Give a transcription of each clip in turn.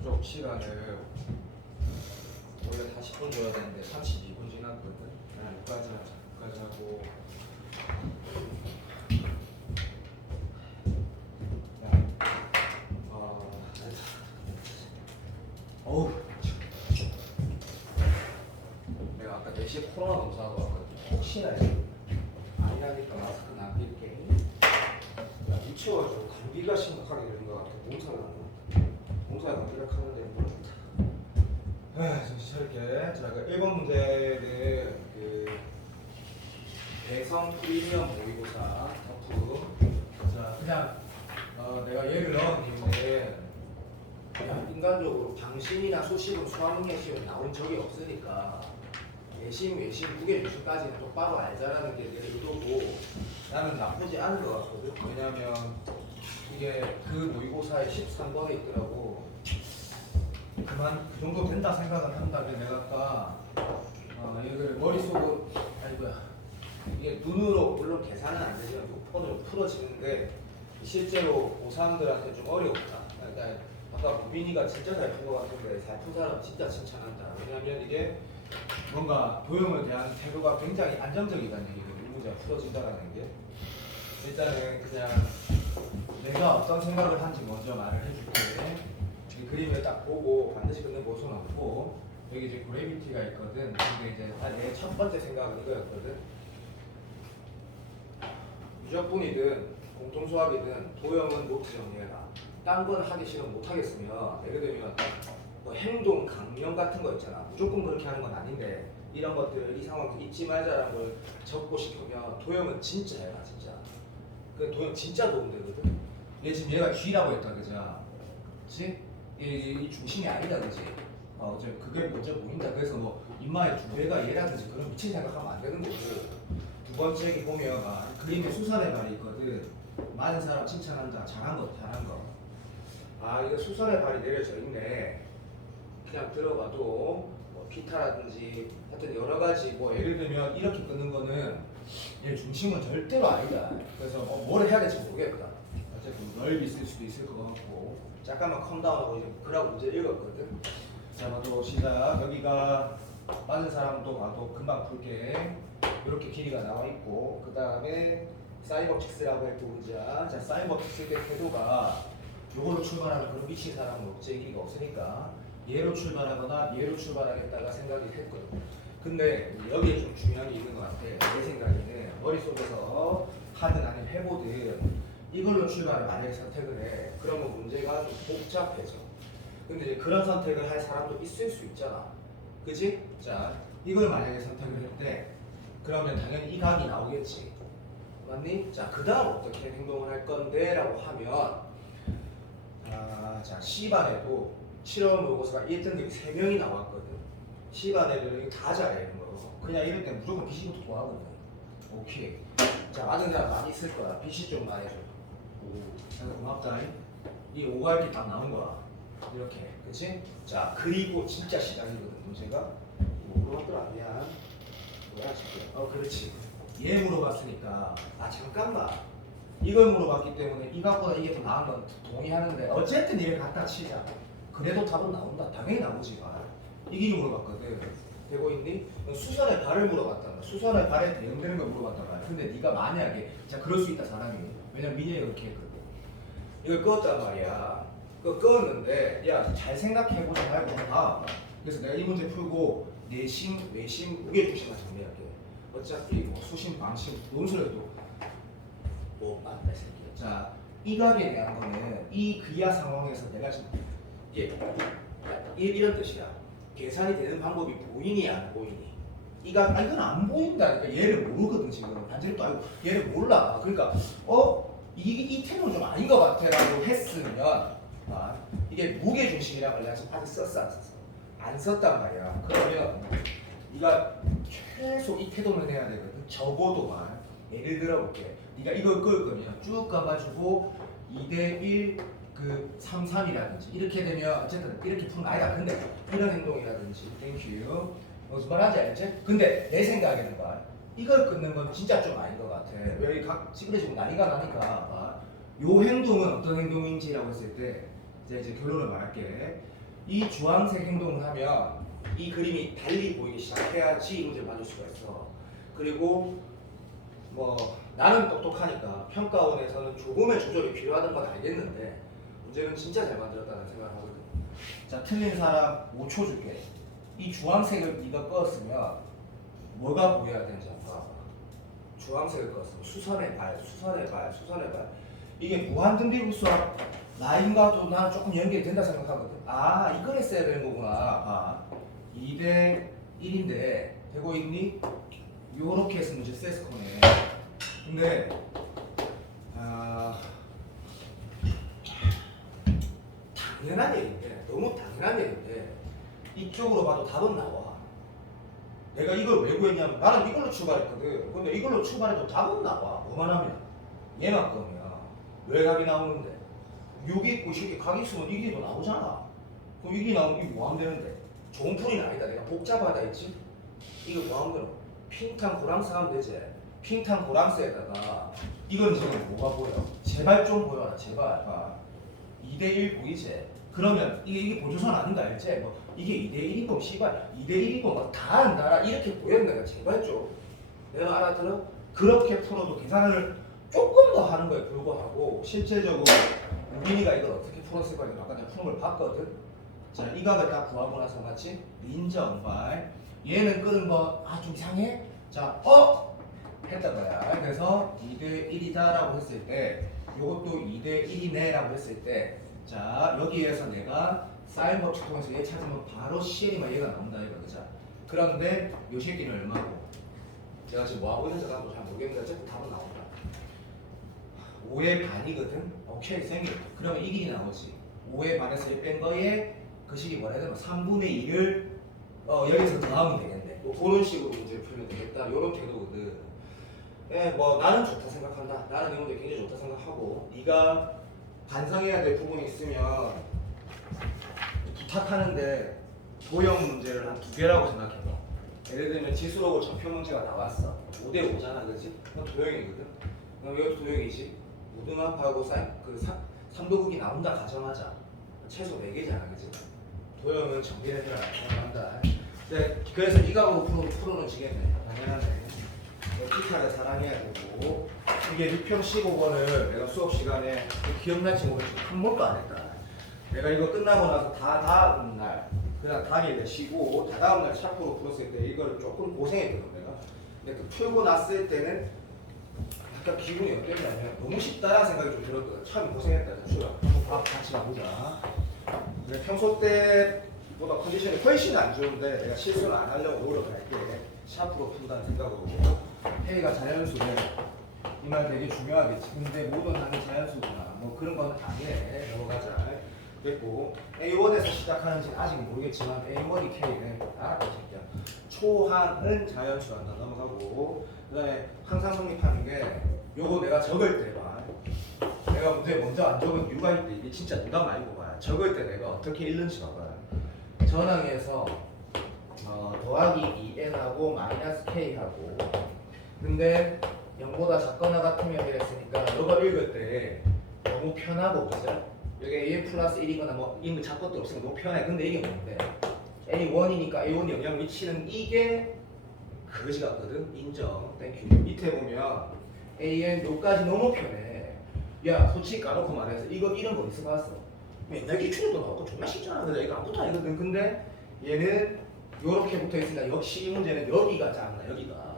이쪽 시간을 원래 40분 줘야 되는데 32분 지났거든. 여기까지 하자. 여기까지 하고. 어우. 내가 아까 4시에 코로나 검사하고 왔거든. 혹시나 아니라니까 마스크 남길게. 야, 미쳐가지고 감기가 심각하게 되는 것 같아. 몸살이 나는 것 같아. 몸살이 감기가 하는데 모르겠다. 정신 차릴게. 자, 그 1번 문제는 대성 프리미엄 모의고사 덕후. 자, 그냥 내가 예를 넣은 이유는 그냥 인간적으로 방심이나 소식은 수학능력 시험에 나온 적이 없으니까 예심, 외심, 무게중심까지는 똑바로 알자라는 게 내 의도고 나는 나쁘지 않은 것 같거든. 왜냐면 이게 그 모의고사에 13번에 있더라고. 그 정도 된다 생각은 한다. 그래서 내가 아까 이걸 머릿속으로 아이고야 이게 눈으로 물론 계산은 안 되지만 6번으로 풀어지는데 실제로 고3들한테 좀 어렵다. 그러니까 아까 무빈이가 진짜 잘 푼 것 같은데 잘 푼 사람 진짜 칭찬한다. 왜냐면 이게 뭔가 도형을 대하는 태도가 굉장히 안정적이다는 얘기거든. 이 문제가 풀어진다는 게. 일단은 그냥 내가 어떤 생각을 한지 먼저 말을 해줄게. 이 그림을 딱 보고 반드시 끝내 보소 놓고 여기 이제 그래비티가 있거든. 근데 이제 내 첫 번째 생각은 이거였거든. 유적분이든 공통수학이든 도형은 노트 정리해라. 딴 건 하기 싫으면 못 하겠으면 예를 들면 뭐 행동 강령 같은 거 있잖아. 무조건 그렇게 하는 건 아닌데 이런 것들을 이 상황에서 잊지 말자라는 걸 적고 싶으면 도형은 진짜 해라. 진짜 그 도형 진짜 도움되거든. 얘 지금 얘가 G라고 했다 그죠? 그치? 이 중심이 아니다 그지? 어제 그게 먼저 보인다. 그래서 뭐 인마의 두 배가 얘라든지 그런 미친 생각하면 안 되는 거고. 두 번째 기 보면 그림에 수선의 발이 있거든. 많은 사람 칭찬한다. 잘한 거, 잘한 거. 이거 수선의 발이 내려져 있네. 그냥 들어봐도 뭐 피타라든지 하여튼 여러 가지 뭐 예를 들면 이렇게 끊는 거는 얘 중심은 절대로 아니다. 그래서 뭘 해야 될지 모르겠다. 어쨌든 넓이 있을 수도 있을 것 같고. 잠깐만 컴다운하고 이제 그라고 문제 읽었거든. 자, 봐도 시작. 여기가 맞은 사람도 봐도 금방 풀게. 이렇게 길이가 나와 있고 그 다음에 사이버틱스라고 했고 문제야. 자, 사이버틱스의 태도가 요걸로 출발하는 그런 미친 사람은 없지. 얘기가 없으니까 얘로 출발하거나 얘로 출발하겠다가 생각이 했거든. 근데 여기에 좀 중요한 게 있는 것 같아. 내 생각에는 머릿속에서 하든 아니면 해보든 이걸로 출발을 만약에 선택을 해. 그러면 문제가 좀 복잡해져. 근데 이제 그런 선택을 할 사람도 있을 수 있잖아. 그지? 자, 이걸 만약에 선택을 했대. 그러면 당연히 이 각이 나오겠지. 맞니? 자, 그 다음 어떻게 행동을 할 건데? 라고 하면 자, C반에도 7월 모의고사가 1등급이 3명이 나왔거든. C반에는 다 잘해. 뭐. 그냥 이럴 때 무조건 BC부터 구하거든. 오케이. 자, 맞은 사람 많이 있을 거야. BC 좀 말해줘. 오, 고맙다. 이 5가 이렇게 딱 나온 거야. 이렇게. 그치? 자, 그리고 진짜 시작이거든, 문제가. 물어봤더라, 미안. 뭐야, 지금. 그렇지. 얘 물어봤으니까. 잠깐만. 이걸 물어봤기 때문에 이것보다 이게 더 나은 건 동의하는데 어쨌든 얘를 갖다 치자. 그래도 답은 나온다. 당연히 나오지. 이게 물어봤거든. 되고 있니? 수선의 발을 물어봤단 말이야. 수선의 발에 대응되는 걸 물어봤단 말이야. 근데 네가 만약에 자 그럴 수 있다 사람이. 왜냐면 민혜가 그렇게 했거든. 이걸 끄었단 말이야. 그거 끄었는데 야 잘 생각해보자 말고 봐. 그래서 내가 이 문제 풀고 내심, 외심, 무게중심만 정리할게. 어차피 뭐 수심, 방심, 논술에도 뭐 맞다 이 새끼야. 자, 이 값에 대한 거는 이 그야 상황에서 내가 지금 이런 뜻이야. 계산이 되는 방법이 보이니 안 보이니? 이건 안 보인다. 그러니까 얘를 모르거든 지금. 반지름도 알고 얘를 몰라. 그러니까 이 태도는 좀 아닌 것 같아라고 했으면 이게 무게중심이라는 걸 내가 지금 아직 썼어 안 썼어? 안 썼단 말이야. 그러면 네가 최소 이 태도는 해야 되거든. 적어도 말 예를 들어볼게. 네가 이걸 끌 거면 쭉 가가지고 2대1 3, 3이라든지 이렇게 되면 어쨌든 이렇게 푸는 거 아니다. 근데 이런 행동이라든지 땡큐 무슨 말 하지 알지? 근데 내 생각에는 이걸 끊는 건 진짜 좀 아닌 것 같아. 왜 각 찌그러지고 난리가 나니까 요 행동은 어떤 행동인지라고 했을 때 이제 결론을 말할게. 이 주황색 행동을 하면 이 그림이 달리 보이기 시작해야지 이 문제를 맞을 수가 있어. 그리고 뭐 나는 똑똑하니까 평가원에서는 조금의 조절이 필요하던 건 알겠는데 문제는 진짜 잘 만들었다는 생각을 하거든. 자, 틀린 사람 5초 줄게. 이 주황색을 네가 꺼었으면 뭐가 보여야 되는지 한번 봐봐. 주황색을 꺼었으면 수선의 발, 수선의 발, 수선의 발. 이게 무한등비급 수학 라인과도 나는 조금 연결이 된다 생각하거든. 아, 이걸 했어야 되는 거구나. 봐. 2대 1인데 되고 있니? 요렇게 해서 문제 셌을 거네. 근데 당연한 얘기인데, 너무 당연한 얘기인데 이쪽으로 봐도 답은 나와. 내가 이걸 왜 구했냐면 나는 이걸로 출발했거든. 근데 이걸로 출발해도 답은 나와. 뭐만 하면 얘만큼이야. 왜 답이 나오는데? 6이 있고 이렇게 각이 있으면 이게 더 나오잖아. 그럼 이게 나오면 이게 뭐 하면 되는데? 좋은 풀이는 아니다. 내가 복잡하다 했지? 이거 뭐 하면 되노? 핑탕 고랑스 하면 되지. 핑탕 고랑스에다가 이건 지금 뭐가 보여? 제발 좀 보여라. 제발. 2대1 보이지? 그러면 이게 보조선 아닌가 알지? 뭐 이게 2대1인 거 씨발 2대1인 거다 안다 이렇게 보였네. 제발 좀 내가 알아들어? 그렇게 풀어도 계산을 조금 더 하는 거에 불과하고 실제적으로 우빈이가 이걸 어떻게 풀었을 거야. 아까 내가 푸는 걸 봤거든. 자, 이 값을 딱 구하고 나서 마치 민정발 얘는 끄는 거 좀 이상해? 자, 했단 거야. 그래서 2대 1이다 라고 했을 때 요것도 2대 1이네 라고 했을 때 자, 여기에서 내가 사인 법칙 통해서 얘 찾으면 바로 CL이만 얘가 나온다 이거 그죠? 그런데 요 새끼는 얼마고? 제가 지금 뭐 하고 있는지 나도 잘 모르겠는데 어쨌든 답은 나온다. 5의 반이거든? 오케이 생겨. 그러면 이 길이 나오지. 5의 반에서 1 뺀 거에 그 식이 뭐라 해야 되나? 3분의 2를 여기서 더하면 되겠네. 뭐 그런 식으로 문제를 풀면 되겠다. 요런 태도거든. 예, 뭐 나는 좋다 생각한다. 나는 이 문제 굉장히 좋다 생각하고 네가 반성해야 될 부분이 있으면 부탁하는데 도형 문제를 한 2개라고 생각해봐. 예를 들면 지수로고 전표 문제가 나왔어. 5대 5잖아, 그렇지? 그건 도형이거든. 그럼 이것도 도형이지. 무등합하고 삼도극이 나온다 가정하자. 최소 4개잖아, 그치? 도형은 정비를 해라 가정한다. 네, 그래서 이 값으로 풀어는 지겠네. 당연하네. 피타를 사랑해야 되고 이게 6평 15번을 내가 수업 시간에 기억날지 모르겠지만 한 번도 안 했다. 내가 이거 끝나고 나서 다음 날 그냥 당일에 쉬고 다다음 날 샤프로 풀었을 때 이거를 조금 고생했거든 내가. 근데 그 풀고 났을 때는 약간 기분이 어땠냐면 너무 쉽다라는 생각이 좀 들었거든. 참 고생했다. 수라 한번 같이 가보자. 근데 평소 때보다 컨디션이 훨씬 안 좋은데 내가 실수를 안 하려고 노력할게. 샤프로 푼다는 생각으로. 회의가 자연수네. 이 말 되게 중요하겠지. 근데 모든 항이 자연수구나. 뭐 그런 건 아니네. 넘어가자. 됐고 A1에서 시작하는지는 아직 모르겠지만 A1이 K네. 알았다 진짜. 초항은 자연수한다. 넘어가고 그 다음에 항상 성립하는 게 요거 내가 적을 때 봐. 내가 문제 먼저 안 적은 이유가 있는데 이게 진짜 누가 말고 봐. 적을 때 내가 어떻게 읽는지 봐봐. 전항에서 더하기 2n하고 마이너스 k하고 근데 0보다 작거나 같으면 이랬으니까 너가 읽을 때 너무 편하고 그죠? 여기 a 플러스 1이거나 뭐 이미 작것도 없으니까 너무 편해. 근데 이게 뭔데? A1이니까 A1이 영향 미치는 이게 그거지 같거든? 인정. 땡큐. 밑에 보면 AN 요까지 너무 편해. 야 솔직히 까놓고 말해서 이거 이런 거 있어 봤어? 맨날 기출도 나오고 존나 쉽잖아. 근데 이거 아무것도 아니거든. 근데 얘는 요렇게 붙어 있으니까 역시 이 문제는 여기가 작나 여기가.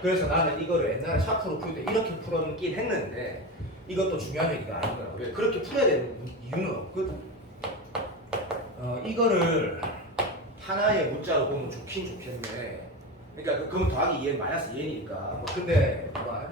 그래서 나는 이거를 옛날에 샤프로 풀 때 이렇게 풀었긴 했는데 이것도 중요한 얘기가 아니더라고. 왜 그렇게 풀어야 되는 이유는 없거든. 이거를 하나의 문자로 보면 좋긴 좋겠네. 그러니까 그건 더하기 2n 마이너스 2n이니까. 뭐 근데 뭐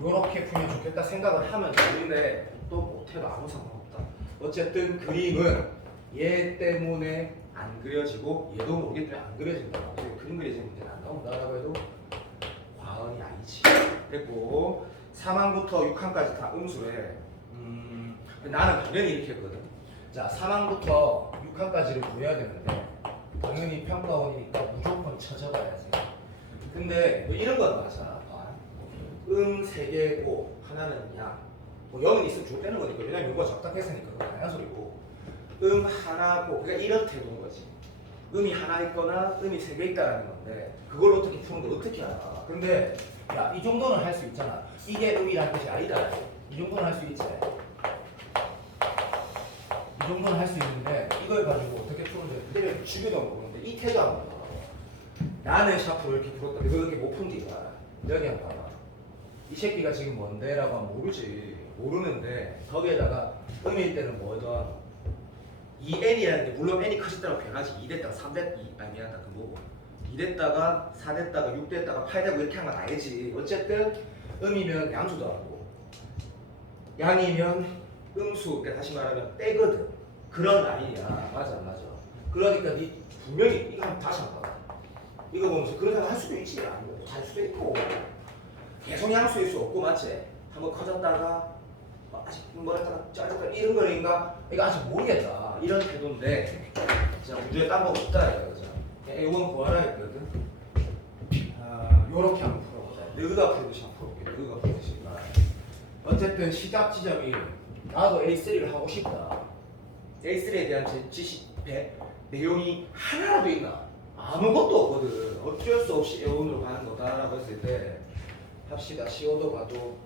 요렇게 풀면 좋겠다 생각을 하면 되는데 또 못해도 아무 상관없다. 어쨌든 그림은 얘 때문에 안 그려지고 얘도 모르기 때문에 안 그려진다. 그림 그리는 문제는 안 나온다라고 해도 과언이 아니지. 됐고 4항부터 6항까지 다 음수래. 나는 당연히 이렇게 했거든. 자 4항부터 6항까지를 구해야 되는데 당연히 평가원이니까 무조건 찾아봐야지. 근데 뭐 이런 건 맞아. 세 개고 하나는 양. 뭐 0은 있으면 족되는 거니까. 왜냐면 이거가 적당했으니까 그건 당연한 소리고. 하나고 그러니까 이런 태도인 거지. 음이 하나 있거나 음이 세 개 있다라는 건데 그걸 어떻게 푸는 거 어떻게 알아? 근데 야, 이 정도는 할 수 있잖아. 이게 음이라는 뜻이 아니다. 이 정도는 할 수 있지. 이 정도는 할 수 있는데 이걸 가지고 어떻게 푸는지 그대로 죽여도 모르는데 이 태도 한번 봐봐. 나는 샤프를 이렇게 풀었다. 이거 이렇게 못 푼디가. 여기 한번 봐봐. 이 새끼가 지금 뭔데? 라고 하면 모르지. 모르는데 거기에다가 음일 때는 뭐든 이 n이라는 게 물론 n이 커질 따라 변하지. 2 됐다가 3 됐다가 아니 미안하다 그 뭐고 2 됐다가 4 됐다가 6 됐다가 8 되고 이렇게 하는 건 아니지. 어쨌든 음이면 양수도 하고 양이면 음수. 그러니까 다시 말하면 빼거든. 그런 라인이야. 맞아 안 맞아. 그러니까 니 분명히 이거 한번 다시 한번 봐봐. 이거 보면서 그런 생각 할 수도 있지. 아니고 할 수도 있고 계속 양수일 수 없고 맞지? 한번 커졌다가 아직 뭐랬다가 짜증나 이런 거니까 이거 아직 모르겠다 이런 태도인데 자 문제에 딴 거 없다 이거죠. A1 구하라 했거든. 요렇게 한번 풀어보자. 너가 풀듯이 한번 풀어볼게. 너가 풀듯이. 어쨌든 시작 지점이 나도 A3를 하고 싶다. A3에 대한 제 지식 내용이 하나라도 있나? 아무것도 없거든. 어쩔 수 없이 A1으로 가는 거다라고 했을 때 합시다. CO도 봐도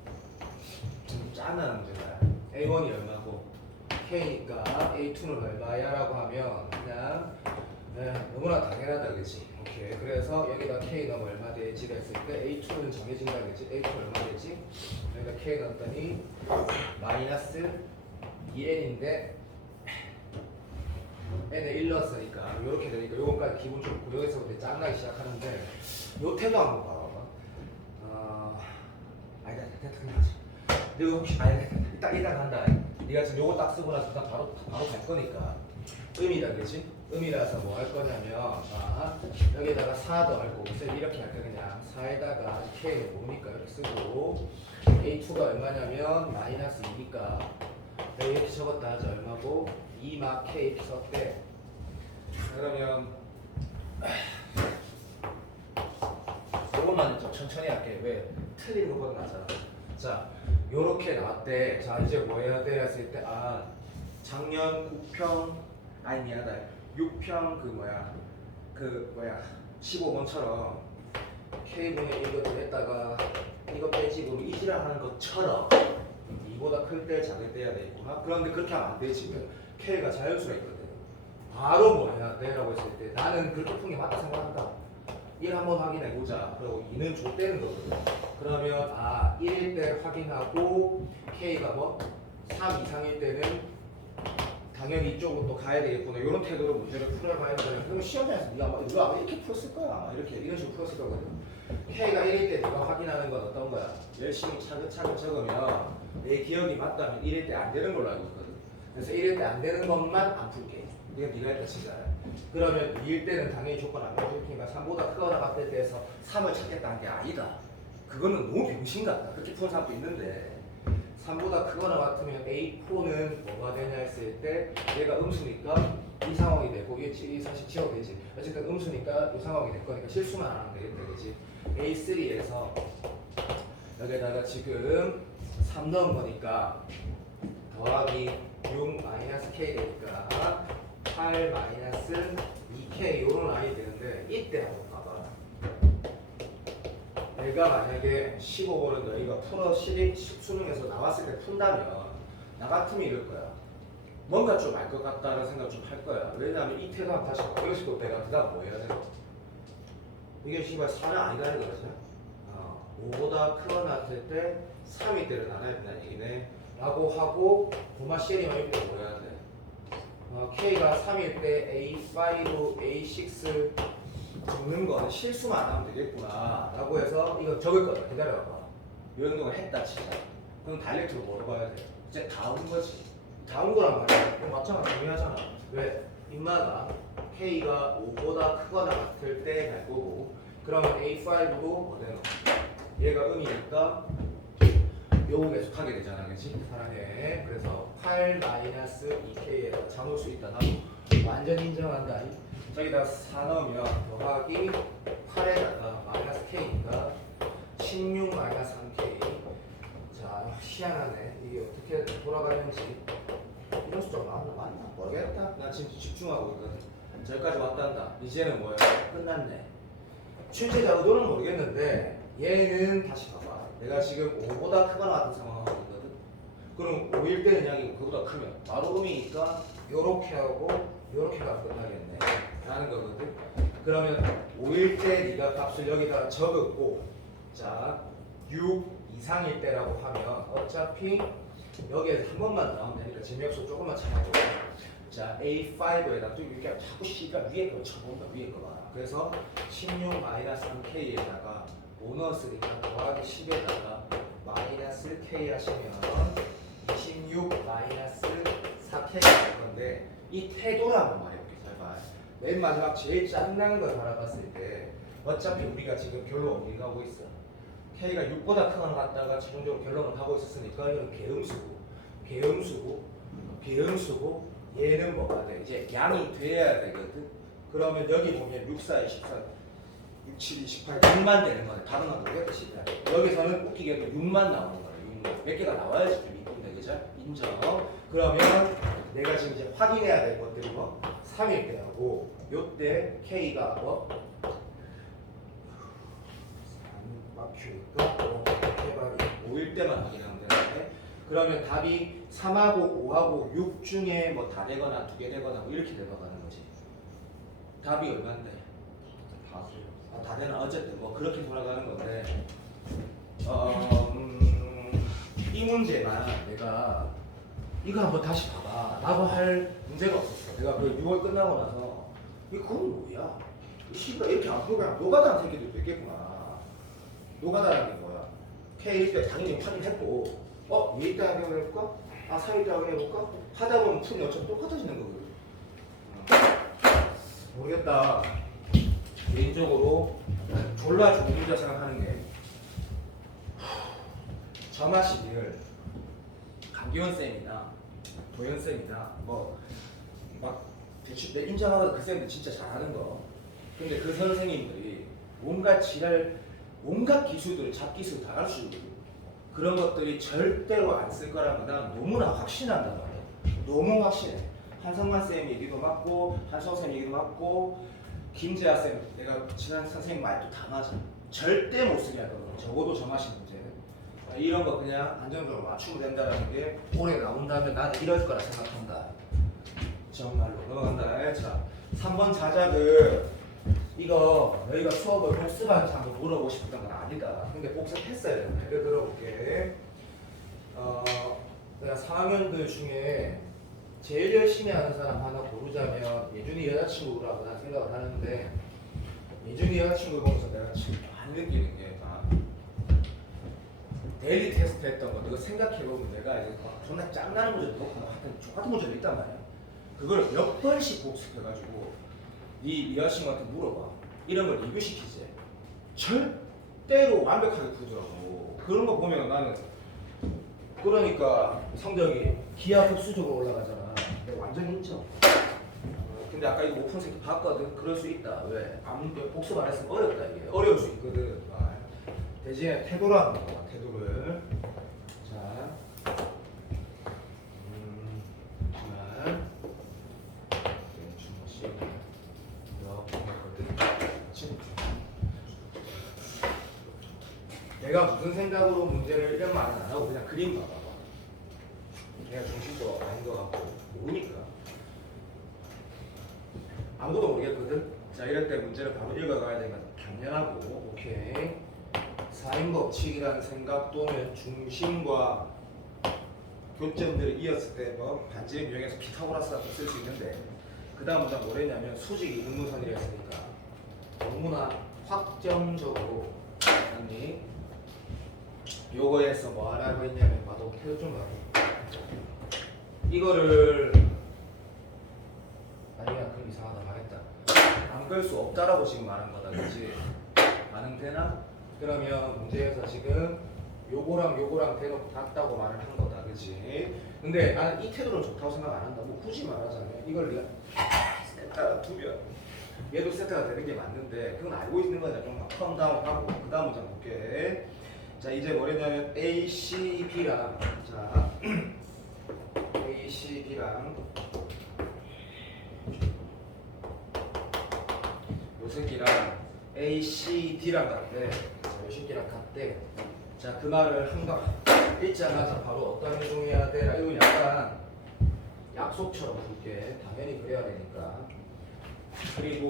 좀 짠한 문제다. A1이 얼마고 K니까 A2는 얼마야? 라고 하면 그냥 너무나 당연하다 그치? 오케이. 그래서 여기다 K 넣으면 얼마 되지? 했을 때 A2는 정해진다 그치? A2 얼마 되지? 여기다 K 넣었더니 마이너스 2N인데 N에 1 넣었으니까 이렇게 되니까 요거까지 기본적으로 여기서부터 짠나기 시작하는데 요 태도 한번 봐봐. 아니다 됐다 그냥 하자. 내가 혹시 이따 간다. 네가 지금 요거 딱 쓰고 나서 일단 바로 갈 거니까 음이다 그지? 음이라서 뭐 할 거냐면 여기다가 4 더하고 이렇게 할 거 그냥 4에다가 K는 뭡니까 이렇게 쓰고 A2가 얼마냐면 마이너스 2니까 이렇게 적었다 하자. 얼마고 2 막 K 이렇게 썼대. 그러면 이것만 좀 천천히 할게. 왜? 틀린 것보다 낫잖아. 자, 요렇게 나왔대. 자, 이제 뭐 해야 돼? 했을 때, 작년 9평, 아니, 미안하다. 6평, 15번처럼 K분의 1을 했다가 이거 빼지고 이지랄 하는 것처럼 이보다 클 때, 작을 때 해야 되겠구나. 그런데 그렇게 하면 안 되지. K가 자연수가 있거든. 바로 뭐 해야 돼? 라고 했을 때, 나는 그렇게 푼 게 맞다 생각한다. 1 한번 확인해보자. 그리고 2는 줬대는 거거든. 그러면 1일 때 확인하고 K가 뭐 3 이상일 때는 당연히 이쪽으로 또 가야 되겠구나. 이런 태도로 문제를 풀어봐야 되잖아. 그러면 시험장에서 네가 아마 이렇게 풀었을 거야. 아마 이런 식으로 풀었을 거거든. K가 1일 때 네가 확인하는 건 어떤 거야? 열심히 차근차근 적으면 내 기억이 맞다면 1일 때 안 되는 걸로 알고 있거든. 그래서 1일 때 안 되는 것만 안 풀게. 이건 네가 했다 치자. 그러면 2일 때는 당연히 조건 안 맞을 테니까 3보다 크거나 같을 때에서 3을 찾겠다는 게 아니다. 그거는 너무 병신 같다. 그렇게 푸는 사람도 있는데 3보다 크거나 같으면 A4는 뭐가 되냐 했을 때 얘가 음수니까 이 상황이 되고 이게 사실 지워도 되지. 어쨌든 음수니까 이 상황이 될 거니까 실수만 안 하면 되겠다. 그지? A3에서 여기다가 지금 3 넣은 거니까 더하기 6 마이너스 K 되니까 8 마이너스 2K 요런 아이 되는데 이때 한번 봐봐. 내가 만약에 15번은 너희가 풀어 수능에서 나왔을 때 푼다면 나 같으면 이럴 거야. 뭔가 좀 알 것 같다는 생각 좀 할 거야. 왜냐하면 이 태도 한번 다시 봐. 이것이 또 내가 그다음 뭐 해야 돼? 이게 씨발 4는 아니다는 거지. 5보다 크거나 같을 때 3이 때를 나눠야 된다는 얘기네. 라고 하고 고마 시리만 이때 뭐 해야 돼? K가 3일 때 A5, A6 적는 거는 실수만 안 하면 되겠구나 라고 해서 이거 적을 거다. 기다려봐. 이 운동을 했다 치자. 그럼 다이렉트로 뭐로 봐야 돼? 이제 다운 거지. 다운 거란 말이야. 그럼 맞잖아. 중요하잖아. 왜? 인마가 K가 5보다 크거나 같을 때 갈 거고 그러면 A5도 뭐 되노? 얘가 음이니까 요거 계속 하게 되잖아. 그치? 사랑해. 그래서 8 마이너스 2K에서 잠을 수 있다. 나도 완전 인정한다. 저기다 4 넣으면 더하기 8에다가 마이너스 K니까 16 마이너스 3K 하는지. 이런 숫자가 맞나? 모르겠다. 나 지금 집중하고 있거든. 저기까지 왔단다. 이제는 뭐야? 끝났네. 출제자 의도는 모르겠는데 얘는 다시 봐봐. 내가 지금 5보다 크거나 같은 상황하고 있거든. 그럼 5일 때는 양이고 그보다 크면 바로 음이니까 요렇게 하고 요렇게가 끝나겠네 라는 거거든. 그러면 5일 때 네가 값을 여기다가 적었고 자 6 이상일 때라고 하면 어차피 여기에 한 번만 나오면 되니까 재미없어 조금만 참아줘. 자 A5에다 또 이렇게 자꾸 C가 위에 거 쳐본다. 위에 거 봐라. 그래서 16-3K에다가 보너스니까 더하기 10에다가 마이너스 K 하시면 26-4K가 될 건데 이 태도를 한번 말해볼게. 잘 봐. 맨 마지막 제일 짠나는 걸 바라봤을 때 어차피 우리가 지금 결론 어디 가고 있어? K가 6보다 큰 걸 갖다가 최종적으로 결론을 하고 있었으니까 이건 계음수고 얘는 뭐가 돼? 이제 양이 돼야 되거든. 그러면 여기 보면 6, 4, 24, 6, 7, 28, 6만 되는 거네. 다른 건 모르겠지. 여기서는 웃기게도 6만 나오는 거야. 6만. 몇 개가 나와야지 좀 이쁜데, 그죠? 인정. 그러면 내가 지금 이제 확인해야 될 것들이 뭐? 3일 때하고 요때 K가 뭐? 3 막히니까 해봐리 5일 때만 확인하면 되는데 그러면 답이 3하고 5하고 6 중에 뭐 다 되거나 2개 되거나 뭐 이렇게 되어가는 거지. 답이 얼마인데? 다 되나? 어쨌든 뭐 그렇게 돌아가는 건데 이 문제만 내가 이거 한번 다시 봐봐 라고 할 문제가 없었어. 내가 그 6월 끝나고 나서 그건 뭐야? 이 씨가 이렇게 안 보고 그냥 노가다한 새끼들도 있겠구나. 노가다라는 게 뭐야? K 때 당연히 확인했고 얘 이따 해볼까? 3일 때 해볼까? 하다 보면 풀이 어차피 똑같아지는 거거든. 모르겠다. 개인적으로 졸라 좋은 문제 생각하는 게 점화식을 강기원 쌤이나 도현 쌤이나 뭐 막 대충 내 인정하고 그 쌤들 진짜 잘하는 거. 근데 그 선생님들이 온갖 지랄, 온갖 기술들을 잡기술 다 가르치고 그런 것들이 절대로 안 쓸 거라는 건 난 너무나 확신한단 말이야. 너무 확신해. 한성만 쌤 얘기도 맞고 한성 쌤 얘기도 맞고 김재하 쌤 내가 지난 선생님 말도 다 맞아. 절대 못 쓰게 하거든. 적어도 정하신 문제는 이런 거 그냥 안정적으로 맞추면 된다는 게 올해 나온다면 나는 이럴 거라 생각한다. 정말로 넘어간다. 자 3번 자작을 이거 너희가 수업을 복습하는지 한번 물어보고 싶었던 건 아니다. 근데 복습했어야 된다. 예를 들어볼게. 내가 4학년들 중에 제일 열심히 하는 사람 하나 고르자면 예준이 여자친구라고 난 생각을 하는데 예준이 여자친구를 보면서 내가 지금 많이 느끼는 게 데일리 테스트 했던 거 이거 생각해보면 내가 이제 존나 짱나는 문제도 놓고 하여튼 똑같은 문제도 있단 말이야. 그걸 몇 번씩 복습해가지고 네 여자친구한테 물어봐. 이런 걸 리뷰시키지. 절대로 완벽하게 풀더라고. 그런 거 보면 나는 그러니까 성적이 기하급수적으로 올라가잖아. 내가 완전 인정. 근데 아까 이거 오픈 새끼 봤거든. 그럴 수 있다. 왜? 아무 복습 안 했으면 어렵다 이게. 어려울 수 있거든. 대신에 태도로 하는 거야. 태도를. 자, 내가 무슨 생각으로 문제를 이런 말은 안 하고 그냥 그림 봐봐. 내가 중심도 아닌 것 같고 모르니까 아무것도 모르겠거든. 자 이럴 때 문제를 바로 읽어가야 되니까 당연하고 오케이. 4인 법칙이라는 생각 또는 중심과 교점들을 이었을 때 뭐 반지름 유형에서 피타고라스라고 쓸 수 있는데 그 다음 문장 뭐랬냐면 수직이 이등분선이라 했으니까 너무나 확정적으로 아니 요거에서 뭐 하라고 했냐면 봐도 해도 좀 봐도 이거를 아니야 그럼 이상하다 말했다 안 끌 수 없다라고 지금 말한 거다 그치? 가능되나? 그러면 문제에서 지금 요거랑 대놓고 같다고 말을 한 거다 그치? 근데 나는 이 태도는 좋다고 생각 안 한다. 뭐 굳이 말하자면 이걸 네가 세트가 두면 얘도 세트가 되는 게 맞는데 그건 알고 있는 거냐 좀 컴다운하고 그 다음 문장 볼게. 자 이제 뭐랬냐면 A, C, B랑 자 C, B랑 요 새끼랑 A, C, D랑 같대. 자, 요 새끼랑 같대. 자, 그 말을 한가 읽자마자 바로 어떤 행동해야 돼? 이거 약간 약속처럼 볼게. 당연히 그래야 되니까. 그리고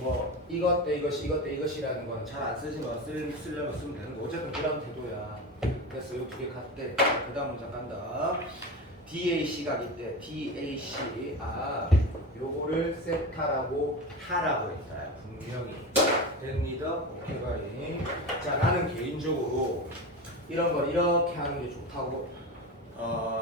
뭐 이것 때 이것이 이것 때 이것이라는 건 잘 안 쓰지만 쓰려면 쓰면 되는 거. 어쨌든 그런 태도야. 그래서 요 두 개 같대. 그 다음 문장 간다. DAC가 있대. DAC. 아, 요거를 세타라고 하라고 했다. 분명히. 됩니다. 오케이 가리. 자, 나는 개인적으로 이런 걸 이렇게 하는 게 좋다고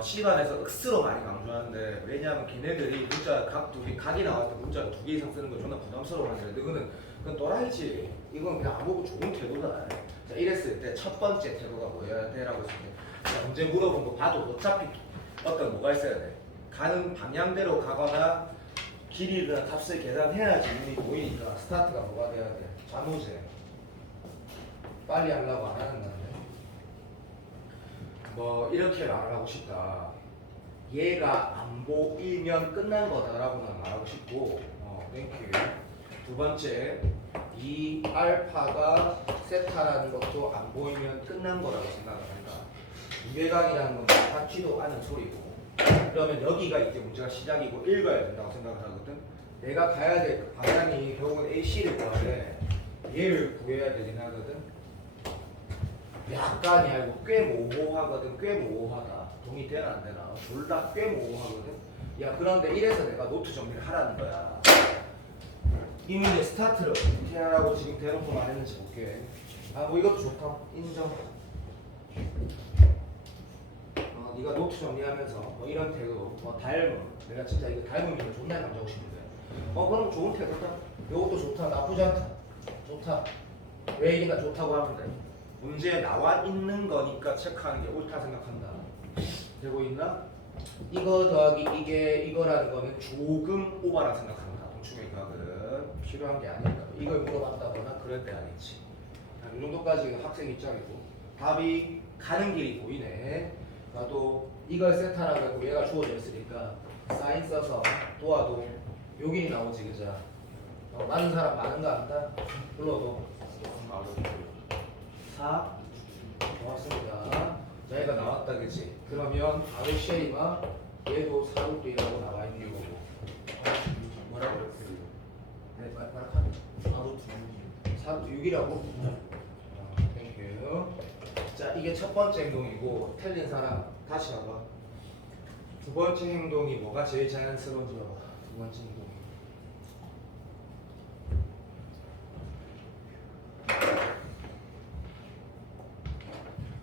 시간에서 억수로 많이 강조하는데, 왜냐하면 걔네들이 문자 각이 나왔을 때 문자 두 개 이상 쓰는 거 존나 부담스러워하는데, 그건 또라이지. 이건 그냥 아무것도 좋은 태도다. 자, 이랬을 때 첫 번째 태도가 뭐여야 돼라고 했을 때, 자, 문제 물어본 거 봐도 어차피 어떤 뭐가 있어야 돼. 가는 방향대로 가거나 길이나 값을 계산해야지 눈이 보이니까 스타트가 뭐가 돼야 돼. 자모제. 빨리 하려고 안 하는 건데. 뭐 이렇게 말을 하고 싶다. 얘가 안 보이면 끝난 거다라고 난 말하고 싶고, 땡큐. 두 번째, 이 알파가 세타라는 것도 안 보이면 끝난 거라고 생각을 한다. 유배각이라는 건 받지도 않은 소리고, 그러면 여기가 이제 문제가 시작이고 읽어야 된다고 생각을 하거든. 내가 가야 될 그 방향이 결국은 AC를 구하래. 얘를 구해야 되긴 하거든. 약간이 아니고 꽤 모호하거든. 꽤 모호하다. 동의되나 안 되나? 둘 다 꽤 모호하거든. 야, 그런데 이래서 내가 노트 정리를 하라는 거야. 이미 내 스타트를 어떻게 하라고 지금 대놓고 말했는지 볼게. 아, 뭐 이것도 좋다. 인정. 네가 노트 정리하면서 뭐 이런 태도, 닮음. 내가 진짜 이거 닮음이면 존나 남자고 싶은데. 그럼 좋은 태도다. 이것도 좋다. 나쁘지 않다. 좋다. 왜 이게 좋다고 하면 돼? 문제에 나와 있는 거니까 체크하는 게 옳다 생각한다. 되고 있나? 이거 더하기 이게 이거라는 거는 조금 오바라 생각한다. 동충의 각은 필요한 게 아니다. 이걸 물어봤다거나 그럴 때 아니지. 이 정도까지 학생 입장이고, 답이 가는 길이 보이네. 나도 이걸 세타라고 하고 얘가 주어져 있으니까 사인 써서 도와도 요 길이 나오지, 그죠? 많은 사람 많은 거 안다? 불러도 4. 고맙습니다. 자, 얘가 나왔다, 그치? 그러면 바로 쉐이마 얘도 4루트라고 나와 있는 거고. 뭐라고? 네, 말하면 바로 4루트 6이라고? 땡큐. 자, 이게 첫 번째 행동이고, 틀린 사람 다시 봐봐. 두 번째 행동이 뭐가 제일 자연스러운지 봐봐. 두 번째 행동.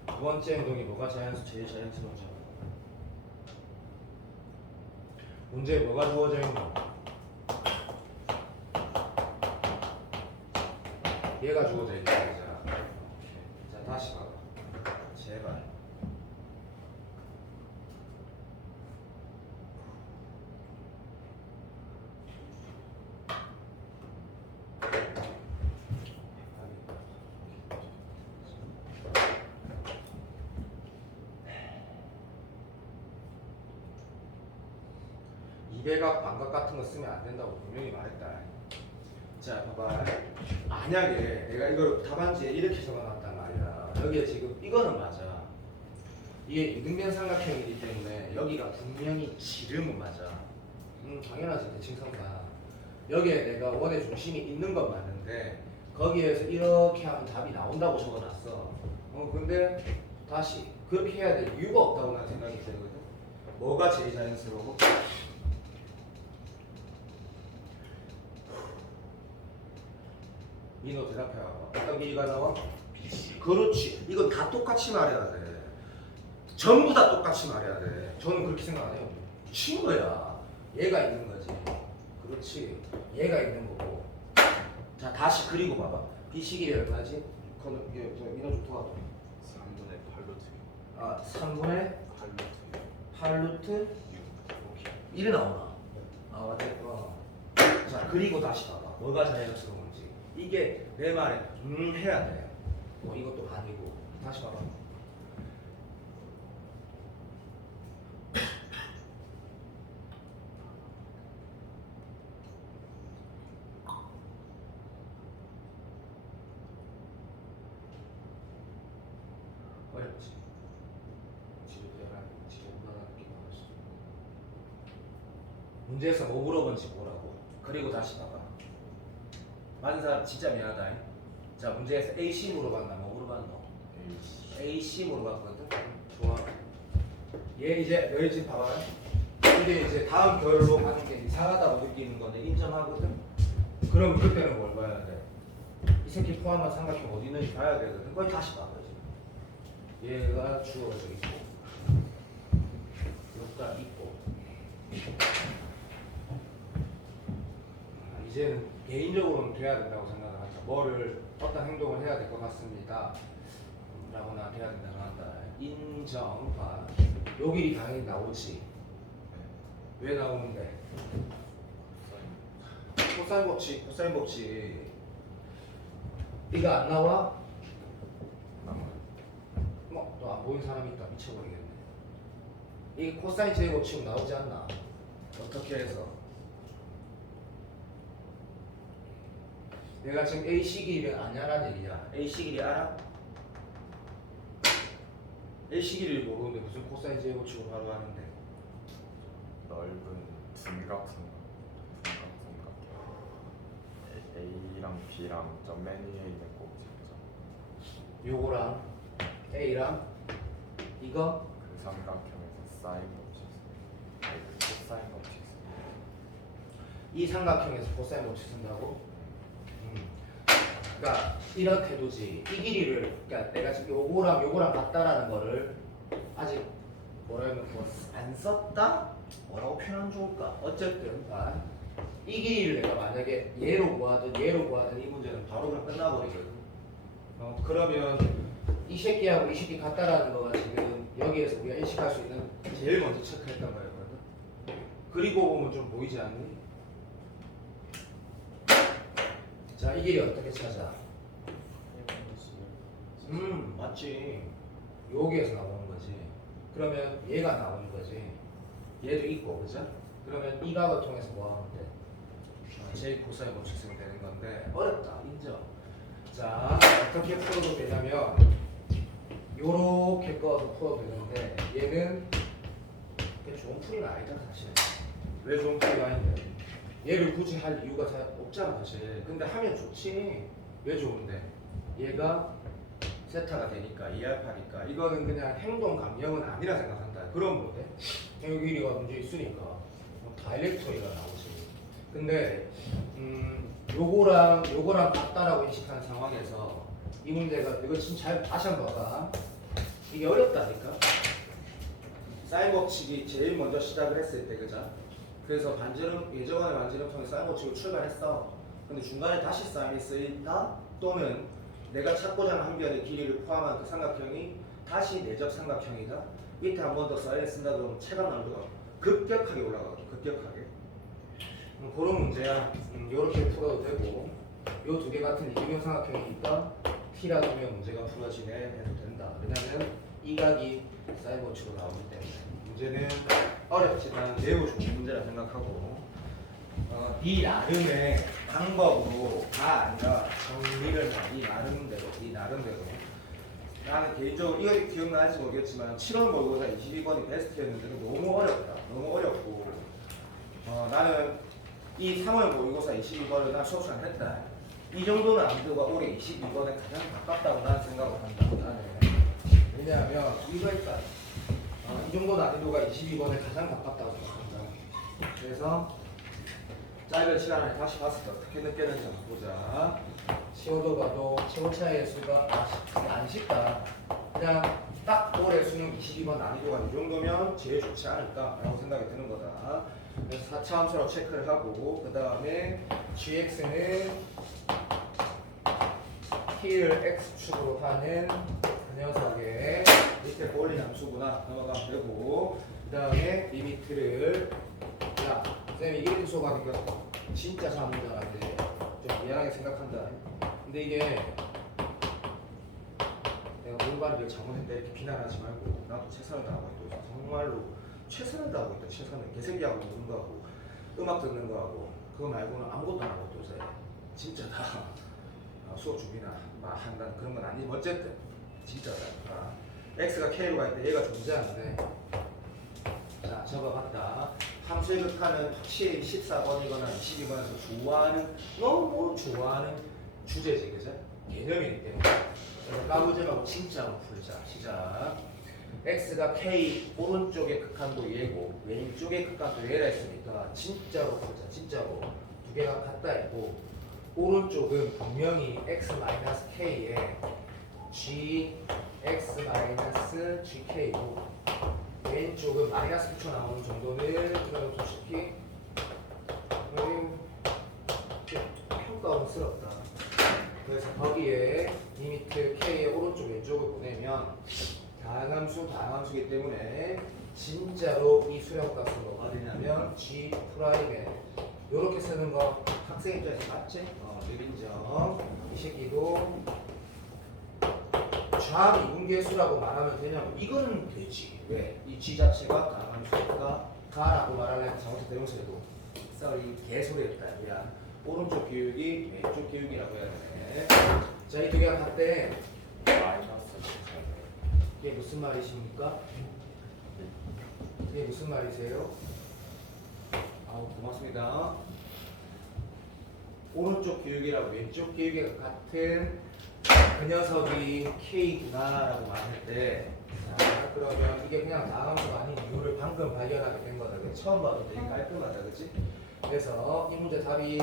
두 번째 행동이 뭐가 제일 자연스러운지 봐봐. 문제에 뭐가 주어져 있는 거? 얘가 주어져 있는 거잖아. 자, 다시 봐봐. 제발. 이대각 반각 같은 거 쓰면 안 된다고 분명히 말했다. 자, 봐봐. 만약에 내가 이걸 답안지에 이렇게 적어놨단 말이야. 여기에 지금 이거는 맞아. 이게 이등변 삼각형이기 때문에 여기가 분명히 지름은 맞아. 당연하지, 대칭성사. 여기에 내가 원의 중심이 있는 건 맞는데 거기에서 이렇게 하면 답이 나온다고 적어놨어. 근데 다시 그렇게 해야 될 이유가 없다고 나는 생각이 들거든. 뭐가 제일 자연스러워? 민호 대답해봐. 어떤 길이가 나와? 그렇지. 이건 다 똑같이 말해야 돼. 전부 다 똑같이 말해야 돼. 저는 그렇게 생각 안 해요. 친거야. 얘가 있는 거지. 그렇지. 얘가 있는 거고. 자, 다시 그리고 봐봐. 비식이 얼마지? 민호 좋다. 3분의 8루트. 아, 3분의 8루트. 8루트 6. 오케이. 1이 나오나? 맞지? 자, 그리고 다시 봐봐. 뭐가 자연스러운지. 이게 내 말에 해야 돼. 이것도 아니고. 다시 봐봐. 그렇지. 지도대란 지도보다는 게 많았어. 문제에서 뭐 물어본지 뭐라고. 그리고 다시 봐봐. 맞은 사람 진짜 미안하다. 자, 문제에서 AC 물어봤나 뭐 물어봤노? AC 물어봤거든. 좋아. 얘 이제 너희 집 봐봐. 이게 이제 다음 결로 가는 게 이상하다고 느끼는 건데 인정하거든. 그럼 그때는 뭘 봐야 돼? 이 새끼 포함한 삼각형 어디 있는지 봐야 되거든. 거기 다시 봐. 얘가 주어져 있고 여기가 있고. 이제는 개인적으로는 돼야 된다고 생각을 하죠. 뭐를 어떤 행동을 해야 될 것 같습니다 라거나 돼야 된다고 한다. 인정. 봐. 요 길이 당연히 나오지. 왜 나오는데? 코사인 법칙, 코사인 법칙. 이거 안 나와? 뭐, 또 안 보이는 사람이 있다. 미쳐버리겠네. 이 코사인 제곱칙 나오지 않나? 어떻게 해서? 내가 지금 AC 길이를 아냐라는 얘기야. AC 길이 알아? AC 길이를 모르는데 무슨 코사인 제곱칙을 바로 하는데? 넓은 둔각삼각 A랑 B랑 점 맨 위에 있는 꼭지점. 요거랑 A랑 이거 그 삼각형에서 사인 법칙 그 코사인 법칙 이 삼각형에서 코사인 법칙 쓴다고? 그러니까 이런 태도지. 이 길이를 그러니까 내가 지금 요거랑 같다라는 거를 아직 뭐라 하면 안 썼다? 뭐라고 표현하면 좋을까? 어쨌든 이 길이를 내가 만약에 얘로 구하든 이 문제는 바로 그냥 끝나버리거든. 그러면 이 새끼하고 이 새끼 같다라는 거가 지금 여기에서 우리가 인식할 수 있는 제일 먼저 체크했던 거였거든. 그리고 보면 좀 보이지 않니? 자, 이 길이 어떻게 찾아? 맞지. 여기에서 나오는 거지. 그러면 얘가 나오는 거지. 얘도 있고, 그죠? 그러면 이 각을 통해서 뭐 하면 돼? 제 코사인 법칙 쓰면 되는 건데 어렵다. 인정. 자, 어떻게 풀어도 되냐면 요렇게 꺼서 풀어도 되는데 얘는 좋은 풀이가 아니다 사실. 왜 좋은 풀이가 아닌데? 얘를 굳이 할 이유가 없잖아 사실. 근데 하면 좋지. 왜 좋은데? 얘가 세타가 되니까 2알파니까 이거는 그냥 행동 감형은 아니라 생각한다. 그럼 뭐돼? 여기 길이가 문제 있으니까 다이렉트리가 나오지. 근데 요거랑 같다라고 인식하는 상황에서 이 문제가 이거 지금 잘 다시 한번 봐봐. 이게 어렵다니까. 사인 법칙이 제일 먼저 시작을 했을 때 그죠? 그래서 예전의 반지름 통해 사인 법칙으로 출발했어. 근데 중간에 다시 사인이 쓰인다 또는 내가 찾고자 하는 한 변의 길이를 포함한 그 삼각형이 다시 내적 삼각형이다. 밑에 한 번 더 사인을 쓴다 그러면 체감 난도가 급격하게 올라가거든. 급격하게. 그런 문제야. 요렇게 풀어도 되고 요 두 개 같은 이등변 삼각형이 있다. T라 두면 문제가 풀어지네 해도 된다. 왜냐면 이 각이 사인 법칙으로 나오기 때문에 문제는 어렵지만 매우 좋은 문제라 생각하고 이 나름의 방법으로 다 아니라 정리를 이 나름대로 나는 개인적으로 이거 기억나는지 모르겠지만 7월 모의고사 22번이 베스트였는데 너무 어렵다. 너무 어렵고 나는 이 3월 모의고사 22번을 난 수업 시간 했다. 이 정도는 안 되고 올해 22번에 가장 가깝다고 나는 생각을 한다. 나는. 왜냐하면 이거 있다. 이 정도 난이도가 22번에 가장 가깝다고 생각한다. 그래서 짧은 시간 안에 다시 봤을 때 어떻게 느꼈는지 한번 보자. 치워도 봐도 최고 차이의 수가 안 쉽다. 그냥 딱 올해 수능 22번 난이도가 이 정도면 제일 좋지 않을까라고 생각이 드는 거다. 그래서 4차 함수로 체크를 하고 그 다음에 gx는 t를 x축으로 하는 그 녀석의 밑에 볼린 함수구나 넘어가면 되고 그 다음에 리미트를 야 쌤이 이렇게 수업하니까 진짜 잘못자는데 좀 미안하게 생각한다. 근데 이게 내가 공부하는 게 잘못했다 이렇게 비난하지 말고 나도 최선을 다하고 있다. 정말로 최선을 다하고 있다. 최선을 개새끼하고 노는 거하고 음악 듣는 거하고 그거 말고는 아무것도 안 하고 또 진짜 다 수업 준비나 한다는 그런 건 아니지만 어쨌든 진짜다. x가 k로 갈 때 얘가 존재하는데 자 적어봤다. 함수의 극한은 확실히 14번이거나 22번에서 좋아하는 너무 좋아하는 주제지 그죠? 개념이기 때문에 그래서 까부지 말고 진짜로 풀자. 시작. x가 k 오른쪽의 극한도 얘고 왼쪽의 극한도 얘라 했으니까 진짜로 풀자. 진짜로 두 개가 같다 했고 오른쪽은 분명히 x-k에 gx-gk고 왼쪽은 마이너스 붙여 나오는 정도는 그다음 솔직히 평가원스럽다. 그래서 거기에 리미트 k의 오른쪽 왼쪽을 보내면 다항함수이기 때문에 진짜로 이 수렴값은 뭐가 되냐면 g 프라임에 요렇게 쓰는 거 학생 입장에서 맞지? 유빈정 이 새끼도 좌미분계수라고 말하면 되냐면 이거는 되지. 왜? 이 g 자체가 다항함수니까 가라고 말하려면 정수 대명사에도 썰이 개소리였다. 미안. 오른쪽 기울기 왼쪽 기울기라고 해야 되네. 자, 이 두 개가 같대. 마이너스 이게 무슨 말이십니까? 이게 무슨 말이세요? 아우 고맙습니다. 오른쪽 기울기라고 왼쪽 기울기가 같은 그 녀석이 K구나라고 말할 때 자, 그러면 이게 그냥 다함수가 아닌 이유를 방금 발견하게 된 거다. 처음 봐도 되게 깔끔하다. 그치? 그래서 이 문제 답이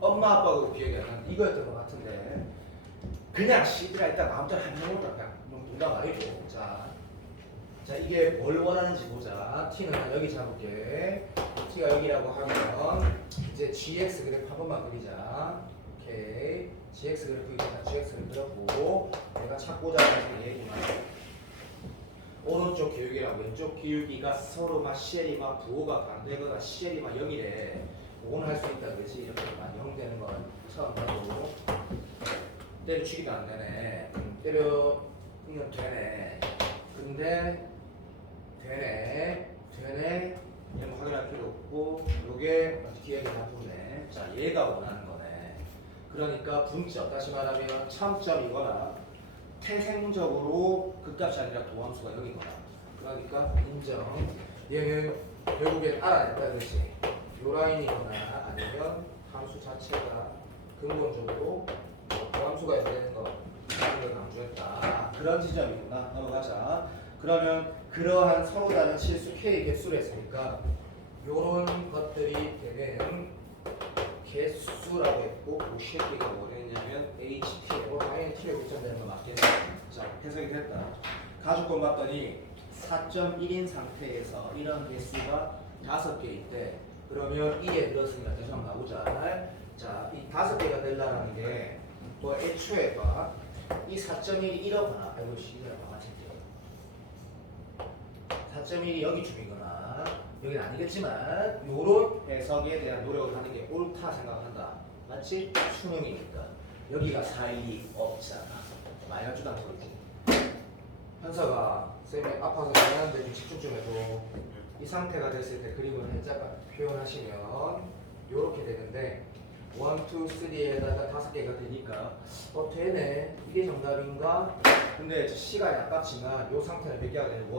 엄마 아빠하고 기억이 안 나는데 이거였던 것 같은데 그냥 시비라 일단 마음대로 한명으로 그냥 농담 아니죠. 자 이게 뭘 원하는지 보자. t는 여기 잡을게. t가 여기라고 하면 이제 gx 그래프 한 번만 그리자. 오케이. gx 그래프 있잖아. gx를 그렸고 내가 찾고자 하는 얘기만 오른쪽 기울기랑 왼쪽 기울기가 서로 막 CL이 막 부호가 반대거나 CL이 막 0이래. 그거는 할 수 있다. 그렇지? 이렇게 막 0 되는 건 처음 봐도 때려치기도 안 되네. 때려치기는 되네. 근데 되네. 이런 거 확인할 필요 없고 요게 뒤에 다 붙네. 자, 얘가 원하는 거네. 그러니까 분점, 다시 말하면 참점이거나 태생적으로 극값이 아니라 도함수가 0이거나 그러니까 인정. 얘는 결국엔 알아냈다 그렇지. 요 라인이거나 아니면 함수 자체가 근본적으로 도함수가 되는 거 이런 걸 강조했다. 그런 지점이구나. 넘어가자. 그러면 그러한 서로 다른 실수 K 개수를 했으니까 요런 것들이 되는 개수라고 했고 그 새끼가 뭐랬냐면 HT고 당연히 T에 고점되는 거 맞겠네. 자, 해석이 됐다. 가족권 봤더니 4.1인 상태에서 이런 개수가 5개 있대. 그러면 2에 들었으면 다시 한번 가보자. 자, 이 5개가 되려는 게 뭐 애초에 봐. 이 4.1이 이러거나 아이고 씨발 같은 4.1이 여기쯤이거나 여기는 아니겠지만 요런 해석에 대한 노력을 하는 게 옳다 생각한다. 맞지? 수능이니까 여기가 4일이 없잖아. 많이 할 줄 안 모르지. 현서가 쌤이 아파서 미안한데 좀 집중 좀 해도 이 상태가 됐을 때 그림을 살짝 표현하시면 요렇게 되는데 1, 2, 3에다가 5개가 되니까 되네. 이게 정답인가? 근데 시간이 아깝지만 요 상태는 몇 개가 되네. 1, 2, 3,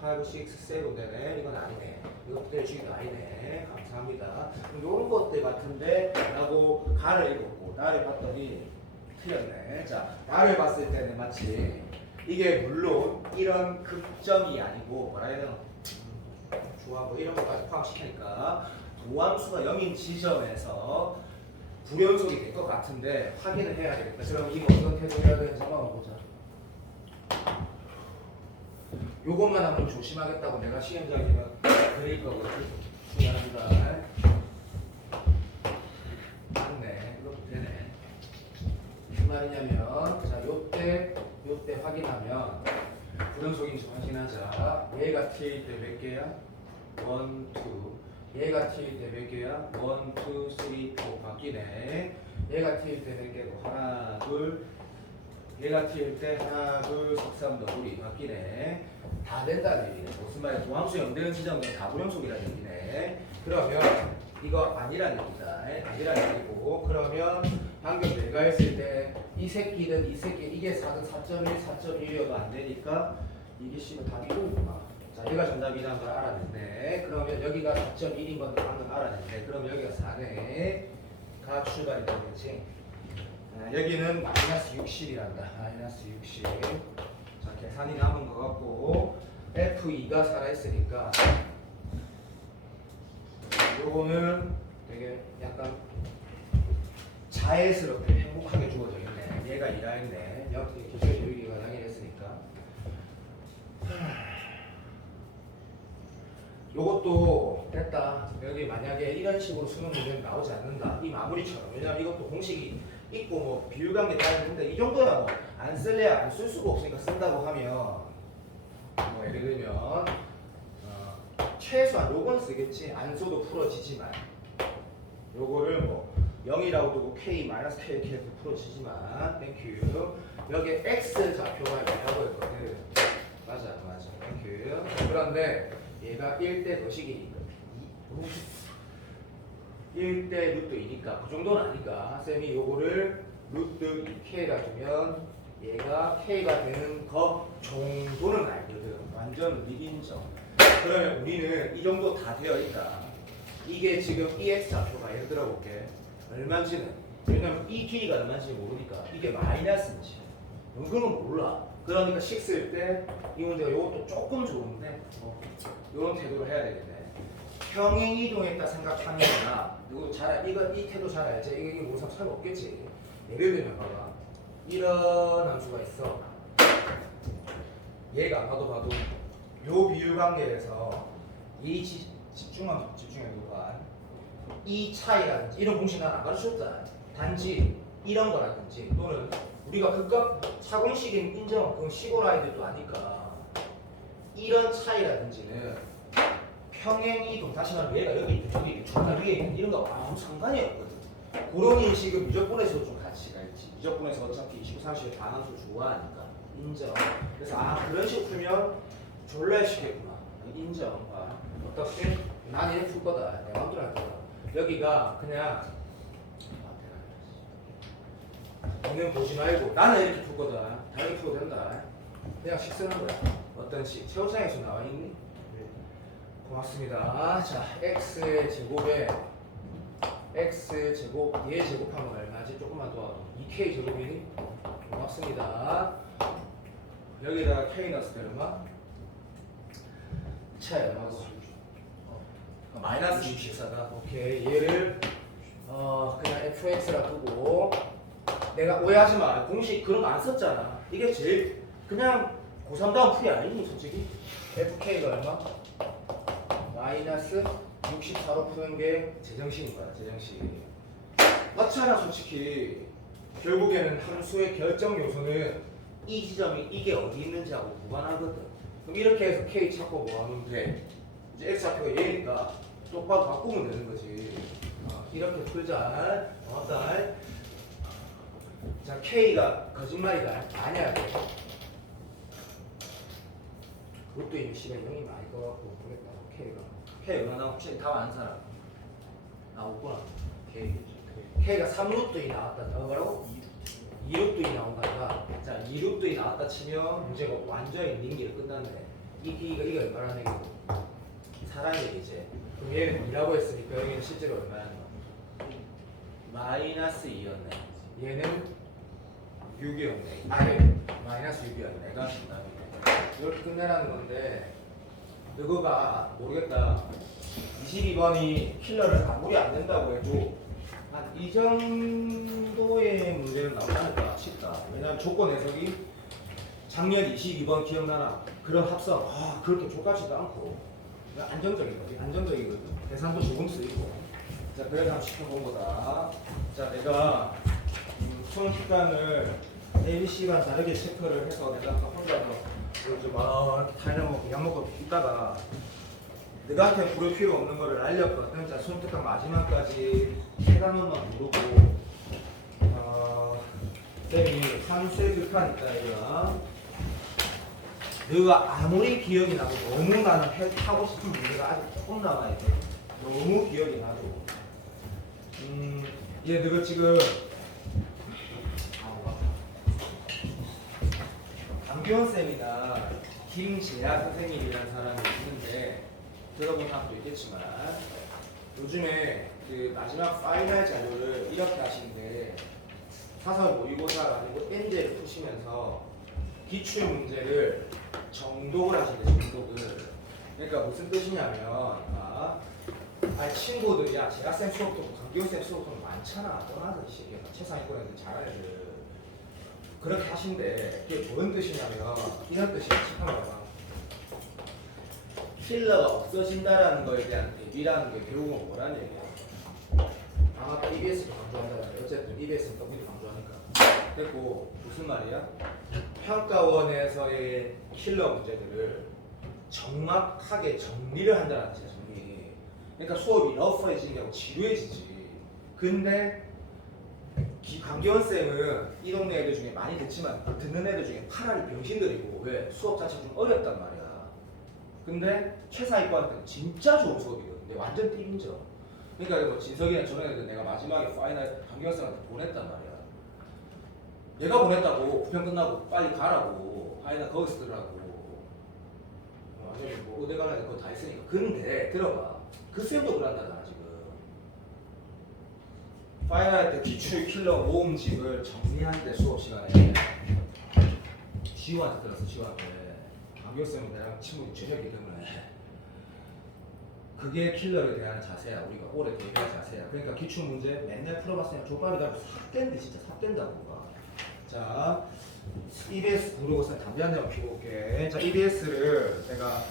4, 5, 6, 7 되네. 이건 아니네. 이것도 때려주기도 아니네. 감사합니다. 요런 것들 같은데 라고 가를 읽었고 나를 봤더니 틀렸네. 자, 나를 봤을 때는 마치 이게 물론 이런 극점이 아니고 뭐라 해야 되나 좋아 뭐 이런 것까지 포함시키니까 도함수가 0인 지점에서 불연속이 될 것 같은데 확인을 해야 되겠다. 그럼 이거 어떤 태도 해야 되는지 한번 보자. 요것만 하면 조심하겠다고 내가 시행자이면 그릴 거거든. 중요합니다. 맞네. 이것도 되네. 무슨 말이냐면 자 요때 확인하면 불연속인지 확인하자. 얘가 t일 때 몇 개야? 1, 2. 얘가 t일 때 몇 개야? 1, 2, 3, 4 바뀌네. 얘가 t일 때 몇 개고? 하나, 둘. 얘가 t일 때 하나, 둘, 3, 둘이 바뀌네. 다 된다는 얘기네. 무슨 말이야? 도함수 0되는 지점은 다 불연속이라는 얘기네. 그러면 이거 아니란 얘기다. 아니란 얘기고 그러면 방금 내가 했을 때 이 새끼든 이 새끼 이게 4든 4.1, 4.1이어도 안 되니까 이게 씨는 답이 이거구나. 자, 얘가 정답이라는 걸 알았는데 그러면 여기가 4.1인 건 방금 알았는데 그럼 여기가 4네가 출발이 되겠지. 여기는 마이너스 60이란다. 마이너스 60. 자, 계산이 남은 것 같고 F2가 살아있으니까 요거는 되게 약간 자애스럽게 행복하게 주어져 있네. 얘가 2라했네. 여기 기술 조이기가 당연했으니까. 요것도 됐다. 여기 만약에 이런 식으로 수능 문제는 나오지 않는다. 이 마무리처럼. 왜냐면 이것도 공식이 있고 뭐 비율관계 다 있는데 이 정도야 뭐 안 쓸래야 안 쓸 수가 없으니까 쓴다고 하면 뭐 예를 들면 최소한 요건 쓰겠지. 안 써도 풀어지지만 요거를 뭐 0이라고 두고 k 마이너스 k 이렇게 해서 풀어지지만 땡큐. 여기에 x 좌표가 뭐라고 했거든. 맞아. 땡큐. 그런데 얘가 1대 거시기니까 1대 루트 2니까 그 정도는 아니까 쌤이 요거를 루트 2k가 주면 얘가 k가 되는 것 정도는 알거든. 완전 미인정. 그러면 우리는 이 정도 다 되어 있다. 이게 지금 EX 좌표가 예를 들어 볼게. 얼마인지는 왜냐면 이 길이가 얼마인지 모르니까 이게 마이너스인지 이거는 몰라. 그러니까 식 쓸 때 이 문제가 요것도 조금 좋은데 요런 태도를 해야 되겠네. 평행 이동했다 생각하는 거나 이거 이 태도 잘 알지? 이게 무슨 차이 없겠지. 예를 들면 봐봐. 이런 함수가 있어. 얘가 봐도 요 비율 관계에서 이 집중해봐. 이 차이라든지 이런 공식 난 안 가르쳤잖아. 단지 이런 거라든지 또는 우리가 그깟 차공식인 인정 그건 시골 아이들도 아니까 이런 차이라든지는 평행 이동 다시 말하면 얘가 여기 있든 저기 있든 존나 위에 있든 이런 거 아무 상관이 없거든. 그런 인식은 미적분에서도 좀 가치가 있지. 미적분에서 어차피 29, 30의 반함수 좋아하니까 인정. 그래서 그런 식으로 풀면 졸라 쉽겠구나. 인정. 어떻게? 난 이렇게 풀 거다. 내 마음대로 할 거다. 여기가 그냥 너는 보지 말고 나는 이렇게 풀 거다. 다르게 풀어도 된다. 그냥 식 쓰는 거야. 어떤 식? 최우창에서 나와 있니? 고맙습니다. 자, x의 제곱에 x 제곱 얘 제곱하면 얼마지? 조금만 더 2k 제곱이니? 고맙습니다. 여기다가 k 넣었을 때 얼마? 차이 얼마고? 마이너스 64다. 오케이. 얘를 그냥 fx라 두고 내가 오해하지 마. 공식 그런 거 안 썼잖아. 이게 제일 그냥 고3 다음 풀이 아니니 솔직히. fk가 얼마? 마이너스 64로 푸는 게 제정신인 거야. 제정신. 맞잖아 솔직히. 결국에는 함수의 결정 요소는 이 지점이 이게 어디 있는지하고 무관하거든. 그럼 이렇게 해서 k 찾고 뭐 하면 돼? 이제 x 좌표가 얘니까 똑바로 바꾸면 되는 거지. 이렇게 풀자. 맞다. 자, k가 거짓말이다. 아니야. 그것도 이미 시간이 0이 많이 떠갖고 모르겠다. k 얼마나 혹시 답 아는 사람? 나오구나. k가 3루트 2 나왔다. 뭐라고? 2루트 2 나온다. 자, 2루트 2 나왔다 치면 문제가 완전히 링기를 끝났네. 이거 얼마나 얘기고? 4라는 얘기지. 그럼 얘는 2라고 했으니까 여기는 실제로 얼마야? 마이너스 2였네. 얘는 6이었네. 마이너스 6이었네. 내가 정답이네. 이렇게 끝내라는 건데 너가 모르겠다. 22번이 킬러를 아무리 안 된다고 해도 한 이 정도의 문제는 나오지 않을까 싶다. 왜냐면 조건 해석이 작년 22번 기억나나? 그런 합성 그렇게 족같지도 않고 안정적인 거지. 안정적이거든. 계산도 조금 쓰이고. 자, 그래서 한번 시켜본 거다. 자, 내가 수능 특강을 ABC랑 다르게 체크를 해서 내가 혼자서 좀 이렇게 달려먹고 약 먹고 있다가 너한테 부를 필요 없는 거를 알렸거든. 자, 수능 특강 마지막까지 세 단원만 부르고 쌤이 산세 극한 있다 이거. 너가 아무리 기억이 나도 너무 나는 하고 싶은 문제가 아직 조금 남아있대. 너무 기억이 나도. 얘 너가 지금 강기원 쌤이나 김재하 선생님이라는 사람이 있는데 들어본 사람도 있겠지만 요즘에 그 마지막 파이널 자료를 이렇게 하시는데 사설 모의고사가 아니고 엔제를 푸시면서 기출 문제를 정독을 하시는데 정독을. 그러니까 무슨 뜻이냐면 친구들이 야 재하쌤 수업도 강기훈쌤 수업도 많잖아. 떠나듯이 최상위권 애들 잘하는 애들 그렇게 하신데 그게 뭔 뜻이냐면 이런 뜻이야. 한번 봐봐. 킬러가 없어진다라는 거에 대한 대비라는 게 결국은 뭐라는 얘기야. 아마 EBS도 강조한다는데 어쨌든 EBS는 더욱이 강조하니까 됐고 무슨 말이야? 평가원에서의 킬러 문제들을 정확하게 정리를 한다는 뜻이야. 정리. 그러니까 수업이 러프해지냐고 지루해지지. 근데 강기원 쌤은 이 동네 애들 중에 많이 듣지만 듣는 애들 중에 파라리 병신들이고 왜 수업 자체가 좀 어렵단 말이야. 근데 최상위권한테는 진짜 좋은 수업이거든. 근데 완전 띠인죠. 그러니까 뭐 진석이나 저런 애들 내가 마지막에 파이널 강기원 쌤한테 보냈단 말이야. 얘가 보냈다고 부평 끝나고 빨리 가라고 파이널 거기서 들으라고. 완전 뭐 어디 가나 그거 다 했으니까. 근데 들어봐. 그 쌤도 그런다잖아 지금. 파이널 때 기출 킬러 모음집을 정리하는데 수업 시간에 지우한테 들었어. 지우한테. 강교쌤은 내랑 친구 최적이기 때문에 그게 킬러에 대한 자세야. 우리가 오래 대비할 자세야. 그러니까 기출 문제 맨날 풀어봤으니까 족발이다 삽댄데 진짜 삽댄다고. 자, EBS 모의고사 담배 한 대만 피고 올게. 자, EBS를 내가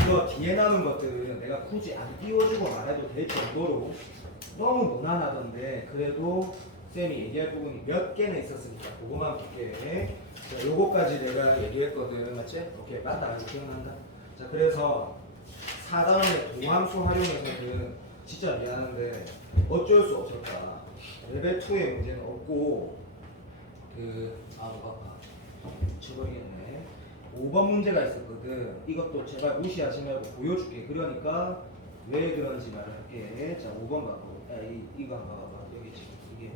이거 뒤에 남은 것들은 내가 굳이 안 띄워주고 말해도 될 정도로 너무 무난하던데 그래도 쌤이 얘기할 부분이 몇 개나 있었으니까 그거만 볼게. 자, 요거까지 내가 얘기했거든. 맞지? 오케이. 맞다. 이거 기억난다. 자, 그래서 4단원의 동함수 활용에서는 진짜 미안한데 어쩔 수 없었다. 레벨 2의 문제는 없고 쳐버리겠네. 5번 문제가 있었거든. 이것도 제발 무시하지 말고 보여줄게. 그러니까 왜 그런지 말할게. 자, 5번 봐봐. 이거 한번 봐봐. 여기 지금 이게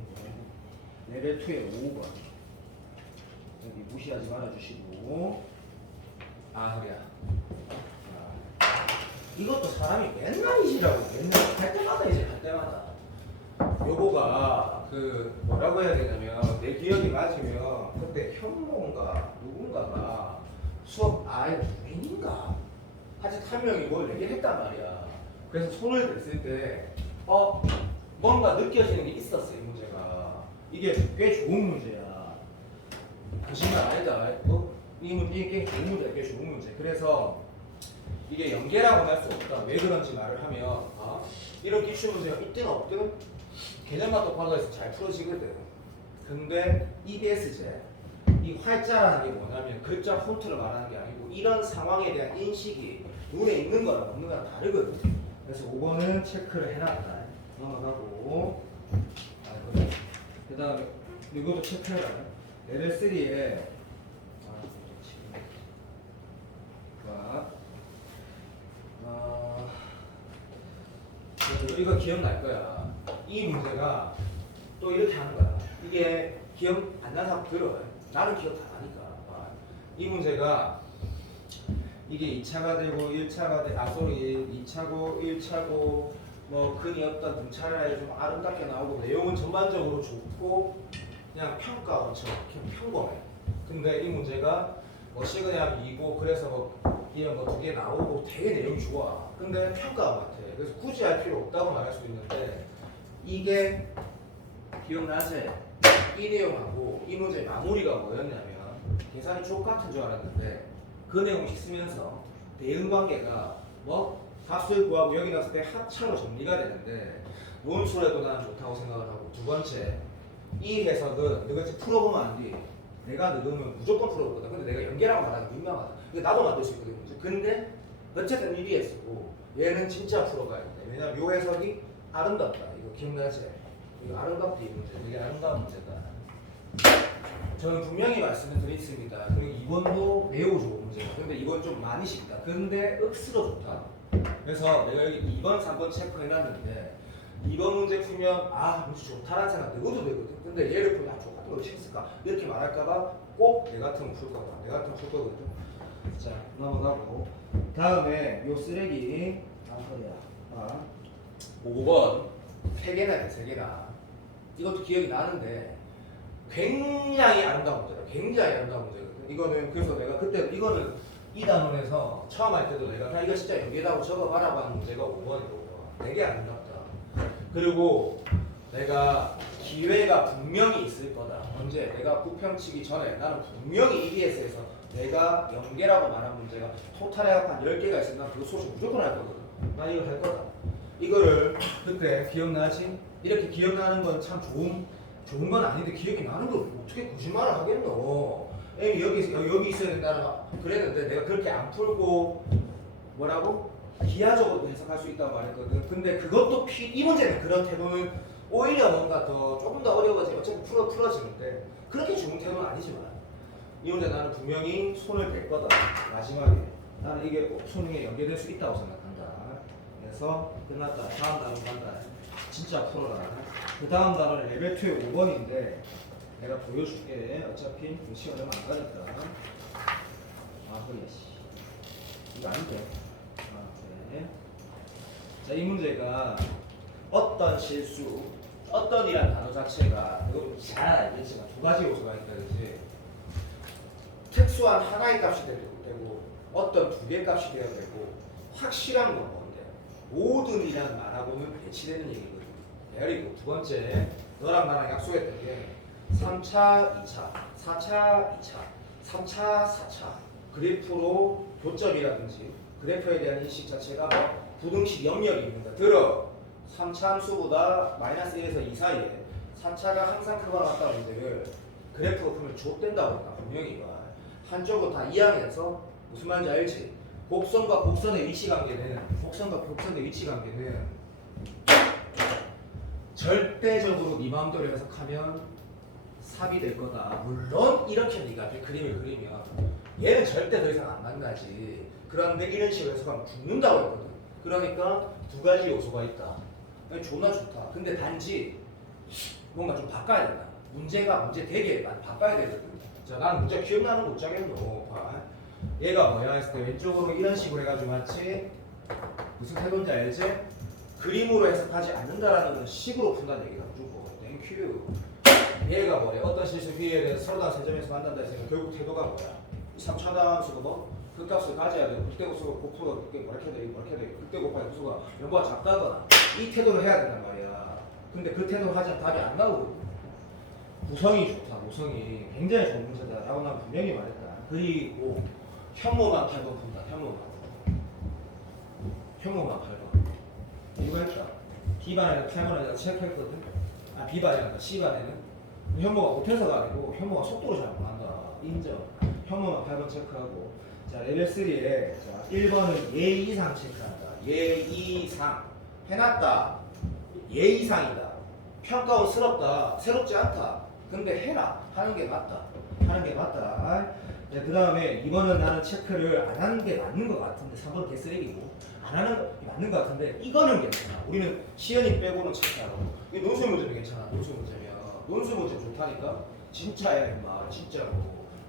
레벨 2의 5번. 여기 무시하지 말아주시고. 그래야. 이것도 사람이 맨날 이지라고. 맨날 할 때마다 이제 할 때마다. 요거가 뭐라고 해야 되냐면 내 기억이 맞으면 그때 현모인가 누군가가 수업 부인인가 하여튼 한 명이 뭘 얘기를 했단 말이야. 그래서 손을 댔을 때 뭔가 느껴지는 게 있었어. 이 문제가 이게 꽤 좋은 문제야. 거짓말 아니다. 이게 꽤 좋은 문제야. 꽤 좋은 문제. 그래서 이게 연계라고 할 수 없다. 왜 그런지 말을 하면 이런 기출 문제가 있든 없든 개념만 똑바로 해서 잘 풀어지거든. 근데 EBS제 이 활자라는 게 뭐냐면 글자 폰트를 말하는 게 아니고 이런 상황에 대한 인식이 눈에 있는 거랑 없는 거랑 다르거든. 그래서 5번은 체크를 해놨다. 넘어가고 그래. 그 다음에 이것도 체크해라. 레벨 3에 이거 기억날 거야. 이 문제가 또 이렇게 하는 거야. 이게 기억 안 나는 사람 들어. 나는 기억 다 나니까. 이 문제가 이게 2차가 되고 1차가 돼. 2차고 1차고 뭐 근이 없던 등차를 좀 아름답게 나오고 내용은 전반적으로 좋고 그냥 평가원처럼 평범해. 근데 이 문제가 뭐 시그널 2고 그래서 뭐 이런 거 2개 나오고 되게 내용이 좋아. 근데 평가원 같아. 그래서 굳이 할 필요 없다고 말할 수 있는데 이게 기억나지? 이 내용하고 이 문제의 마무리가 뭐였냐면 계산이 족같은 줄 알았는데 그 내용을 쓰면서 대응관계가 뭐 값을 구하고 여기 나왔을 때 합차로 정리가 되는데 논술에도 나는 좋다고 생각을 하고 두 번째 이 해석은 너가 이제 풀어보면 안 돼. 내가 넣으면 무조건 풀어보거든. 근데 내가 연계라고 말하기 민망하다. 나도 만들 수 있거든. 근데 어쨌든 EBS고 얘는 진짜 풀어가야 돼. 왜냐면 요 해석이 아름답다. 이거 기억나지? 이거 아름답다. 이 문제. 되게 아름다운 문제다. 저는 분명히 말씀을 드렸습니다. 그리고 2번도 매우 좋은 문제다. 근데 이건 좀 많이 쉽다. 근데 억수로 좋다. 그래서 내가 여기 2번, 3번 체크해놨는데 2번 문제 풀면 아 문제 좋다라는 생각 들어도 되거든. 근데 얘를 풀면 아 똑같은 걸 칠했을까 이렇게 말할까봐 꼭 내 같으면 풀 거다. 내 같으면 풀 거거든. 자 넘어가고 다음에 요 쓰레기 허리야. 5번 3개나 돼 3개나. 이것도 기억이 나는데 굉장히 아름다운 문제다. 굉장히 아름다운 문제거든. 이거는 그래서 내가 그때 이거는 이 단원에서 처음 할 때도 내가 다 이거 진짜 여기다고 적어봐라고 하는 문제가 5번이고 되게 아름답다. 그리고 내가 기회가 분명히 있을 거다. 언제? 내가 부평치기 전에 나는 분명히 EBS에서 내가 연계라고 말한 문제가 토탈에 한 10개가 있으면 난 그 소식 무조건 할 거거든. 난 이거 할 거다. 이거를 그때 기억나지? 이렇게 기억나는 건 참 좋은 건 아닌데 기억이 나는 걸 어떻게 거짓말을 하겠노? 에이 여기 있어야 된다는 그랬는데 내가 그렇게 안 풀고 뭐라고? 기하적으로 해석할 수 있다고 말했거든. 근데 그것도 이 문제는 그런 태도는 오히려 뭔가 더 조금 더 어려워지고 어차피 풀어지는데 그렇게 좋은 태도는 아니지만 이 문제 나는 분명히 손을 댈 거다. 마지막에 나는 이게 손에 연계될 수 있다고 생각한다. 그래서 끝났다. 다음 단원 간다. 진짜 풀어라. 그 다음 단원은 레벨 2의 5번인데 내가 보여줄게. 어차피 시간 얼마 안 가니까. 그래 씨. 이거 아닌데. 그래. 자, 이 문제가 어떤 실수, 어떤이란 단어 자체가 여러분 잘 알겠지만 두 가지 요소가 있다, 그렇지? 특수한 하나의 값이 되고 어떤 두 개의 값이 되어야 되고 확실한 건 뭔데? 모든이란 말하고는 배치되는 얘기거든. 그리고 두 번째, 너랑 나랑 약속했던 게 3차, 2차, 4차, 2차, 3차, 4차 그래프로 교점이라든지 그래프에 대한 인식 자체가 뭐 부등식 염력이 있는 거 들어. 3차 함수보다 마이너스 1에서 2 사이에 3차가 항상 크거나 같다는 문제를 그래프로 풀면 좆된다고 했다. 분명히 이거 한쪽으로 다 이항해서 무슨 말인지 알지? 곡선과 곡선의 위치 관계는 절대적으로 네 마음대로 해석하면 삽이 될 거다. 물론 이렇게 네가 그림을 그리면 얘는 절대 더 이상 안 만나지. 그런데 이런 식으로 해석하면 죽는다고 했거든. 그러니까 두 가지 요소가 있다. 존나 좋다. 근데 단지 뭔가 좀 바꿔야 된다. 문제 되게 바꿔야 되거든. 자, 난 문제 기억나는 거 못 짜겠노. 얘가 뭐야 했을 때 왼쪽으로 이런 식으로 해가지고 마치 무슨 태도인지 알지? 그림으로 해석하지 않는다라는 건 식으로 푼다는 얘기다. 무조건. 땡큐. 얘가 뭐래? 어떤 실수 비에 대해서 서로다 세 점에서 만난다 했으니까 결국 태도가 뭐야? 3차단 함수가 뭐? 그 값을 가져야 되고 그때 곱수가 곱수가 그때 뭐렇게 돼? 그때 곱하기 곱수가 연보가 작다거나 이 태도를 해야 된단 말이야. 근데 그 태도를 하자면 답이 안 나오거든. 구성이 좋다. 구성이 굉장히 좋은 문제다라고 난 분명히 말했다. 그리고 현모만 8번 푼다. 현모만 8번. 이거 했다. B반에는 8번에다 체크했거든. B반이란다. C반에는 현모가 못해서가 아니고 현모가 속도를 잘 못한다. 인정. 현모만 8번 체크하고 자 레벨 3에 자 1번은 예이상 체크한다. 예이상 해놨다. 예이상이다. 평가원스럽다. 새롭지 않다. 근데 해라. 하는 게 맞다. 그 다음에 2번은 나는 체크를 안 하는 게 맞는 것 같은데 3번은 개쓰레기고 안 하는 거 맞는 것 같은데 이거는 괜찮아. 우리는 시연이 빼고는 체크하고 이 논술 문제는 괜찮아. 논술 문제 좋다니까. 진짜야 임마. 진짜로.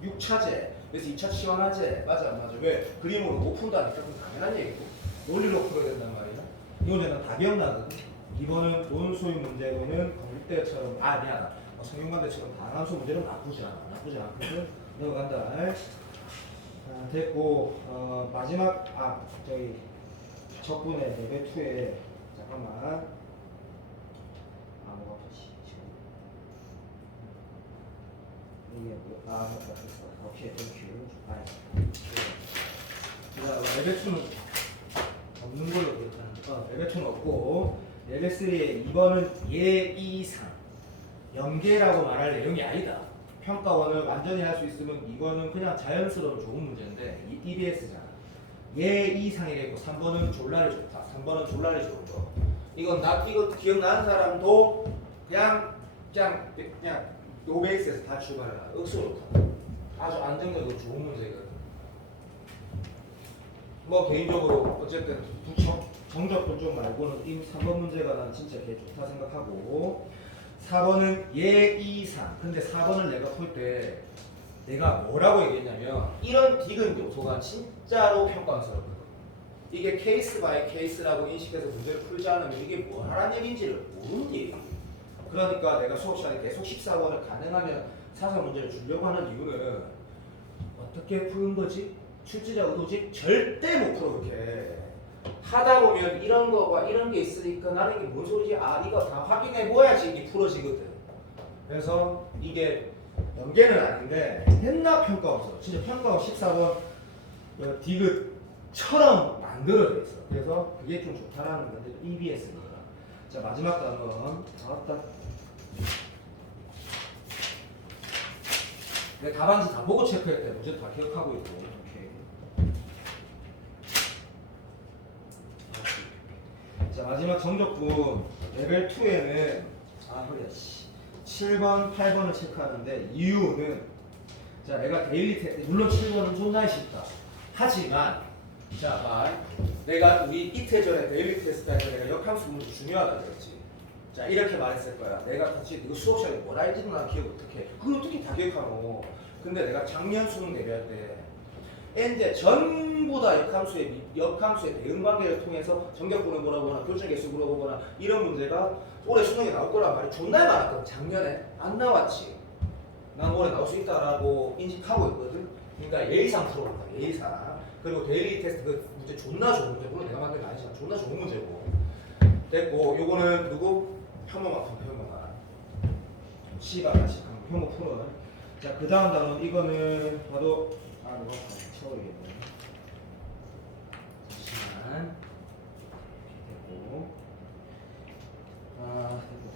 6차제. 그래서 2차 시원하제. 맞아 안 맞아? 왜? 그림으로 못 푼다니까. 그건 당연한 얘기고. 논리로 풀어야 된단 말이야. 이 문제는 다 기억나거든. 2번은 논술 문제로는 공립대처럼 미안하다. 성균관대처럼 다항함수 문제는 나쁘지 않거든. 넘어간다. 됐고 마지막 저기 적분의 레벨 2에 잠깐만 뭐가 지금 이게 맞다 됐어. 오케이 땡큐. 레벨 2는 없는 걸로 그랬다. 레벨 2는 없고 레벨 3에 2번은 예이상 연계라고 말할 내용이 아니다. 평가원을 완전히 할 수 있으면 이거는 그냥 자연스러운 좋은 문제인데 EBS잖아. 예이상이고 3번은 졸라리 좋다. 3번은 졸라리 좋은 거. 이거 기억나는 사람도 그냥 노베이스에서 다 출발해라. 억수로 좋다. 아주 안정적으로 좋은 문제거든. 뭐 개인적으로 어쨌든 9초 정적분 쪽 말고는 이 3번 문제가 난 진짜 개 좋다 생각하고 4번은 예이상. 근데 4번을 내가 풀 때 내가 뭐라고 얘기했냐면 이런 디귿 요소가 진짜로 평가스럽거든. 이게 케이스 바이 케이스라고 인식해서 문제를 풀지 않으면 이게 뭐 하라는 얘기인지를 모르는 얘기. 그러니까 내가 수업 시간에 계속 14번을 가능하면 사설 문제를 주려고 하는 이유는 어떻게 푸는 거지? 출제자 의도지? 절대 못 풀어 그렇게. 하다 보면 이런 거와 이런 게 있으니까 나는 이게 뭔 소리지? 아 이거 다 확인해 보야지 이게 풀어지거든. 그래서 이게 연계는 아닌데 옛날 평가원서 진짜 평가원 14번 디귿처럼 만들어져 있어. 그래서 그게 좀 좋다라는 건데 EBS입니다. 자 마지막 단원 나왔다. 내가 답안지 다 보고 체크했대. 문제 다 기억하고 있고. 오케이. 자 마지막 정적분 레벨 2에는 아 허리야 씨 7번 8번을 체크하는데 이유는 자 내가 데일리 테스트 물론 7번은 존나 쉽다. 하지만 자 말 내가 우리 이틀 전에 데일리 테스트에서 내가 역함수 문제 중요하다 그랬지. 자 이렇게 말했을 거야. 내가 같이 이거 수업 시간에 뭐라 했지도 난 기억 못해. 그걸 어떻게 다 기억하노. 근데 내가 작년 수능 대비할 때 이제 전부 다 역함수의 대응 관계를 통해서 정격분을 물어보거나 교정 개수 물어보거나 이런 문제가 올해 수능에 나올 거란 말이 존나 많았거든. 작년에 안 나왔지. 난 올해 나올 수 있다라고 인식하고 있거든. 그러니까 예의상 풀어볼 거야. 예의상. 그리고 데일리 테스트 그 문제 존나 좋은 문제. 물론 내가 만든 게 아니지만 존나 좋은 문제고. 됐고 요거는 누구? 현모만 C가 다시 현모 풀어. 자 그 다음 단원 이거는 바로 뭐가 채워야겠네. 잠시만. 됐고.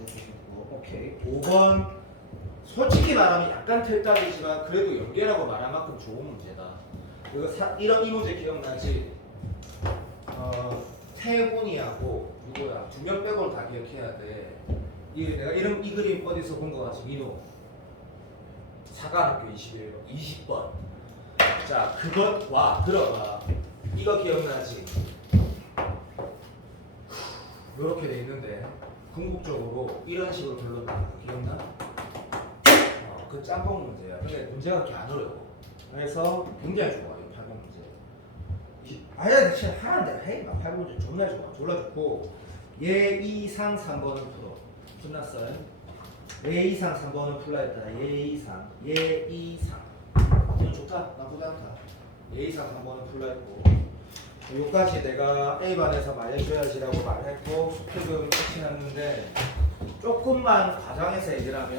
됐고. 오케이. 5번. 솔직히 말하면 약간 틀딱이지만 그래도 연계라고 말할 만큼 좋은 문제다. 이거 이 문제 기억나지? 태훈이하고 누구야? 2명 빼고는 다 기억해야 돼. 내가 이 그림 어디서 본 거 같지? 민호. 사관학교 20번. 자, 그것과 들어봐. 이거 기억나지? 이렇게 돼 있는데 궁극적으로 이런 식으로 결론 나는 거 기억나? 그 짬뽕 문제야. 근데 문제가 그렇게 안 어려워. 그래서 굉장히 좋아. 이 8번 문제. 아야 진짜 하나인데 헤이 막 8번 문제 존나 좋아. 졸라 좋고 얘 이상 3번은 풀어. 끝났어요. 얘 이상 3번은 풀라 했다. 얘 이상. 이건 좋다. 나쁘지 않다. 얘 이상 3번은 풀라 했고 요까지 내가 A반에서 말해줘야지라고 말했고 수특은 끝이 났는데 조금만 과장해서 얘기를 하면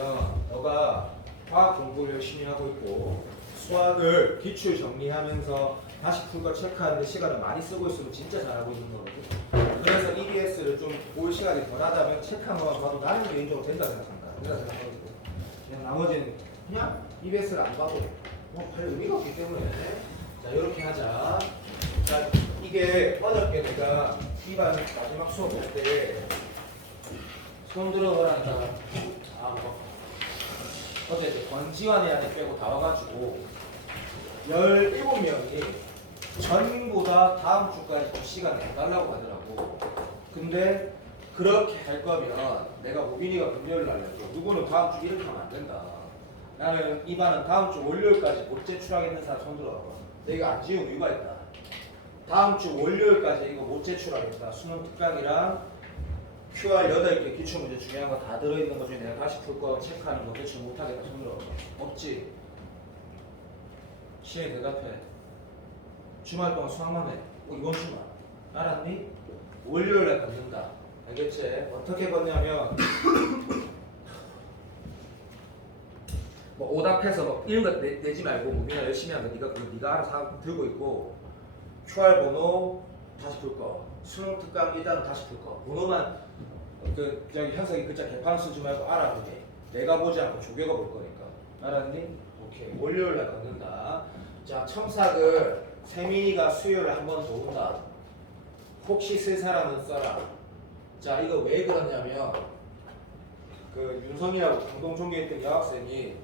너가 화학 공부를 열심히 하고 있고 수학을 기출 정리하면서 다시 풀 거 체크하는데 시간을 많이 쓰고 있으면 진짜 잘하고 있는 거거든. 그래서 EBS를 좀 볼 시간이 덜하다면 체크한 것만 봐도 나는 개인적으로 된다 생각한다. 내가 생각하거든. 그냥 나머지는 그냥 EBS를 안 봐도 별 의미가 없기 때문에 자 이렇게 하자. 자 이게 어저께 내가 B반 마지막 수업 할 때 손 들어보라니까 어제 권지환이 안에 빼고 다 와가지고 17명이 전부 다 다음 주까지 좀 시간 내달라고 하더라고. 근데 그렇게 할 거면 내가 우빈이가 금요일 날 냈고 누구는 다음 주 이렇게 하면 안 된다. 나는 이 반은 다음 주 월요일까지 못 제출하겠는 사람 손 들어봐. 내가 안 지운 이유가 있다. 다음 주 월요일까지 이거 못 제출하겠다. 수능 특강이랑 QR 8개 기출문제 중요한 거 다 들어있는 거 중에 내가 다시 풀 거 체크하는 거 대출 못하겠다. 손 들어봐. 없지? 시에 대답해. 주말 동안 수학만 해. 이번 주말. 알았니? 월요일에 받는다. 알겠지? 어떻게 받냐면 뭐 오답해서 뭐 이런 거 내지 말고 우리가 열심히 하면 네가 알아서 들고 있고 QR 번호 다시 풀 거. 수능 특강 일단은 다시 풀 거. 번호만 저기 현석이 글자 개판 쓰지 말고 알아보게. 내가 보지 않고 조교가 볼 거니까. 알았니? 오케이. 월요일 날 걷는다. 자, 첨삭을 세민이가 수요일에 한 번 더 온다. 혹시 쓸 사람은 써라. 자, 이거 왜 그러냐면 그 윤성이라고 강동종교에 있던 여학생이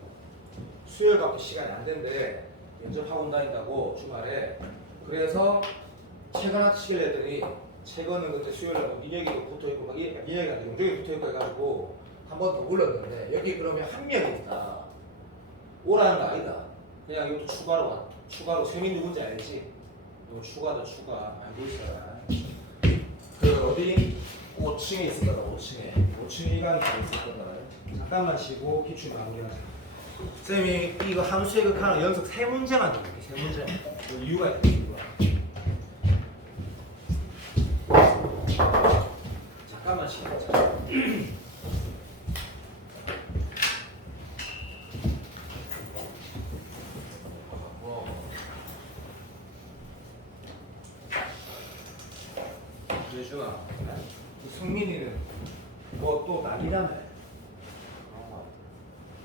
수요일밖에 시간이 안 된대. 면접 학원 다닌다고 주말에. 그래서 책 하나 치기로 했더니 최근은 그때 수요일날 민혁이도 붙어있고 막 민혁이한테 용종이 붙어있고 해가지고 한 번 더 불렀는데 여기 그러면 한 명이 있다. 오라는 거 아니다. 그냥 이것도 추가로 셈이 누군지 알지? 이거 추가다 추가 알고 있어라. 그 어디 5층에 있을 거다 5층에 5층에 일강이 있을 거다. 잠깐만 쉬고 기출 마무리하자. 쌤이 이거 함수의 극한을 연속 3문제만 넣을게. 3문제. 그 이유가 있다. 이유가. 잠깐만 쉬자. 예준아, 승민이는 뭐 또 난리라며.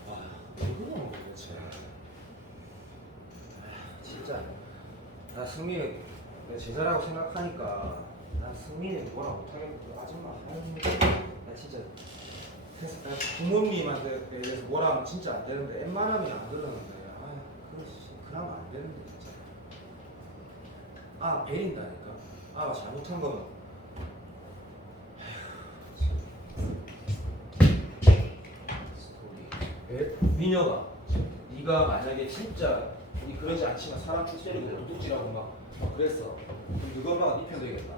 와, 이거는 도대체. 진짜. 나 승민이 내 제자라고 생각하니까 난 승민이 뭐라 못하겠고 아줌마. 나 진짜 나 부모님한테 대해서 뭐라 하면 진짜 안 되는데 웬만하면 안 그러는데 그러면 안 되는데 진짜. 아 베린다니까. 아 잘못한 거는. 민혁아, 네가 만약에 진짜 니 그러지 않지만 사람 쭉 때리고 도둑질하고 막 그랬어. 그럼 너가 엄마가 네 편 되겠다.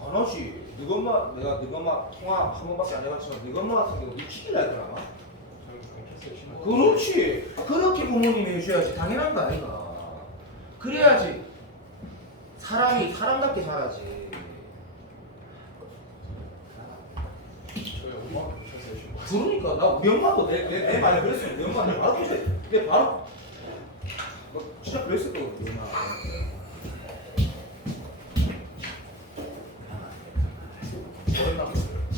안 하지. 너가 엄마 내가 너가 엄마 통화 한 번밖에 안 해봤지만 너가 엄마 같은 경우 니 죽일라 했더라. 그렇지. 그렇게 부모님이 해줘야지. 당연한 거 아닌가. 그래야지 사람이 사람답게 자라지. 그러니까 나 우리 엄마도 내 말에 그랬으면 우리 엄마는 바로 내 바로 뭐 진짜 그랬을 거거든 우리 엄마.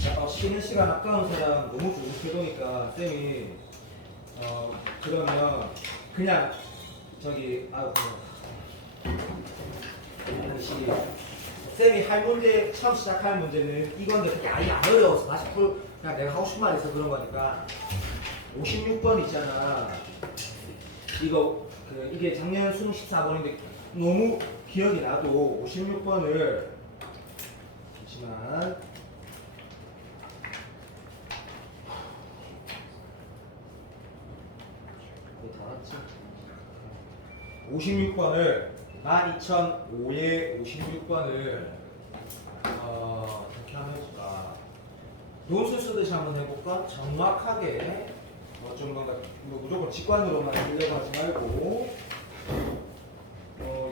약간 쉬는 시간 아까운 사람 너무 조급해도니까 쌤이 그러면 그냥 저기 쌤이 할 문제 처음 시작할 문제는 이건데 그게 아예 안 어려워서 다시 그냥 내가 하고 싶은 말이 있어 그런 거니까 56번 있잖아. 이거 이게 작년 수능 14번인데 너무 기억이 나도 56번을 잠시만 거의 다 왔지? 56번을 12005에 56번을 어떻게 하면 해볼까? 논술 쓰듯이 한번 해볼까? 정확하게 좀 뭔가 무조건 직관으로만 하려고 하지 말고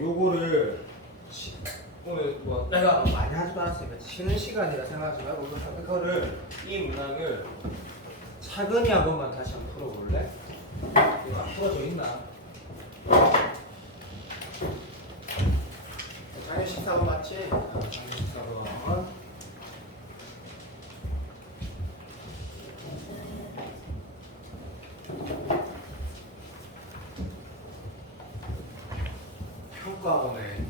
요거를 오늘 뭐 내가 많이 하지도 않았으니까 쉬는 시간이라 생각하지 말고 그거를 이 문항을 차근히 한 번만 다시 한번 풀어볼래? 이거 안 풀어져 있나? 작년 14번 맞지? 작년 14번 평가원의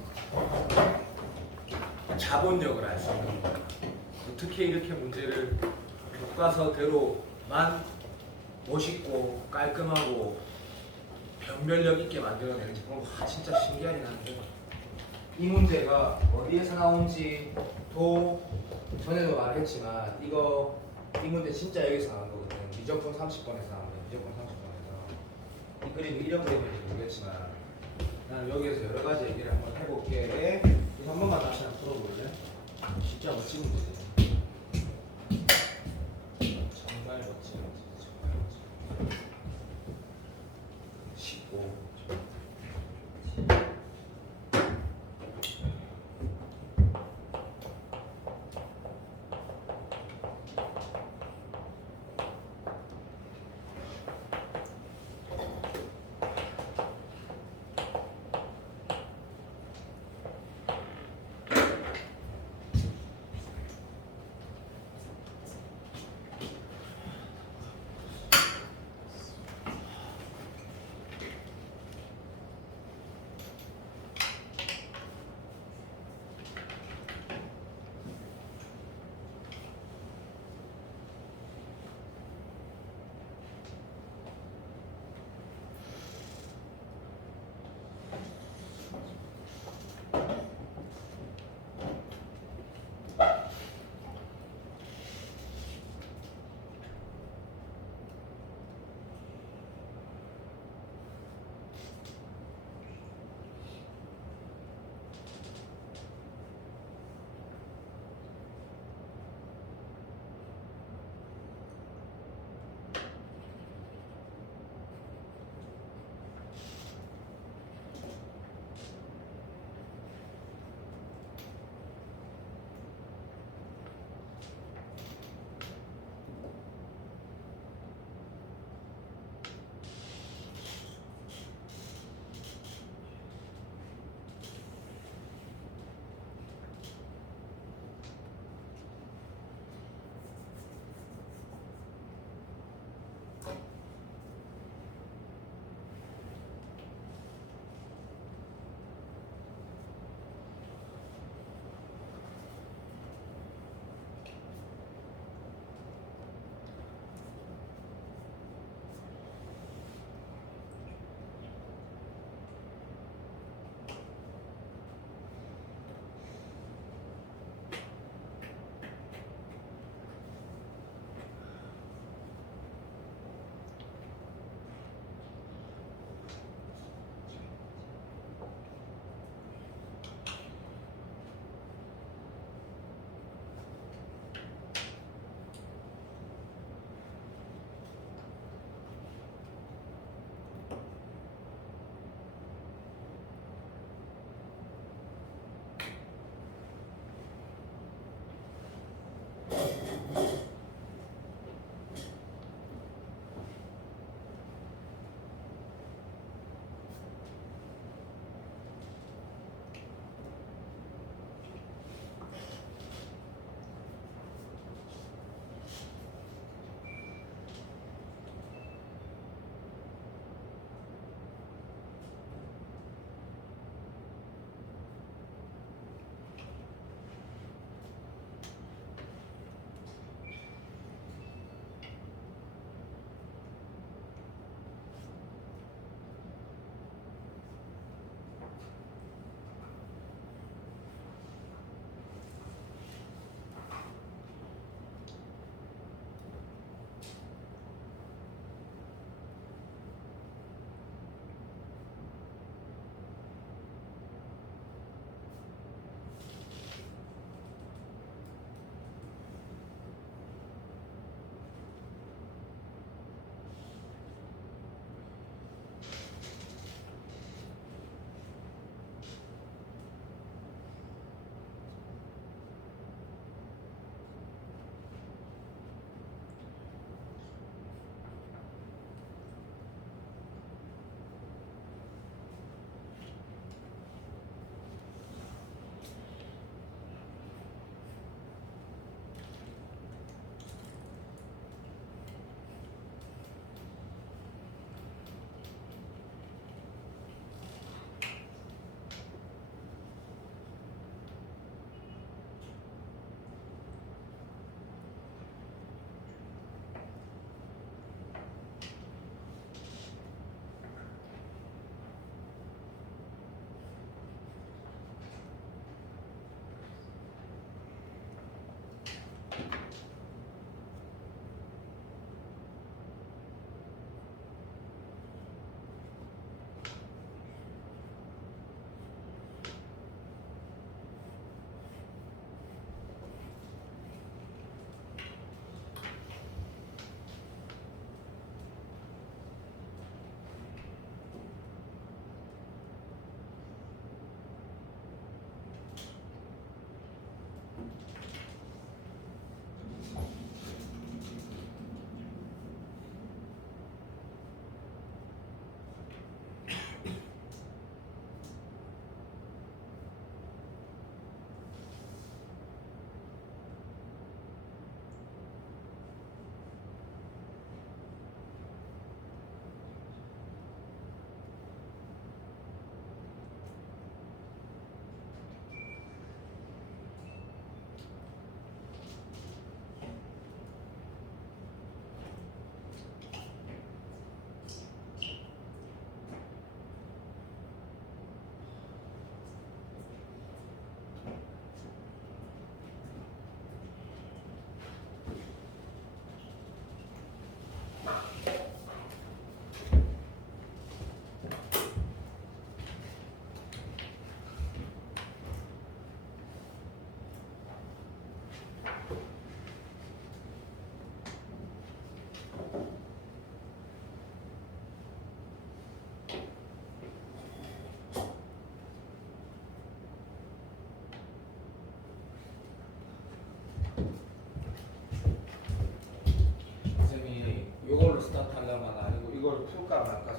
자본력을 알 수 있는 거야. 어떻게 이렇게 문제를 교과서대로만 멋있고 깔끔하고 변별력 있게 만들어내는지 진짜 신기하긴 한데 이 문제가 어디에서 나온지도 전에도 말했지만 이 문제 진짜 여기서 나온 거거든. 미적분 30번에서 나오는 미적분 30번에서 이 그림이 이런 그림인지 모르겠지만 나는 여기에서 여러 가지 얘기를 한번 해볼게. 이거 한 번만 다시 한번 풀어볼래? 진짜 멋진 문제지. 정말 멋진 문제지. 정말 멋진. 15.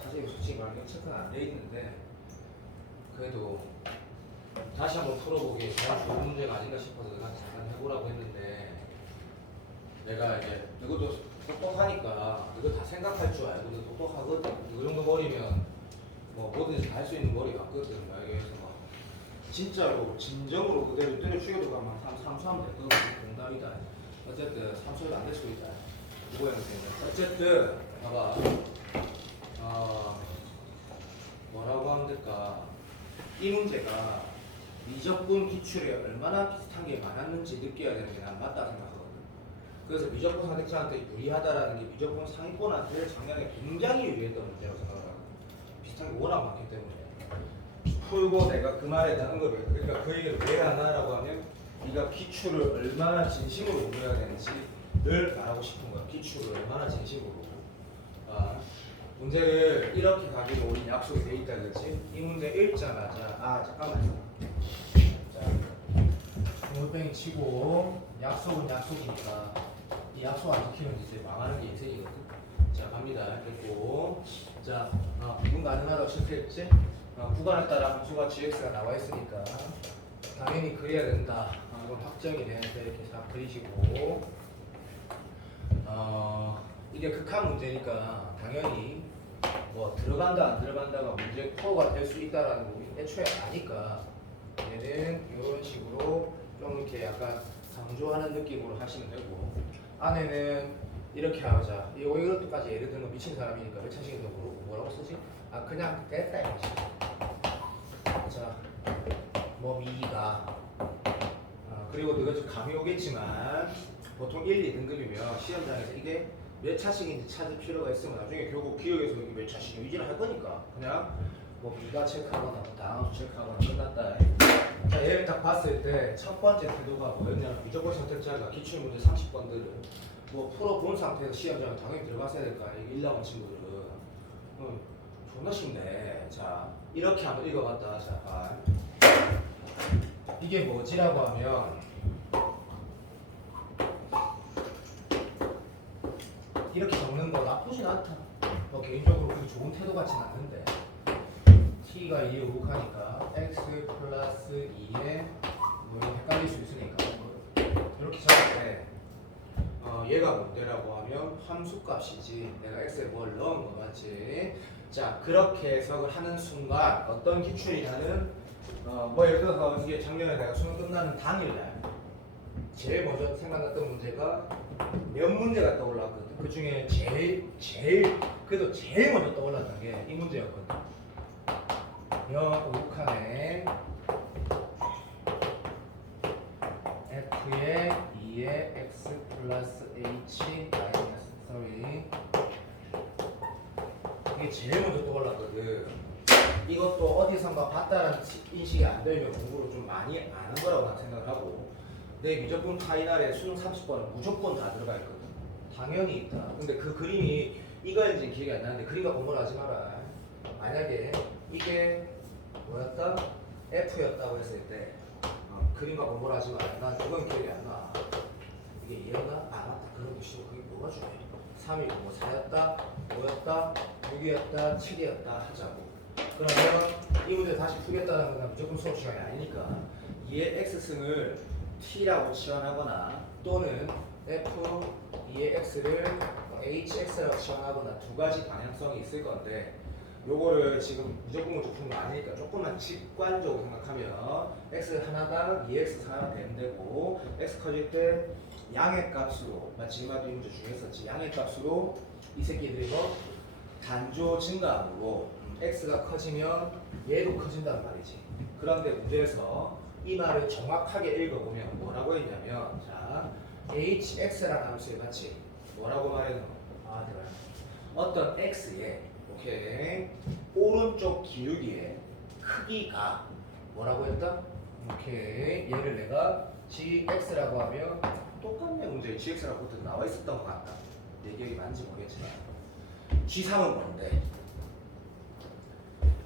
사실 솔직히 말하면 체크는 안 돼 있는데 그래도 다시 한번 풀어보기에 제일 좋은 문제가 아닌가 싶어서 내가 잠깐 해보라고 했는데 내가 이제 이것도 똑똑하니까 이거 다 생각할 줄 알고 도 똑똑하거든. 이 정도 머리면 뭐 뭐든지 다 할 수 있는 머리 같거든. 여기에서 막 진짜로 진정으로 그대로 때려 죽여도 가면 삼수하면 될 거거든. 공답이다. 어쨌든 삼수도 안 될 수도 있다. 누구야 때문에. 어쨌든 봐봐. 뭐라고 하면 될까? 이 문제가 미적분 기출에 얼마나 비슷한 게 많았는지 느껴야 되는 게 난 맞다 생각하거든. 그래서 미적분 선택자한테 유리하다라는 게 미적분 상위권한테 작년에 굉장히 유리했던 문제라고 생각하거든. 비슷한 게 워낙 많기 때문에. 풀고 내가 그 말에 대한 언급을 했어. 그러니까 그 얘기를 왜 하나라고 하면 네가 기출을 얼마나 진심으로 공부해야 되는지 늘 말하고 싶은 거야. 기출을 얼마나 진심으로. 문제를 이렇게 가지고 우리 약속이 돼 있다 그랬지? 이 문제 읽자마자 잠깐만요. 자, 골뱅이 치고 약속은 약속이니까 이 약속 안 지키면 이제 망하는 게 인생이거든. 자, 갑니다. 됐고, 자, 구분 가능하다고 체크했지? 구간에 따라 함수가 gx가 나와 있으니까 당연히 그려야 된다. 이건 확정이네. 이렇게 싹 그리시고, 이게 극한 문제니까 당연히 뭐 들어간다 안 들어간다가 문제 코어가 될 수 있다라는 거 우리 애초에 아니까 얘는 이런 식으로 좀 이렇게 약간 강조하는 느낌으로 하시면 되고, 안에는 이렇게 하자. 이것도까지 예를 들면 미친 사람이니까 외차식에서 뭐라고 쓰지? 그냥 됐다 이거지. 자, 뭐 미가 그리고 너가 좀 감이 오겠지만 보통 1, 2등급이면 시험장에서 이게 몇 차식인지 찾을 필요가 있으면 나중에 결국 기억에서 이게 몇 차식이 위지를 할 거니까 그냥 뭐 미가 체크하거나 다음 체크하거나 끝났다. 자, 얘를 딱 봤을 때 첫 번째 태도가 뭐였냐면 미적분 선택자가 기출문제 30번들을 뭐 풀어본 상태에서 시험장에 당연히 들어갔어야 될 거 아니에요. 1, 나온 친구들은. 존나 쉽네. 자, 이렇게 한번 읽어봤다. 자, 이게 뭐지라고 하면 이렇게 적는 거 나쁘진 않다. 개인적으로 그게 좋은 태도 같진 않는데 t가 2에 우극하니까 x 플러스 2에 뭐 헷갈릴 수 있으니까 이렇게 적을 때 얘가 뭔데라고 하면 함수값이지. 내가 x에 뭘 넣은 거 맞지? 자, 그렇게 해석을 하는 순간 어떤 기출이냐는 뭐 예를 들어서 이게 작년에 내가 수능 끝나는 당일날 제일 먼저 생각났던 문제가 몇 문제가 떠올랐거든. 그 중에 그래도 제일 먼저 떠올랐던 게 이 문제였거든. 몇 우칸에 f의 2의 x 플러스 h 마이너스 이게 제일 먼저 떠올랐거든. 이것도 어디선가 봤다라는 인식이 안 되면 공부를 좀 많이 안 한 거라고 난 생각을 하고, 내 미적분 파이널에 수능 30번은 무조건 다 들어가 있거든. 당연히 있다. 근데 그 그림이 이거인지 기억이 안 나는데 그림과 공부를 하지 마라. 만약에 이게 뭐였다? F였다고 했을 때 그림과 공부를 하지 마라. 난 그건 기억이 안 나. 이게 이해가? 맞다. 그런 거 싫어. 그게 뭐가 중요해? 3이고 뭐 4였다, 5였다, 6이었다, 7이었다 하자고. 그러면 이 문제 다시 풀겠다는 건 무조건 수업 시간이 아니니까 2의 x승을 t라고 치환하거나 또는 f 2의 x를 hx라고 치환하거나 두 가지 방향성이 있을 건데, 요거를 지금 무조건 먼저 푸는 거 아니니까 조금만 직관적으로 생각하면 x 하나당 2x 하나 되면 되고, x 커질 때 양의 값으로, 마지막 이 문제 중에 있었지, 양의 값으로 이 새끼들이 뭐 단조 증가함으로 x가 커지면 얘도 커진다는 말이지. 그런데 문제에서 이 말을 정확하게 읽어보면 뭐라고 했냐면, 자, hx라는 함수에 같이 뭐라고 말했노? 내가 어떤 x에, 오케이, 오른쪽 기울기의 크기가 뭐라고 했다? 오케이, 얘를 내가 gx라고 하면 똑같네. 문제에 gx라고 나와 있었던 것 같다. 내 기억이 맞는지 모르겠지만 g3은 뭔데?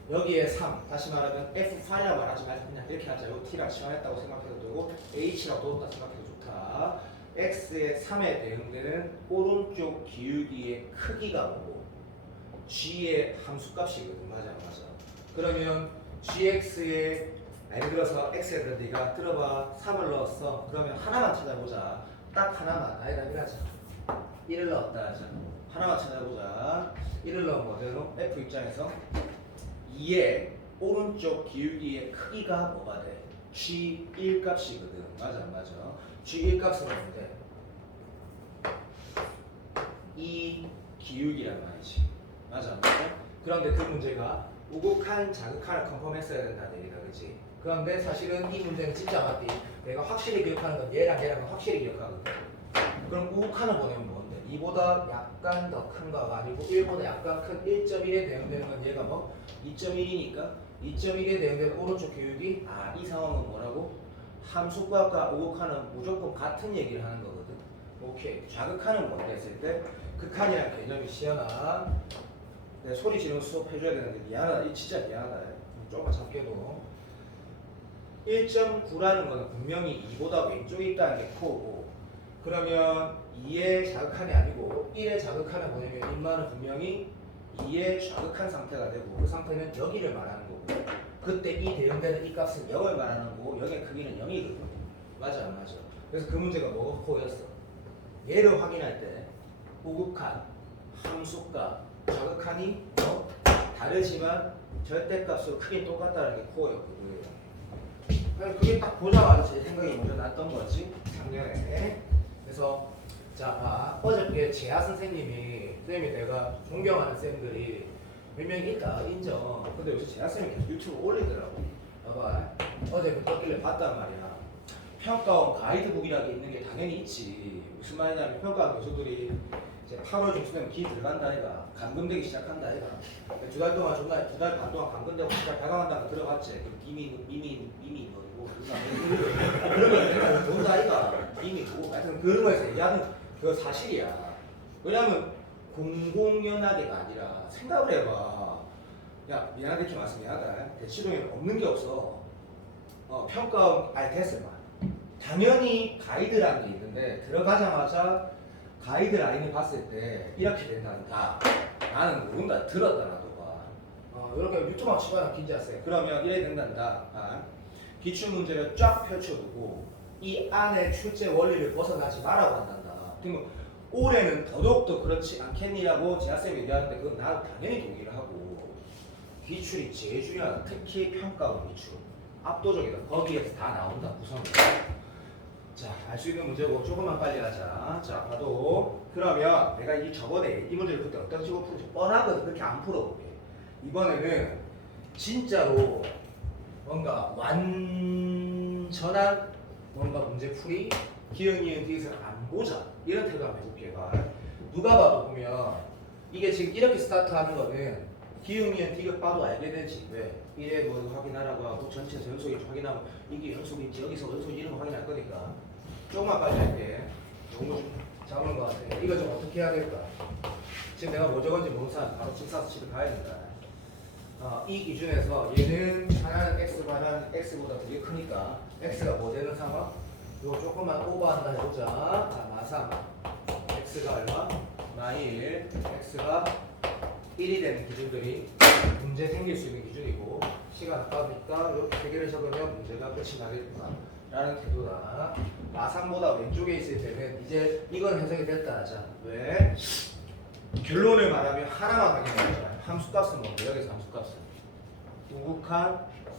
여기에 3, 다시 말하면 f5라고 말하지 말고 그냥 이렇게 하자. 요 t랑 치환했다고 생각해도 되고 h라고 뒀다 생각해도 좋다. x의 3에 대응되는 오른쪽 기울기의 크기가 뭐고, g의 함수값이거든. 맞아. 그러면 gx의 예를 들어서 x에 그런데 네가 들어봐 3을 넣었어. 그러면 하나만 찾아보자. 딱 하나만. 아니다 이러자. 1을 넣었다 하자. 하나만 찾아보자. 1을 넣은 모델로 f 입장에서 2의 오른쪽 기울기의 크기가 뭐가 돼? g1 값이거든. 맞아. g1 값은 뭔데? 이 기울기란 말이지. 맞아. 그런데 그 문제가 우극한 자극한을 컨펌했어야 된다는 얘기다, 그렇지? 그런데 사실은 이 문제는 진짜 맞지. 내가 확실히 기억하는 건 얘랑은 확실히 기억하거든. 그럼 우극한을 보내면 뭔데? 2보다 약간 더 큰 거가 아니고 1보다 약간 큰 1.1에 대응되는 건 얘가 뭐? 2.1이니까 2.1에 대응되는 오른쪽 기울기. 이 상황은 뭐라고? 함수값과 우극한은 무조건 같은 얘기를 하는 거거든. 오케이. 자극한은 뭔데 했을 때 극한이라는 개념이 시연아. 내 소리 지르면 수업해줘야 되는데 미안하다. 진짜 미안하다. 조금만 잡게도 1.9라는 거는 분명히 2보다 왼쪽에 있다는 게 코고, 그러면 2의 자극한이 아니고 1의 자극한을 보내면 인마는 분명히 2의 자극한 상태가 되고, 그 상태는 여기를 말하는 거고, 그때 이 대응되는 이 값은 0을 말하는 거고 0의 크기는 0이거든. 맞아 안 맞아? 그래서 그 문제가 뭐가 코였어? 얘를 확인할 때 우극한, 함수값, 자극한이 다르지만 절대값으로 크게 똑같다는 게 코어였거든. 그게 딱 보자마자 제 생각이 먼저 났던 거지, 작년에. 그래서 자, 어저께 재하 선생님이 내가 존경하는 쌤들이 몇 명 있다, 인정. 근데 요새 재하 쌤이 계속 유튜브 올리더라고. 봐봐, 어제부터 떴길래 봤단 말이야. 평가원 가이드북이라는 게 있는 게 당연히 있지. 무슨 말이냐면 평가원 교수들이 이제 8월 중순에 기 들어간다 아이가, 감금되기 시작한다 아이가. 2달 동안 2달 반 동안 감금되고 진짜 발광한다고 들어갔지. 그 미미 너고 그러면 돈다 아이가. 미미고 하여튼 그런 거에서 얘기하는 그거 사실이야. 왜냐면 공공연하게가 아니라 생각을 해봐. 야 미안하게 이렇게 말씀 미안하다. 대치동에는 없는 게 없어. 평가원 됐어 마. 당연히 가이드라는 게 있는데 들어가자마자 가이드 라인을 봤을 때 이렇게 된단다. 나는 모른다. 들었다 나도. 이렇게 유튜브만 치거나 긴지하세요. 그러면 이래 된단다. 기출 문제를 쫙 펼쳐두고 이 안에 출제 원리를 벗어나지 말라고 한단다. 그러면 올해는 더더욱더 그렇지 않겠니라고 재학생이 얘기하는데 그건 나도 당연히 동의를 하고, 기출이 제일 중요하다. 특히 평가원 기출 압도적이다. 거기에서 다 나온다. 구성이. 자, 알 수 있는 문제고 조금만 빨리 하자. 자, 봐도 그러면 내가 저번에 이 문제를 그때 어떤 식으로 풀지 뻔하거든. 그렇게 안 풀어볼게. 이번에는 진짜로 뭔가 완전한 뭔가 문제풀이, 기억, 이응, 뒤에서 안 보자 이런 태도 한번 해볼게. 누가 봐도 보면 이게 지금 이렇게 스타트하는 거는 기억, 이응, 디귿 봐도 알게 되지. 왜? 1에 뭐 확인하라고 하고 전체에서 연속인지 확인하고 이게 연속인지 여기서 연속인지 이런 거 확인할 거니까 조금만 빨리 할게. 너무 좀 작은 것 같아. 이거 좀 어떻게 해야 될까? 지금 내가 뭐 적은지 모르는 사람 바로 집 사서 집에 가야 된다. 이 기준에서 얘는 하나는 x고 하나는 x보다 되게 크니까 x가 뭐 되는 상황? 이거 조금만 오버한다 해보자. 마상 x가 얼마? 마일 x가 1이 되는 기준들이 문제 생길 수 있는 기준이고, 시간 아까우니까 이렇게 세 개를 적으면 문제가 끝이 나겠구나 라는 태도다. 마상보다 왼쪽에 있을 때는 이제 이건 해석이 됐다 하자. 왜? 결론을 말하면 하나만 확인해보자. 함수값은 뭔데? 여기서 함수값은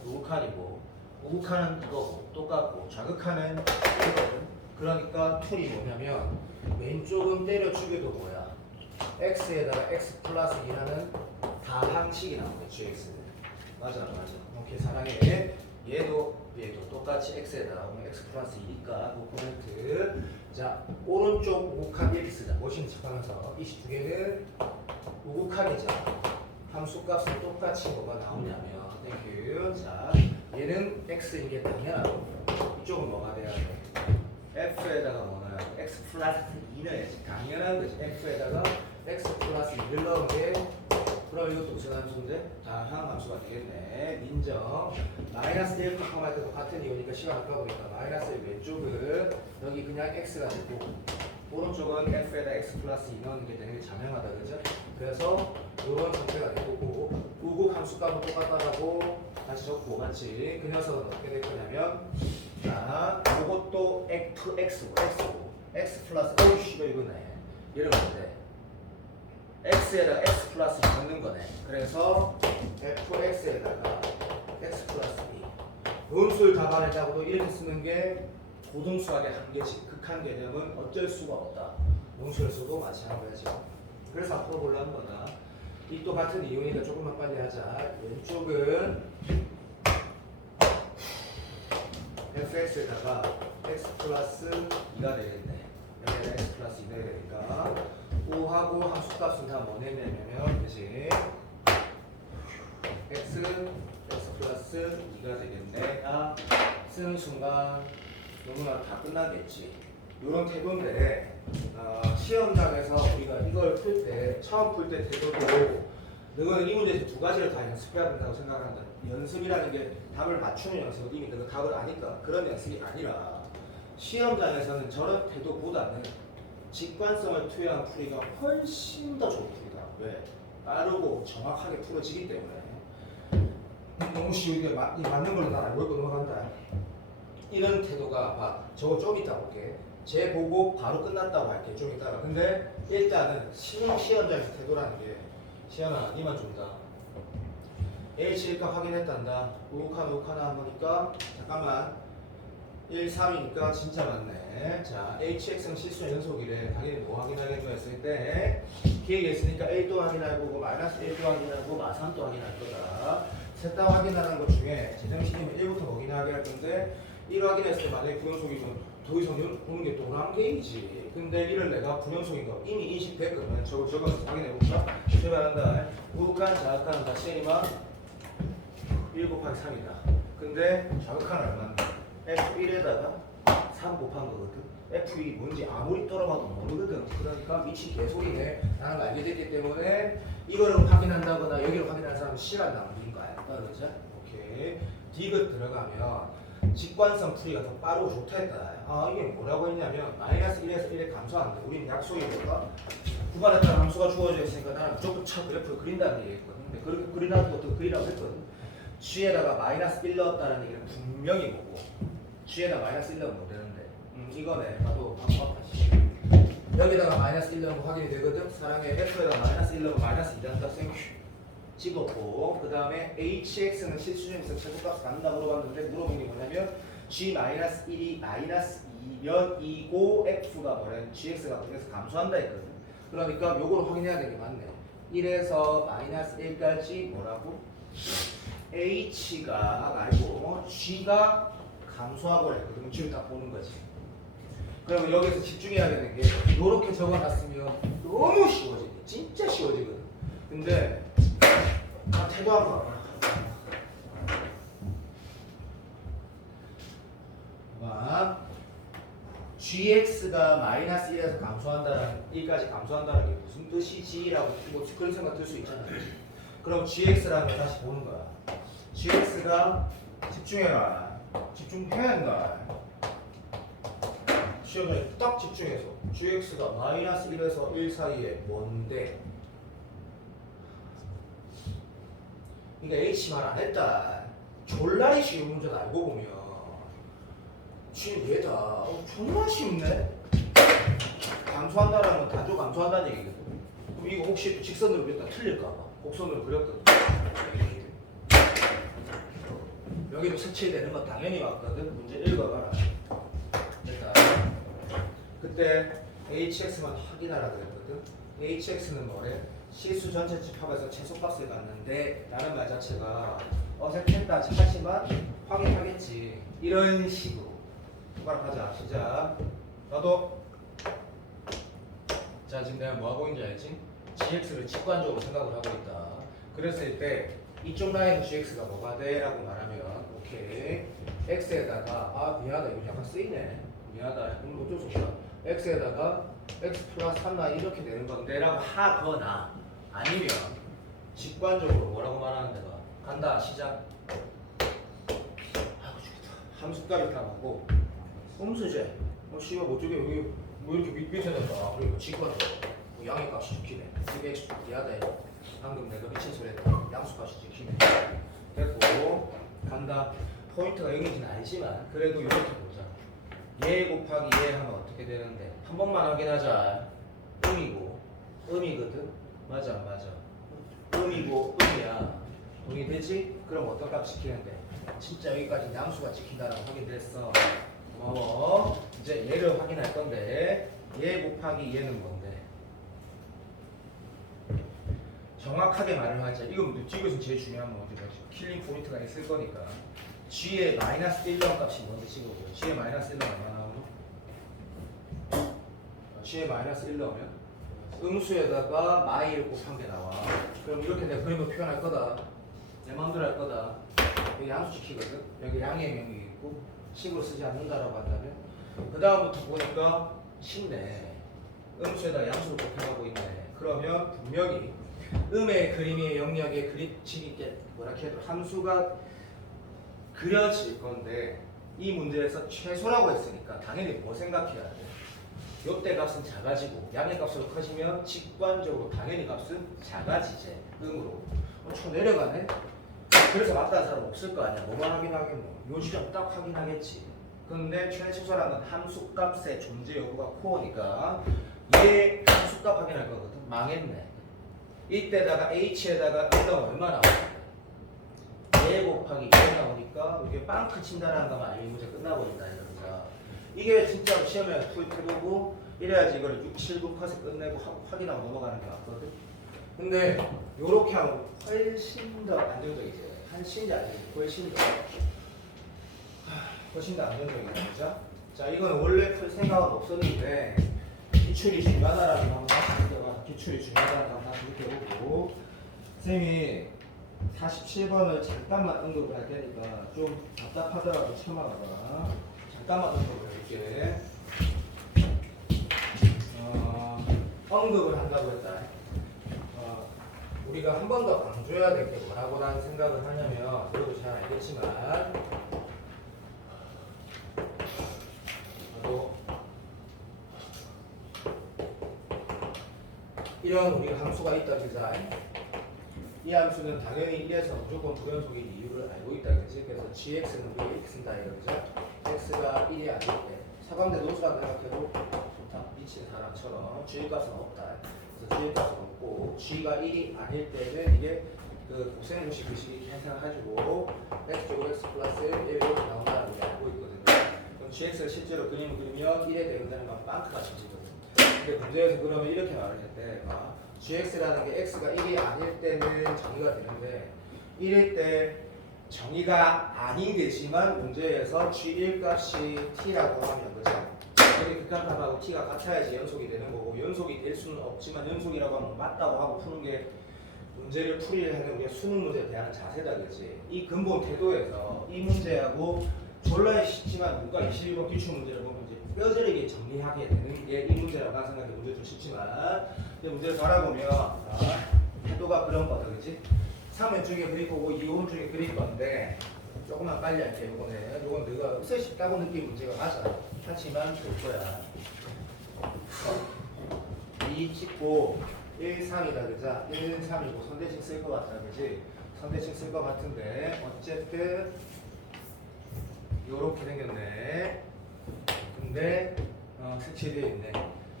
우극한이고, 우극한은 이거고 똑같고, 자극한은 이거거든. 그러니까 툴이 뭐냐면 왼쪽은 때려주기도 뭐야? x에다가 x 플러스 2라는 다항식이 나오네. gx는. 맞아. 오케이, 사랑해. 얘도 똑같이 x에다가 x 플러스 2니까 노코멘트. 자, 오른쪽 우극한 이렇게 쓰자. 모신 척하면서 이 두 개는 우극한이잖아. 함수값은 똑같이 뭐가 나오냐면 땡큐. 자, 얘는 x인 게 당연하고 이쪽은 뭐가 돼야 돼? f에다가 뭐 넣어야 돼? x 플러스 2 넣어야지. 당연한 거지. f에다가 x 플러스 2를 넣은 게, 그럼 이것도 무슨 함수인데? 다항 함수가 되겠네. 민정. 마이너스 1 컴할 때도 같은 이유니까 시간 아까우니까 마이너스 1 왼쪽은 여기 그냥 x가 되고 오른쪽은 f에다 x 플러스 2 넣는 게 되게 자명하다 그죠? 그래서 이런 형태가 되고 우국 함수값은 똑같다라고 다시 적고 같이 그 녀석은 어떻게 될 거냐면 자 이것도 x고 x 플러스 어이씨 이거네 이런 건데 x에다가 x 플러스 2 넣는 거네. 그래서 fx에다가 x 플러스 2 음수를 답안했다고도 이렇게 쓰는 게 고등수학의 한계지. 극한 개념은 어쩔 수가 없다. 음수를 써도 마찬가지죠. 그래서 앞으로 보려는 거다. 이 또 같은 이유니까 조금만 빨리 하자. 왼쪽은 fx에다가 x 플러스 2가 되겠네. 여기다 x 플러스 2 넣어야 되니까 5하고 함수값은 다 뭐 내냐면 대신 x 플러스 2가 되겠네. 쓰는 순간 너무나 다 끝나겠지. 이런 태도인데 시험장에서 우리가 이걸 풀 때 처음 풀 때 태도도 너는 이 문제에서 두 가지를 다 연습해야 된다고 생각한다. 연습이라는 게 답을 맞추는 연습, 이미 너가 답을 아니까 그런 연습이 아니라 시험장에서는 저런 태도보다는 직관성을 투여한 풀이가 훨씬 더 좋은 풀이다. 왜? 빠르고 정확하게 풀어지기 때문에. 너무 쉬우게 맞는 걸로 다 알고 있고 넘어간다. 이런 태도가 봐. 저거 좀 이따 볼게. 쟤 보고 바로 끝났다고 할게. 좀 이따가. 근데 일단은 시험장에서 태도라는 게 시험아 니만 준다. H일까 확인했단다. 우욱하나 한거니까 잠깐만 1, 3이니까 진짜 맞네. 자, HX는 실수 연속이래. 당연히 뭐 확인하겠노 했을 때 기획했으니까 1도 확인하고 마이너스 1도 확인하고 마삼도 확인할 거다. 셋 다 확인하는 것 중에 제정신이면 1부터 확인하게 할 건데 1 확인했을 때 만약에 불연속이면 더 이상 보는 게 노란게이지. 근데 1을 내가 불연속인 거 이미 인식됐거든. 적어서 확인해볼까? 출발한다. 우욱한 자극하는 다 시에리만 1 곱하기 3이다. 근데 자극하는 얼마인데? F1에다가 3 곱한 거거든. F2이 뭔지 아무리 떨어봐도 모르거든. 그러니까 미치 개소리네 라는 걸 알게 됐기 때문에 이거를 확인한다거나 여기를 확인하는 사람은 시간 낭비인 거야. 그러죠? 오케이. 디귿 들어가면 직관성 풀이가 더 빠르고 좋다 했다. 이게 뭐라고 했냐면 마이너스 1에서 1에 감소한다. 우리는 약속이 뭘까? 구간에 따른 함수가 주어져 있으니까 나는 무조건 차 그래프를 그린다는 얘기했거든. 근데 그렇게 그리라는 것도 그리라고 했거든. G에다가 마이너스 1 넣었다는 얘기는 분명히 뭐고 G에다 마이너스 1 넣으면 못 되는데 이거네. 나도 방법하시. 여기다가 마이너스 1 넣으면 확인이 되거든. 사랑의 F에다 마이너스 1 넣으면 마이너스 2단다. 생큐. 집었고 그 다음에 hx는 실수점에서 최소값 갖는다 물어봤는데 물어본 게 뭐냐면 g-1이 마이너스 2면 2고 f가 뭐래? gx가 그래서 감소한다 했거든. 그러니까 요거를 확인해야 되는 게 맞네. 1에서 마이너스 1까지 뭐라고? h가 말고 g가 감소하고 했거든. g를 딱 보는 거지. 그러면 여기서 집중해야 되는 게 요렇게 적어놨으면 너무 쉬워지네. 진짜 쉬워지거든. 근데 태도 한번 봐. gx가 마이너스 1에서 감소한다는 1까지 감소한다는 게 무슨 뜻이지? 라고 뭐 그런 생각 들 수 있잖아. 그럼 gx라는 걸 다시 보는 거야. gx가 집중해라. 집중해야 한다. 시험에 딱 집중해서 gx가 마이너스 1에서 1 사이에 뭔데? 그러니까 H 말 안 했다. 졸라리 쉬운 문제도 알고 보면 지금 얘다. 존나 쉽네. 감소한다라는 건 단조 감소한다는 얘기거든. 그럼 이거 혹시 직선으로 그렸다 틀릴까봐 곡선으로 그렸거든. 여기도 색칠되는 거 당연히 맞거든. 문제 읽어봐라. 됐다. 그때 HX만 확인하라 그랬거든. HX는 뭐래? 실수 전체 집합에서 최소값을 갖는데 라는 말 자체가 어색했다 하지만 확인하겠지. 이런 식으로 손가락하자. 시작. 나도 자 지금 내가 뭐하고 있는지 알지? gx를 직관적으로 생각을 하고 있다. 그랬을 때 이쪽 라인 gx가 뭐가 돼? 라고 말하면 오케이 x에다가 미안하다 이거 약간 쓰이네. 미안하다. 어쩔 수 없다. x에다가 x 플러스 3라 이렇게 되는 건데 라고 하거나 아니면 직관적으로 뭐라고 말하는 데가 간다. 시작. 아이고 죽겠다. 함수값이 나가고 음수제 씨발 뭐 저게 여기 뭐 이렇게 밑에다가 그리고 직관도 뭐 양의 값이 지키네. 이게 x 이하다. 방금 내가 미친 소리 했다. 양수값이 지키네. 됐고 간다. 포인트가 여기는 아니지만 그래도 이렇게 보자. 얘 곱하기 얘 하면 어떻게 되는데? 한 번만 확인하자. 음이고 음이거든. 맞아 안 맞아. 음이고 음이야. 동의되지? 그럼 어떤 값 지키는데? 진짜 여기까지 양수가 지킨다라고 확인됐어. 고마워. 이제 얘를 확인할 건데 얘 곱하기 얘는 뭔데? 정확하게 말을 하자. 이것은 제일 중요한 건 어디가 킬링 포인트가 있을 거니까. g의 마이너스 1 넣은 값이 뭔데 찍어보자. g의 마이너스 1 넣으면 얼마 나오노? g의 마이너스 1 넣으면 음수에다가 마이를 곱한 게 나와. 그럼 이렇게 내가 그림을 표현할 거다. 내 마음대로 할 거다. 여기 양수 지키거든. 여기 양의 명이 있고 식으로 쓰지 않는다라고 한다면 그 다음부터 보니까 쉽네. 음수에다 양수를 곱해가고 있네. 그러면 분명히 음의 그림의 영역에 그림치기 게 뭐라 해도 함수가 그려질 건데 이 문제에서 최소라고 했으니까 당연히 뭐 생각해야 돼? 요때 값은 작아지고 양의 값으로 커지면 직관적으로 당연히 값은 작아지지. 음으로 쳐 내려가네. 그래서 맞다는 사람 없을 거 아니야. 뭐만 확인하겠노? 요 지점 딱 확인하겠지. 근데 최소라는 함수값의 존재 여부가 코어니까 얘 함수값 확인할 거거든. 망했네. 이때다가 h에다가 1 넣으면 얼마 나오냐? 얘 곱하기 2 나오니까 이게 빵크 친다라는 거만 아니면 문제 끝나버린다 이러면서 이게 진짜로 시험에 풀해보고 이래야지 이걸 6, 7, 9컷에 끝내고 확인하고 넘어가는 게 맞거든. 근데 요렇게 하면 훨씬 더 안정적이지. 훨씬 더 안정적이죠. 진짜. 자, 이건 원래 풀 생각은 없었는데 기출이 중요하다라는 거 한번 봤을 기출이 중요하다는 거 한번 이렇게 보고 쌤이 47번을 잠깐만 언급을 할 테니까 좀 답답하더라도 참아봐라. 잠깐만 언급을 해줄게. 언급을 한다고 했다. 우리가 한 번 더 강조해야 될 게 뭐라고라는 생각을 하냐면 여러분 잘 알겠지만 이런 우리가 함수가 있다 그자. 이 함수는 당연히 1에서 무조건 불연속인 이유를 알고 있다 그지. 그래서 gx는 우리가 이렇게 쓴다 이거죠. x가 1이 아닐 때 사광대 노수라고 생각해도 좋다. 미친 사람처럼 g 값은 없다. 그래서 g 값은 없고 g가 1이 아닐 때는 이게 그 고생무식 규칙이 계산해가지고 x제곱 x 플러스 1 이렇게 나온다는 걸 알고 있거든요. 그럼 gx를 실제로 그림을 그리면 1에 대응되는 건 빵크가 쳐지거든요. 근데 문제에서 그러면 이렇게 말을 했대. gx라는 게 x가 1이 아닐 때는 정의가 되는데 1일 때 정의가 아닌 게지만 문제에서 g1 값이 t라고 하면 그죠? 여기 극한값하고 t가 같아야지 연속이 되는 거고 연속이 될 수는 없지만 연속이라고 하면 맞다고 하고 푸는 게 문제를 풀이를 하는 우리가 수능 문제에 대한 자세다 그렇지? 이 근본 태도에서 이 문제하고 졸라 쉽지만 문과 21번 기출 문제를 보면 이제 뼈저리게 정리하게 되는 게 이 문제라고 나는 생각해. 문제 좀 쉽지만 근데 문제를 바라보면 태도가 그런 거다 그렇지? 3번 중에 그릴 거고 2번 중에 그릴 건데 조금만 빨리 할게. 요건 내가 으쌰 쉽다고 느낀 문제가 맞아. 하지만 볼 거야. 2 찍고 1, 3이다 그자. 1, 3이고 선대식 쓸 것 같다 그지? 선대식 쓸 것 같은데 어쨌든 요렇게 생겼네. 근데 색칠되어 있네.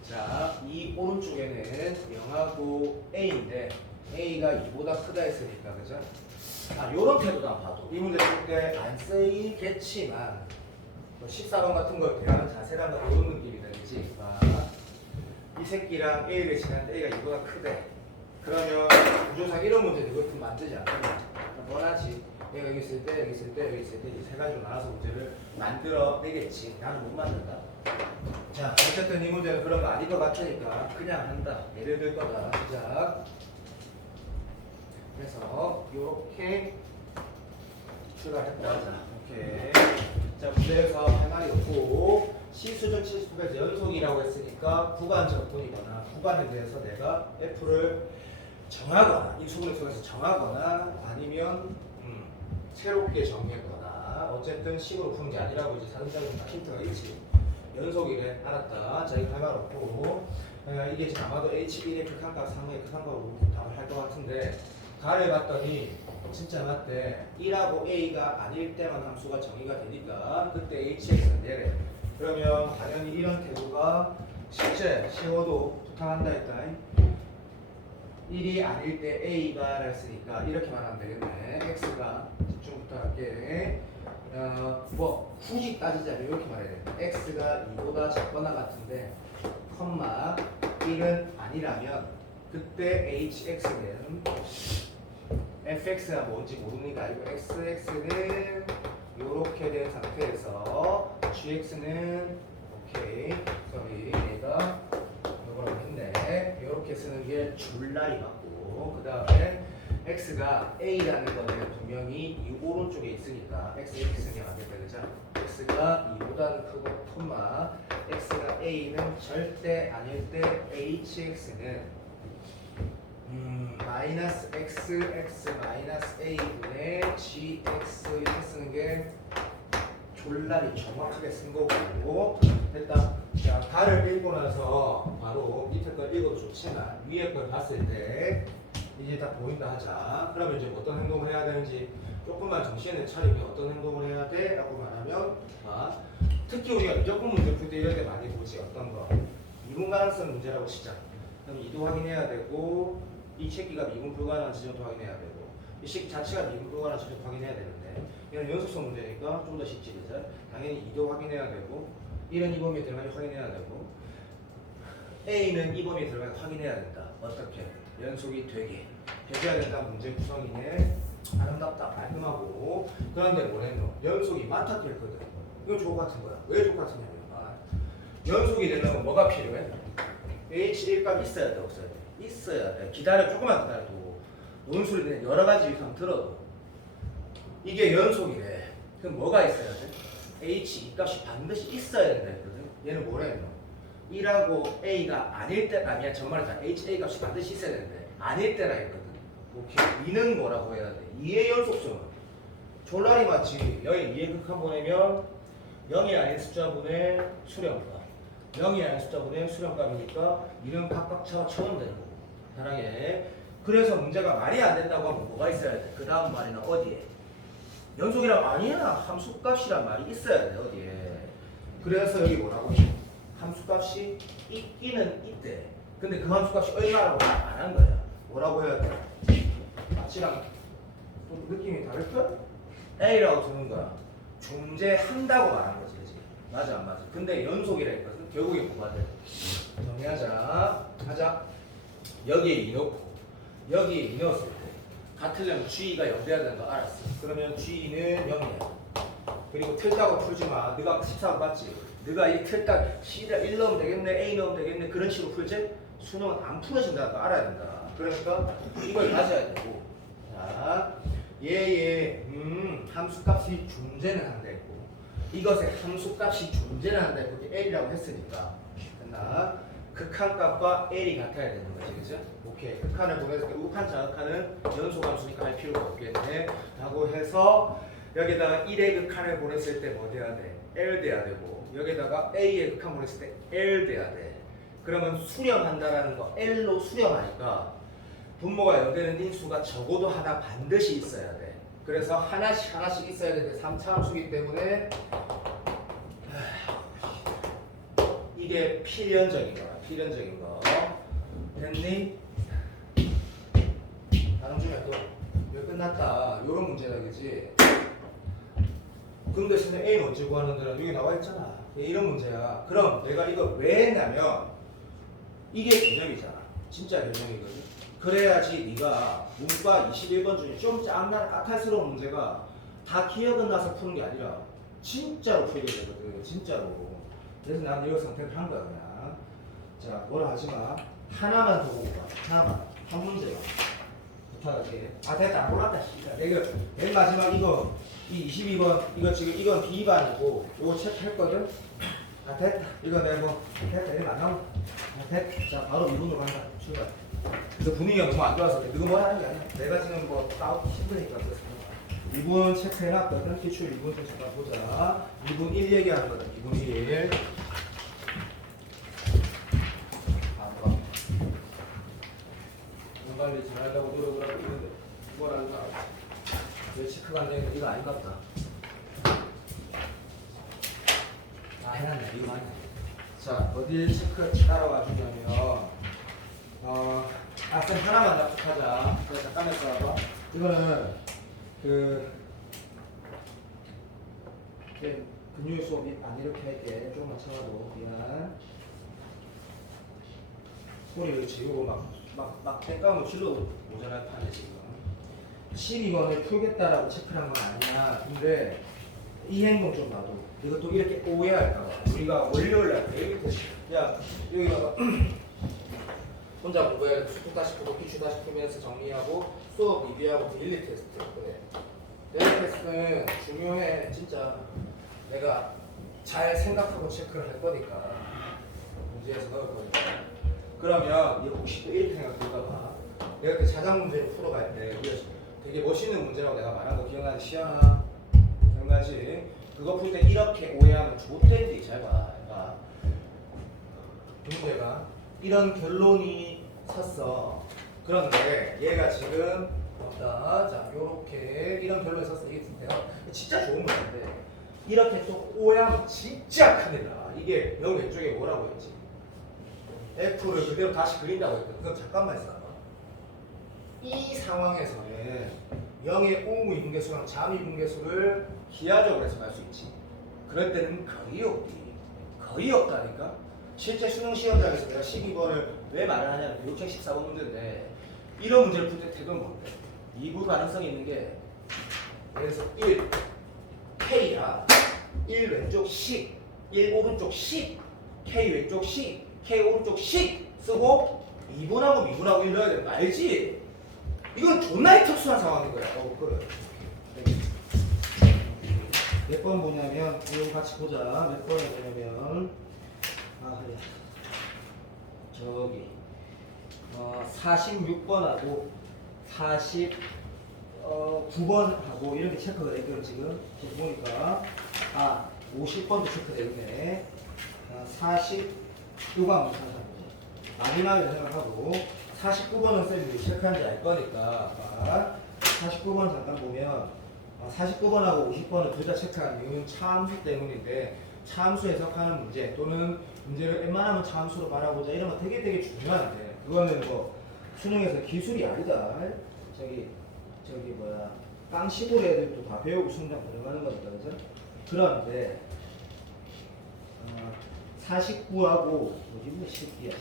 자, 이 오른쪽에는 0하고 A인데 A가 2보다 크다 했으니까 그죠? 요런 태도만 봐도 이 문제 쓸 때 안 쓰이겠지만 14번 같은 걸 대하는 자세란 건 이런 느낌이다 그치? 이 새끼랑 A를 지났는데 A가 2보다 크대. 그러면 구조상 이런 문제는 이것도 만들지 않겠냐? 뻔하지. 얘가 여기 있을 때, 여기 있을 때, 여기 있을 때 이 세 가지로 나눠서 문제를 만들어내겠지. 나는 못 만든다. 자, 어쨌든 이 문제는 그런 거 아닐 것 같으니까 그냥 한다. 예를 들 거다. 시작. 그래서 요렇게 출발했다. 자, 오케이. 자, 문제에서 할 말이 없고 시수적 70%에서 연속이라고 했으니까 구간 접근이거나 구간에 대해서 내가 F를 정하거나 이 수분의 속에서 정하거나 아니면 새롭게 정했거나 어쨌든 식으로 푸는 게 아니라고 이제 사전적인 힌트가 있지. 연속이래. 알았다. 자, 이거 할 말 없고. 이게 지금 아마도 H1의 극한값, 상의 극한값으로 답을 할 것 같은데, 가를 봤더니 진짜 맞대. 1하고 A가 아닐 때만 함수가 정의가 되니까 그때 HX는 내래. 그러면 당연히 이런 태도가 실제 쉬워도 부탁한다 했다. 1이 아닐 때 A가 했으니까 이렇게 말하면 되겠네. X가 집중 부탁할게. 뭐 굳이 따지자면 이렇게 말해야 돼. X가 2보다 작거나 같은데 컴마 1은 아니라면 그때 HX는 fx가 뭔지 모르니까 이거 xx는 이렇게 된 상태에서 gx는 오케이 sorry 얘가 이거라고 했네. 이렇게 쓰는 게 줄날이 맞고 그 다음에 x가 a라는 거는 분명히 이 오른쪽에 있으니까 xx는 안 됐다 그죠? x가 2보다는 크고 콤마 x가 a는 절대 아닐 때 hx는 마이너스 x x 마이너스 a 분의 gx 이렇게 쓰는 게 졸라리 정확하게 쓴 거고 됐다. 자, 가를 읽고 나서 바로 밑에 걸 읽어도 좋지만 위에 걸 봤을 때 이제 다 보인다 하자. 그러면 이제 어떤 행동을 해야 되는지 조금만 정신을 차리면 어떤 행동을 해야 돼? 라고 말하면 특히 우리가 미적분 문제 풀 때 이럴 때 많이 보지. 어떤 거 미분 가능성 문제라고 치자. 그럼 이도 확인해야 되고 이 새끼가 미분 불가능한 지점도 확인해야 되고 이 새끼 자체가 미분 불가능한 지점도 확인해야 되는데 이건 연속성 문제니까 좀 더 쉽지 그죠? 당연히 2도 확인해야 되고 1은 이 범위에 들어가는지 확인해야 되고 A는 이 범위에 들어가는지 확인해야 된다. 어떻게? 연속이 되게 해줘야 된다는 문제 구성이네. 아름답다 깔끔하고 그런데 뭐랬노? 연속이 많다고 했거든. 이거 족 같은 거야. 왜 족 같으냐면 연속이 되려면 뭐가 필요해? H1 값 있어야 돼 없어야 돼? 있어야 돼. 기다려 조금만 기다려도 논술이 여러 가지 이상 들어도 이게 연속이래. 그럼 뭐가 있어야 돼? H2 값이 반드시 있어야 된다 했거든. 얘는 뭐라 했노? 1하고 A가 아닐 때 아니야 정말이다. HA 값이 반드시 있어야 되는데 아닐 때라 했거든. 오케이. 2는 뭐라고 해야 돼? 2의 연속성은 졸라리 맞지. 여기 2의 극한 보내면 0이 아닌 숫자분의 수렴값 0이 아닌 숫자분의 수렴값이니까 2는 각각 쳐면 되는 거고 편하게. 그래서 문제가 말이 안 된다고 하면 뭐가 있어야 돼? 그 다음 말이나 어디에? 연속이란 아니야. 함수값이란 말이 있어야 돼. 어디에? 그래서 여기 뭐라고 해? 함수값이 있기는 있대. 근데 그 함수값이 얼마라고 말 안 한 거야. 뭐라고 해야 돼? 마치랑 좀 느낌이 다를까? A라고 두는 거야. 존재한다고 말한 거지, 그치? 맞아, 안 맞아? 근데 연속이라 했거든. 결국에 뭐가 돼? 정리하자. 하자. 여기에 2 넣고, 여기에 2 넣었을 때, 같으려면 G가 0 돼야 되는 거 알았어. 그러면 G는 0이야. 그리고 틀다고 풀지 마. 네가 14번 봤지? 네가 이 틀딱 C를 1 넣으면 되겠네, A 넣으면 되겠네, 그런 식으로 풀지? 수능은 안 풀어진다는 거 알아야 된다. 그러니까 이걸 가져야 되고. 자, 얘의 함수값이 존재는 한다 했고 이것의 함수값이 존재는 한다 했고 L이라고 했으니까 됐나? 극한값과 L이 같아야 되는 거지, 그죠? 오케이. 극한을 보냈을 때 우칸 자극한은 연소함수니까 할 필요가 없겠네 라고 해서 여기다가 1의 극한을 보냈을 때 뭐 돼야 돼? L 돼야 되고 여기다가 A의 극한 보냈을 때 L 돼야 돼. 그러면 수렴한다라는 거 L로 수렴하니까 분모가 연되는 인수가 적어도 하나 반드시 있어야 돼. 그래서 하나씩 있어야 되는데 3차 함수이기 때문에 이게 필연적인 거야. 필연적인 거. 됐니? 다음 중에 또 왜 끝났다. 요런 문제다, 그지? 근데 선생님 A는 어찌 구하는 데는 여기 나와 있잖아. 이런 문제야. 그럼 내가 이거 왜 했냐면 이게 개념이잖아. 진짜 개념이거든. 그래야지 네가 문과 21번 중에 좀 짱난 까탈스러운 문제가 다 기억은 나서 푸는 게 아니라 진짜로 풀게 되거든. 진짜로. 그래서 나는 이거 선택을 한 거야 그냥. 자, 뭐라 하지 마. 하나만 더 보고 봐. 하나만. 한 문제만. 부탁할게. 아 됐다. 몰랐다. 내가 맨 마지막 이거 이 22번 이거 지금 이건 B반이고 이거 체크했거든. 아 됐다. 이거 내고 됐다. 이거 안 나온다. 아 됐다. 자 바로 2분으로 간다. 출발. 그래서 분위기가 너무 안 좋아서 그래. 누구 뭐 하는 게 아니야. 내가 지금 뭐 싸우기 힘드니까 그래서 2분 체크해놨거든. 기출 2분 잠깐 보자. 2분 1 얘기하는 거다. 2분 1. 빨리 잘하려고 노력을 하고 있는데 이걸 안 나와. 왜 체크가 안 되는 이거 아닌가 보다. 아 해놨네. 이거 많이. 자 어디 체크 따라와 주냐면 쌤 하나만 납득하자. 잠깐만 써봐. 이거는 근육 수업이 안 이렇게 할게. 조금만 참아도 미안. 소리를 지우고 막 땡깡으로 질러도 모자랄 판에 지금 12번을 풀겠다라고 체크를 한 건 아니야. 근데 이 행동 좀 놔둬. 이것도 이렇게 오해할까봐 우리가 월요일날 여기 야 여기 봐봐. 혼자 공부해야 돼. 다시 보고 기출 다시 풀면서 정리하고 수업 리뷰하고 데일리 테스트. 그래. 데일리 테스트는 중요해. 진짜 내가 잘 생각하고 체크를 할 거니까 문제에서 넣을 거니까. 그러면 이거 50도 이렇게 생각해봐. 내가 그 자장 문제를 풀어갈 때 우리가 되게 멋있는 문제라고 내가 말한 거 기억나지? 시연아 기억나지? 그거 풀 때 이렇게 오해하면 좋댄디. 잘 봐. 그러니까 문제가 이런 결론이 섰어. 그런데 얘가 지금 없다. 자, 요렇게 이런 결론이 섰어. 이게 진짜 좋은 문제인데 이렇게 또 오해하면 진짜 큰일 나. 이게 영 왼쪽에 뭐라고 했지? F를 그대로 다시 그린다고 했거든. 그럼 잠깐만 있어봐. 이 상황에서는 0의 오무 이분계수랑 잠 이분계수를 기하적으로 해석할 수 있지. 그럴 때는 거의 없지. 거의 없다니까. 실제 수능 시험장에서 내가 12번을 왜 말을 하냐면 614번 문제인데 이런 문제를 풀 때 태도는 뭔데? 2부 가능성이 있는 게 예를 들어서 1 K야. 1 왼쪽 10 1 오른쪽 10 K 왼쪽 10 K 오른쪽 10 쓰고 2분하고 미분하고 1 넣어야 되는 거 알지? 이건 존나 특수한 상황인 거야. 그래. 몇 번 보냐면 이거 같이 보자. 몇 번에 보냐면 그래. 저기 46번하고 49번하고 이렇게 체크가 되거든 지금. 보니까 50번도 체크되네. 46번 마지막에 생각하고 49번은 쌤이 체크한지 알 거니까 49번 잠깐 보면 49번하고 50번을 둘 다 체크한 이유는 차함수 때문인데 차함수 해석하는 문제 또는 문제를 웬만하면 차함수로 바라보자 이런 거 되게 중요한데 그거는 뭐 수능에서 기술이 아니다. 저기 뭐야 깡 시골 애들도 다 배우고 수능장 들어가는 거니까 그죠? 그런데 49하고 어디 뭐 새끼야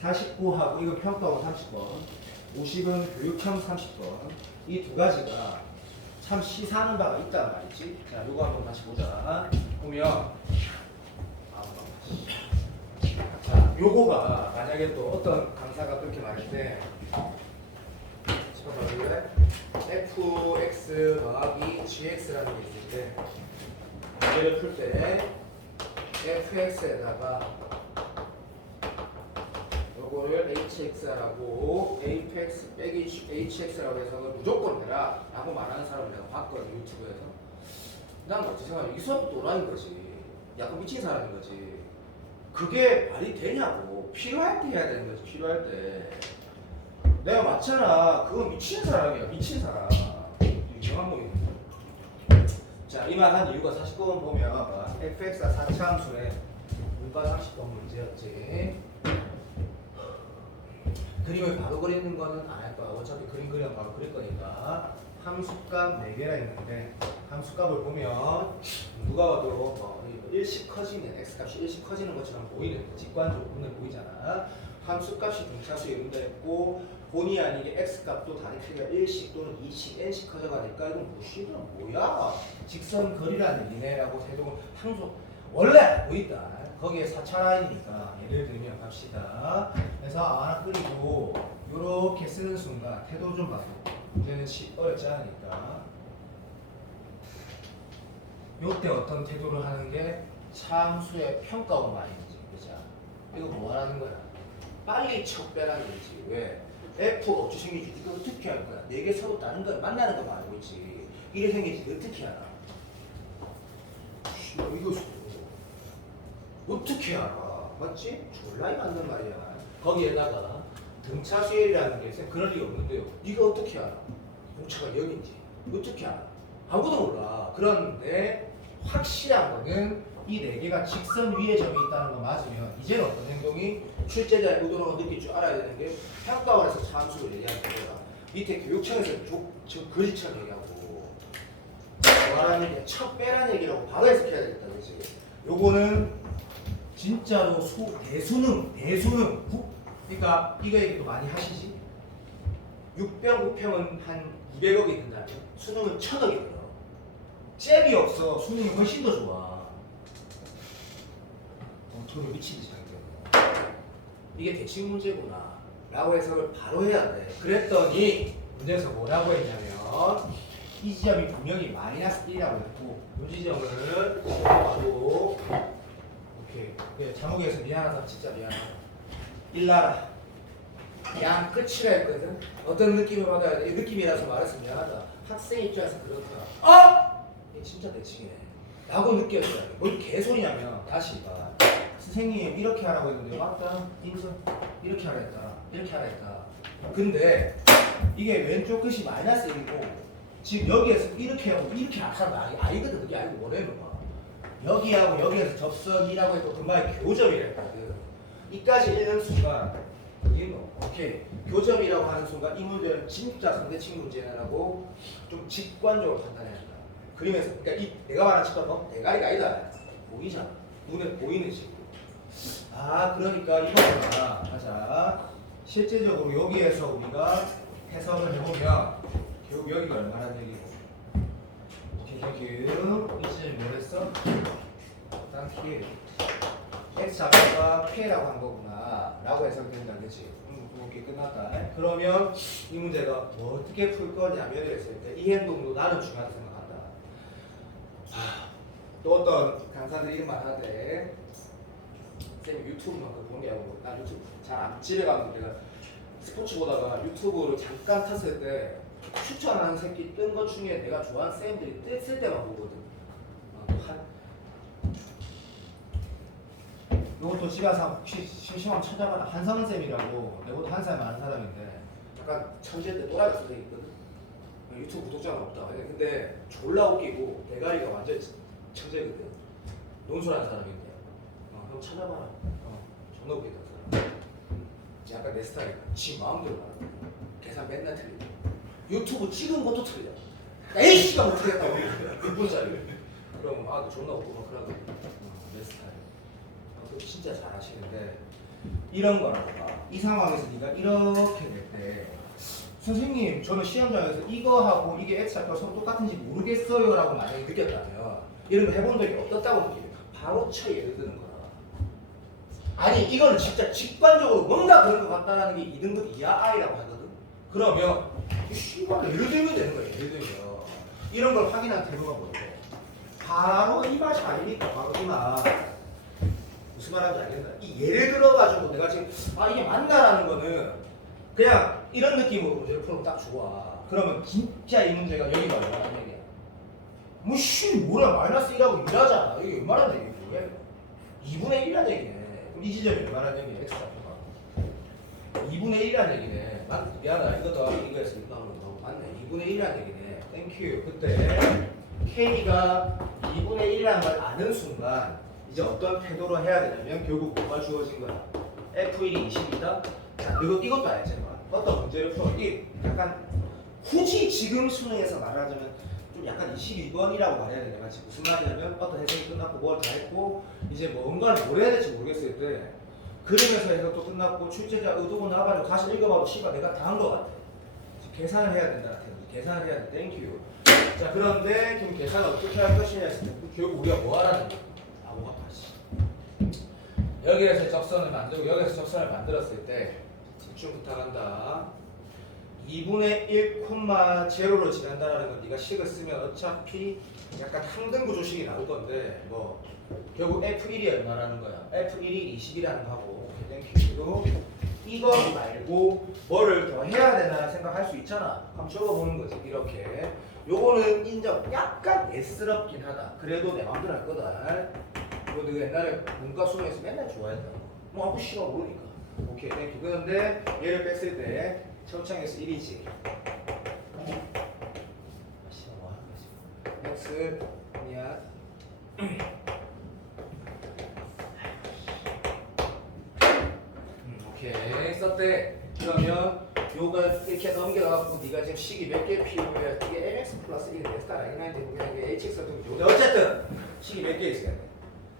49하고 이거 평가원 30번 50은 교육형 30번 이 두 가지가 참 시사하는 바가 있단 말이지. 자 요거 한번 다시 보자. 보면 자 요거가 만약에 또 어떤 강사가 그렇게 말할 때 잠깐만 fx 더하기 gx라는 게 있을 때 문제를 풀 때 fx에다가 요거를 hx라고 ax 빼기 hx라고 해서 무조건 해라 라고 말하는 사람을 내가 봤거든 유튜브에서. 난 어찌 생각하면 이 수업 또라이인 거지. 약간 미친 사람인 거지. 그게 말이 되냐고. 필요할 때 해야 되는 거지. 필요할 때. 내가 맞잖아. 그건 미친 사람이야. 미친 사람. 유명한 놈이. 자, 이 말 한 이유가 49번 보면 fx가 4차 함수에 문과 30번 문제였지. 그림을 바로 그리는 거는 안 할 거야. 어차피 그림 그리면 바로 그릴 거니까. 함수값 4개나 있는데 함수값을 보면 누가 봐도 뭐 일씩 커지는 x값이 일씩 커지는 것처럼 보이는 직관적으로 눈에 보이잖아. 함수값이 등차수에 응대했고 본의 아니게 x값도 다리 크기가 1씩 또는 2씩 n씩 커져가니까 이건 무시는 뭐야? 직선 거리라는 얘기네라고 세동을 함수 원래 알고 있다. 거기에 4차 라인이니까 예를 들면 갑시다. 그래서 그리고 요렇게 쓰는 순간 태도 좀 봐도 문제는 어렵지 않으니까 요때 어떤 태도를 하는 게 참수의 평가원 말인지 그죠? 이거 뭐 하라는 거야? 빨리 척 빼라는 거지. 왜? F가 어찌 생기지? 이거 어떻게 할 거야? 4개 서로 다른 거 만나는 거 알고 있지. 이래 생기지 어떻게 알아? 이거 어떻게 알아? 맞지? 졸라이 맞는 말이야. 거기에다가 등차 수열이라는 게 쌤 그럴 리가 없는데요. 네가 어떻게 알아? 공차가 0인지 어떻게 알아? 아무도 몰라. 그런데 확실한 거는 이 네 개가 직선 위에 점이 있다는 거 맞으면 이제는 어떤 행동이 출제자의 의도라고 느낄 줄 알아야 되는 게 평가원에서 참수를 얘기하는 거야. 밑에 교육청에서 지금 거짓처럼 얘기하고 뭐라는 얘기야? 첫 빼라는 얘기라고 바로 해석해야 되겠다. 그렇지? 요거는 진짜로 대수능 그러니까 이거 얘기도 많이 하시지. 6병 9평은 한 200억이 든다면 수능은 1000억이 들어. 잽이 없어. 수능이 훨씬 더 좋아. 돈이 미치지 상태. 이게 대칭 문제구나 라고 해석을 바로 해야 돼. 그랬더니 문제에서 뭐라고 했냐면 이 지점이 분명히 마이너스 1이라고 했고 이 지점을 바로 오케이. 그래, 자목에서 미안하다. 진짜 미안하다. 일나라 양 끝이라 했거든. 어떤 느낌을 받아야 돼? 이 느낌이라서 말해서 미안하다. 학생 입장에서 그렇구나. 아! 이게 진짜 대칭이네 라고 느껴져야 돼. 뭘 개소리냐면 다시 봐. 선생님 이렇게 하라고 했는데 맞다. 인수 이렇게 하라 했다. 이렇게 하라 했다. 근데 이게 왼쪽 끝이 마이너스 1이고 지금 여기에서 이렇게 하고 이렇게 하라 아이거든. 그게 아니고 뭐래는 봐. 여기하고 여기에서 접선이라고 해도 금방 교점이라 했거든. 이까지 읽는 순간 여기 뭐 오케이 교점이라고 하는 순간 이 문제는 진짜 상대칭 문제라고 좀 직관적으로 판단해야 한다. 그리면서 그러니까 이 내가 말한 직관 뭐 대가리가 아니다. 보이잖아. 눈에 보이는 식으로. 아 그러니까 이거구나. 가자. 실제적으로 여기에서 우리가 해석을 해보면 결국 여기가 얼마나 얘기고 오케이 땡큐. 이 지점이 뭐랬어? 땡큐. x 좌표가 p라고 한 거구나 라고 해석된다. 그치? 이렇게 끝났다. 그러면 이 문제가 뭐 어떻게 풀 거냐면 이랬을 때 이 행동도 나는 중요하다 생각한다. 또 어떤 강사들이 이런 말 하대. 쌤이 유튜브만 보는 게 아니고 나 유튜브 잘 안 집에 가면 내가 스포츠 보다가 유튜브를 잠깐 탔을 때 추천하는 새끼 뜬 것 중에 내가 좋아하는 쌤들이 떴을 때만 보거든. 이것도 집에 가서 혹시 실시간 찾아봐라. 한성은 쌤이라고. 내보다 한 살 많은 사람인데 약간 천재인데 또라이 선생이 있거든. 유튜브 구독자가 없다. 근데 졸라 웃기고 대가리가 완전 천재거든. 논술하는 사람인데 형 찾아봐라. 존나 웃기다 그 사람. 약간 내 스타일이야. 지 마음대로 말하고 계산 맨날 틀리고 유튜브 찍은 것도 틀려. 에이씨가 못 틀렸다고 6분짜리. 그럼 아 존나 웃고 막 그러고 내 스타일. 진짜 잘하시는데 이런 거라고 봐. 이 상황에서 네가 이렇게 될 때 선생님 저는 시험장에서 이거 하고 이게 x 좌표가 서로 똑같은지 모르겠어요 라고 만약에 느꼈다면 이런 거 해본 적이 없었다고 느끼면 바로 쳐 예를 드는 거야. 아니 이거는 진짜 직관적으로 뭔가 그런 것 같다라는 게 2등급 이하 아이라고 하거든. 그러면 씨발 예를 들면 되는 거야. 예를 들면 이런 걸 확인한 태도가 뭐고 바로 이 맛이 아니니까 바로 이 맛. 무슨 말하는지 알겠나? 이 예를 들어가지고 내가 지금 아 이게 맞나라는 거는 그냥 이런 느낌으로 문제를 풀면 딱 좋아. 그러면 진짜 이 문제가 여기가 얼마나 얘기야? 뭐씨 뭐라 마이너스 1하고 1하잖아. 이게 얼마나 얘기야? 뭐야? 2분의 1이라는 얘기네. 그럼 이 지점이 얼마나 얘기야? x 좌표가 2분의 1이라는 얘기네. 미안하다. 이거 더 이거에서 이거 하면 너무 맞네. 2분의 1이라는 얘기네. 땡큐. 그때 K가 2분의 1이라는 걸 아는 순간 이제 어떤 태도로 해야 되냐면 결국 뭐가 주어진 거야? F1이 20이다? 자, 이것도 알지? 어떤 문제를 풀어. 이게 약간 굳이 지금 수능에서 말하자면 좀 약간 22번이라고 말해야 되나? 마치 무슨 말이냐면 어떤 해석이 끝났고 뭘 다 했고 이제 뭔가를 뭘 해야 될지 모르겠을 때 그림에서 해석도 끝났고 출제자 의도고 나와가지고 다시 읽어봐도 씨발 내가 다 한 것 같아. 계산을 해야 된다. 계산을 해야 돼. 땡큐. 자, 그런데 그럼 계산을 어떻게 할 것이냐 했을 때 결국 우리가 뭐 하라는 거야? 여기에서 적선을 만들고 여기에서 적선을 만들었을 때 집중 부탁한다. 2분의 1,0로 지난다라는 건 네가 식을 쓰면 어차피 약간 항등구조식이 나올 건데 뭐 결국 F1이 얼마라는 거야? F1이 20이라는 거고 땡큐. 이거 말고 뭐를 더 해야 되나 생각할 수 있잖아. 한번 적어보는 거지. 이렇게 요거는 인정. 약간 예스럽긴 하다. 그래도 내 마음대로 할 거다. 너 옛날에 문과 수능에서 맨날 좋아했다. 뭐 아무 씨가 모르니까. 오케이 땡큐. 그런데 얘를 뺐을 때 철창에서 1이지. 뭐 하는 거지? x 미안. 오케이 썼대. 그러면 요거 이렇게 넘겨갖고 네가 지금 식이 몇 개 필요해? 이게 mx 플러스 1이 몇 달아? 이나인데 그냥 이게 hx 같은 거. 근데 어쨌든 식이 몇 개 있어야 돼?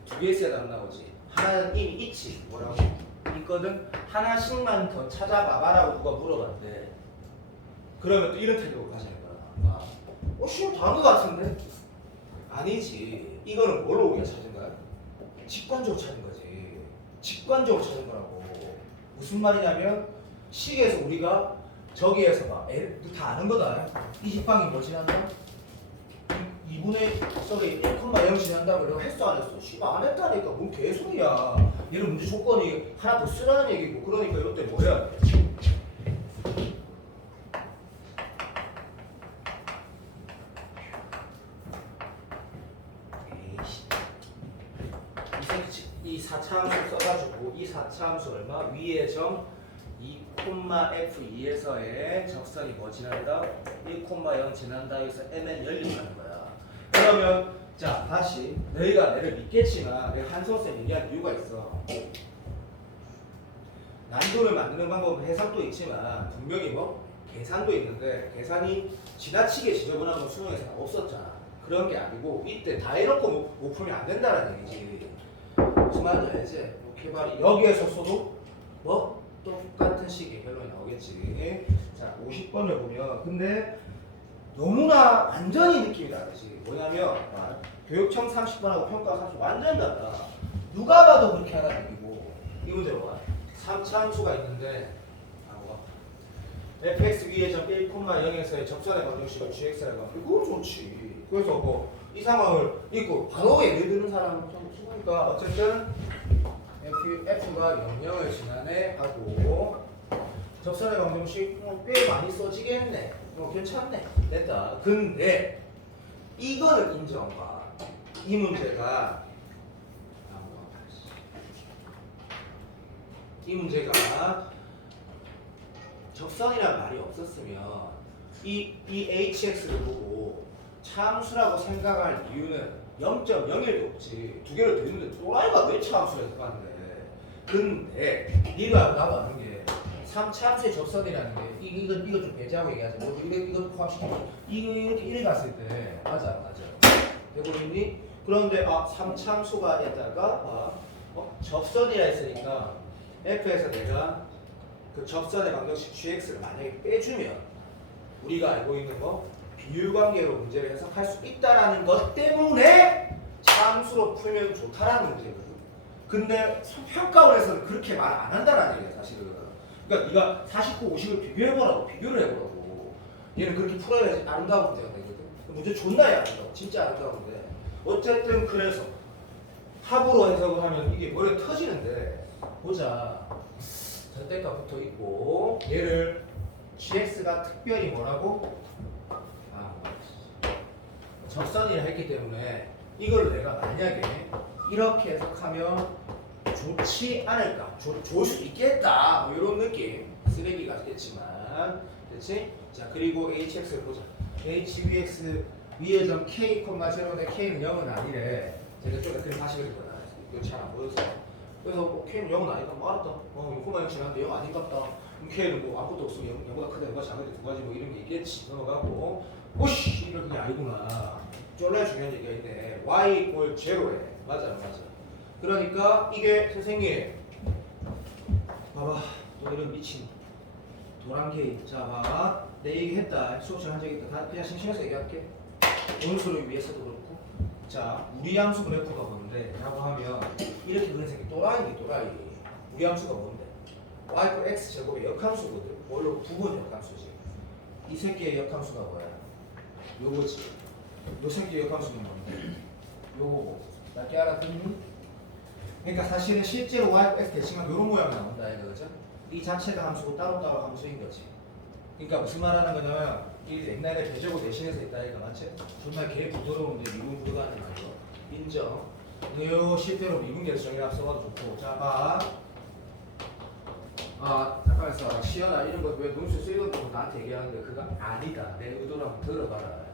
2개 있어야 안 나오지. 하나는 이미 있지. 뭐라고? 있거든. 하나씩만 더 찾아봐봐라고 누가 물어봤대. 그러면 또 이런 태도로 가시는 거야. 쉬운 다른 거 같은데? 아니지. 이거는 뭘로 우리가 찾은 거야? 직관적으로 찾은 거지. 직관적으로 찾은 거라고. 무슨 말이냐면 식에서 우리가 저기에서 봐. 다 아는 거다. 이 직방이 뭐 지난다? 2분의 1,0 지난다고 내가 했어 안 했어? 씨발 안 했다니까. 뭔 개소리야. 얘는 문제 조건이 하나 더 쓰라는 얘기고. 그러니까 이럴 때 뭐 해야 돼? 이 4차함수 써가지고 이 4차함수 얼마? 위에 점 2,f2에서의 적선이 뭐 지난다? 1,0 지난다. 여기서 mn 열림하는 거야. 그러면 자 다시 너희가 내를 믿겠지만 내가 한소쌤 얘기할 이유가 있어. 난도를 만드는 방법은 해석도 있지만 분명히 뭐 계산도 있는데 계산이 지나치게 지저분한 건 수능에서 없었잖아. 그런 게 아니고 이때 다 해놓고 못 풀면 안 된다는 얘기지. 무슨 말인지 알지? 개발이 여기에서 써도 뭐 똑같은 식의 결론이 나오겠지. 자 50번을 보면 근데 너무나 완전히 느낌이 다르지. 뭐냐면 교육청 30번하고 평가 30번 완전 달라. 누가 봐도 그렇게 하라는 얘기고. 이 문제 봐. 3차 함수가 있는데 fx 위에 점 1,0에서의 접선의 방정식을 gx라고 하면 이거 좋지. 그래서 뭐 이 상황을 읽고 바로 예를 드는 사람은 좀 수고니까 어쨌든 f가 0,0을 지나네 하고 접선의 방정식 꽤 많이 써지겠네. 괜찮네. 됐다. 근데 이거는 인정과 이 문제가 접선이란 말이 없었으면 이 hx를 보고 차함수라고 생각할 이유는 0.01도 없지. 두 개를 더 있는데 또라이가 왜 차함수를 생각하는데. 근데 니가 나도 아는 게 3차함수의 접선이라는 게 이거 좀 배제하고 얘기하자. 뭐 이거 포함시키면 이거 이렇게 갔을 때 맞아. 되고 있니? 그런데 3차함수가에다가 접선이라 했으니까 f에서 내가 그 접선의 방정식 gx를 만약에 빼주면 우리가 알고 있는 거 비율관계로 문제를 해석할 수 있다라는 것 때문에 참수로 풀면 좋다라는 문제거든. 근데 평가원에서는 그렇게 말 안 한다라는 얘기야 사실은. 그러니까 네가 49, 50을 비교해보라고. 비교를 해보라고. 얘는 그렇게 풀어야지 아름다운 문제가 되거든. 문제 존나 아름다워. 진짜 아름다운데 어쨌든 그래서 합으로 해석을 하면 이게 머리에 터지는데 보자. 절대값 붙어 있고 얘를 gx가 특별히 뭐라고? 접선이라 했기 때문에 이걸 내가 만약에 이렇게 해석하면 좋지 않을까? 좋을 수도 있겠다. 뭐 이런 느낌. 쓰레기 같겠지만, 그렇지? 자 그리고 hx를 보자. hvx 위에 점 k, 0인데 k는 0은 아니래. 제가 좀 그림 다시 그릴 거다. 이거 잘 안 보여서. 그래서 뭐 K는 0은 아니다. 뭐 알았다. 0,0 지났는데 0 아닌갑다. 그럼 K는 뭐 아무것도 없으면 0보다 크다, 0보다 작은데 두 가지 뭐 이런 게 있겠지. 넘어가고 오씨 이런 게 아니구나. 쫄라야 중요한 얘기가 있네. y 이꼴 제로래. 맞아. 그러니까 이게 선생님 봐봐. 또 이런 미친 도랑개이. 자 봐. 내 얘기했다. 수업 시간 한 적 있다. 그냥 심심해서 얘기할게. 오늘 수업을 위해서도 그렇고. 자, 우리 함수 그래프가 뭔데? 라고 하면 이렇게 그린 새끼 또라이. 우리 함수가 뭔데? y x 제곱의 역함수거든. 뭘로? 부분 역함수지. 이 새끼의 역함수가 뭐야? 요거지. 요 새끼의 역함수는 뭔데? 요거고. 낮게 알아듣니? 그러니까 사실은 실제로 y x 대칭하면 요런 모양이 나온다 이거 그죠? 이 자체가 함수고 따로따로 함수인 거지. 그러니까 무슨 말 하는 거냐면 이 옛날에 배제고 대신해서 있다니까 맞지? 정말 개 부드러운데 미분 구도가 아니라 이거 인정. 요 실제로 미분 계수정이라 써봐도 좋고. 자 봐. 아 잠깐만 있어. 시연아 이런 거 왜 눈수 쓰이던 거 나한테 얘기하는데 그거 아니다. 내 의도를 한번 들어봐라.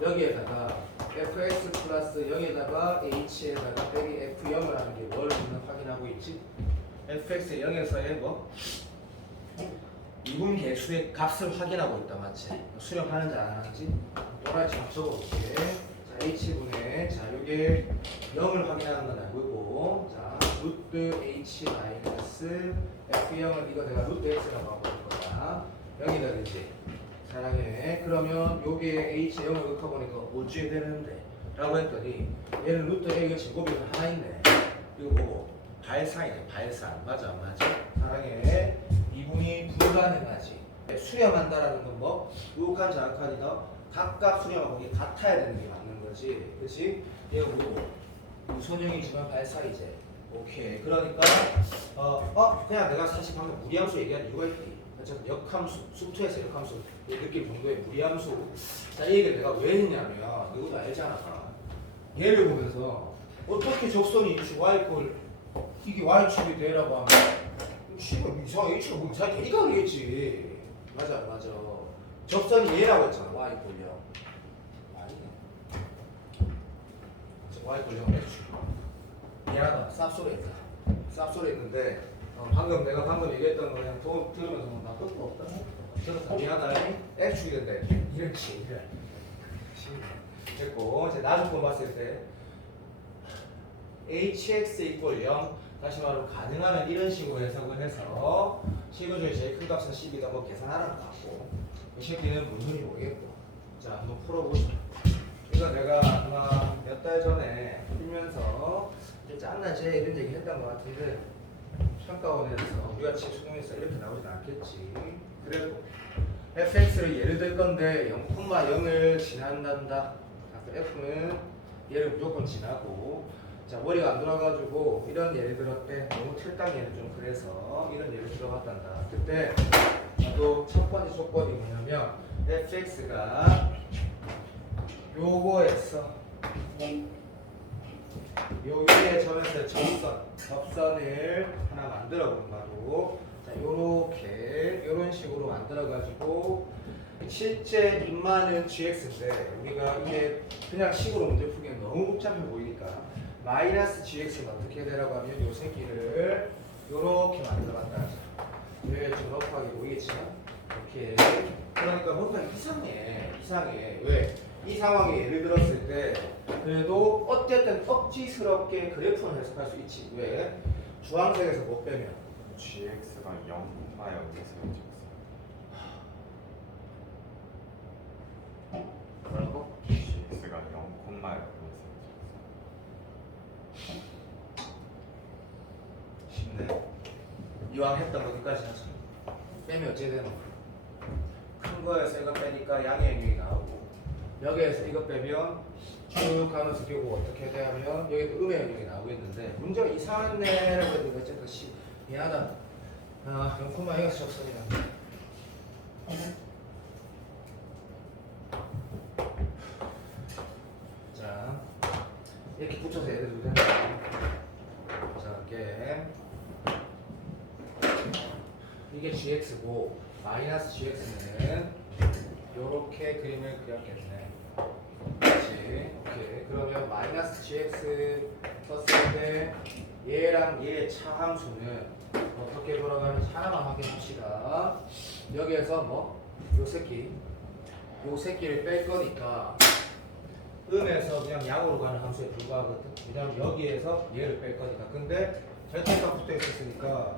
여기에다가 fx 플러스 0에다가 h에다가 빼기 f0을 하는 게 뭘 확인하고 있지? fx의 0에서의 뭐? 이분 개수의 값을 확인하고 있다. 맞지? 수렴하는지 안 하는지 또라이치 적어볼게. 자 h분의 자 요게 0을 확인하는 건 알고 있고 자 루트 h 마이너스 f0은 이거 내가 루트 x라고 하고 있는 거야. 0이다 그지? 사랑해. 그러면 요게 h 0을 넣고 보니까 어찌 되는데? 라고 했더니 얘는 루트 a가 제곱이 하나 있네. 이거 뭐고? 발산이네. 발산. 맞아 안 맞아? 사랑해. 이분이 불가능하지. 수렴한다라는 건 뭐? 유혹한 자극한이다. 각각 수렴하고 이게 같아야 되는 게 맞는 거지. 그치? 얘가 뭐고? 무선형이지만 발사이제. 오케이. 그러니까 그냥 내가 사실 방금 무리함수 얘기한 이유가 있지. 어쨌든 역함수, 수투에서 역함수 느낌 정도의 무리함수. 자, 이 얘기를 내가 왜 했냐면 너도 알잖아. 얘를 보면서 어떻게 적선이 이치 y꼴 이게 y축이 되라고 하면 X가 이상해. H가 뭐 이상해. 되니까 그러겠지. 맞아 맞아. 적선이 얘라고 했잖아. y꼴 0. 아니네. y꼴 0 X. 미안하다. 쌉소리 했다. 쌉소리 했는데 방금 내가 방금 얘기했던 거 그냥 들으면서 나 끝도 없다. 들어서 미안하다. X축이 된다. 이렇지. 됐고 이제 나중권 봤을 때 hx 이꼴 0 다시 말로 가능하면 이런 식으로 해석을 해서 식은 중에 제일 큰 값은 10이다 뭐 계산하라는 거 같고 이 새끼는 무슨지 모르겠고 자 한번 풀어보자. 이거 내가 아마 몇 달 전에 풀면서 이제 짠나제 이런 얘기 했던 것 같은데 평가원에서 우리가 수능에서 이렇게 나오진 않겠지. 그래도 fx를 예를 들 건데 0,0을 지난단다. f는 얘를 무조건 지나고 자 머리가 안 돌아가지고 이런 예를 들었대. 너무 틀딱 예를 좀 그래서 이런 예를 들어봤단다. 그때 나도 첫 번째 조건이 뭐냐면 fx가 요거에서 요 위에 점에서 접선을 하나 만들어 본 거고 자 요렇게 요런 식으로 만들어 가지고 실제 입만은 gx인데 우리가 이게 그냥 식으로 문제 풀기엔 너무 복잡해 보이니까 마이너스 gx가 어떻게 되라고 하면 요 새끼를 요렇게 만들어 봤다. 왜 좀 러프하게 보이겠지만 이렇게 그러니까 뭔가 이상해. 왜? 이 상황에 예를 들었을 때 그래도 어쨌든 억지스럽게 그래프는 해석할 수 있지. 왜? 주황색에서 못 빼면 gx가 0,0에서 뭐라고? gx가 0,0에서 쉽네. 이왕 했던 거기까지 하자. 빼면 어찌 되는 거야? 큰 거에서 이거 빼니까 양의 행위가 나오고 여기에서 이거 빼면 쭉 가면서 결국 어떻게 되냐면 여기도 음의 영역이 나오겠는데 문제가 이상한 애라고 했는데 어쨌든 미안하다. 아 0,0가 적선이야. 자 이렇게 붙여서 얘를 두는 자 이게 gx고 마이너스 gx는 요렇게 그림을 그렸겠네. 그렇지. 오케이. 그러면 마이너스 gx 썼을 때 얘랑 얘의 차함수는 어떻게 돌아가는지 하나만 확인합시다. 여기에서 뭐 요 새끼를 뺄 거니까 음에서 그냥 양으로 가는 함수에 불과하거든. 왜냐면 여기에서 얘를 뺄 거니까. 근데 절대값 붙어 있었으니까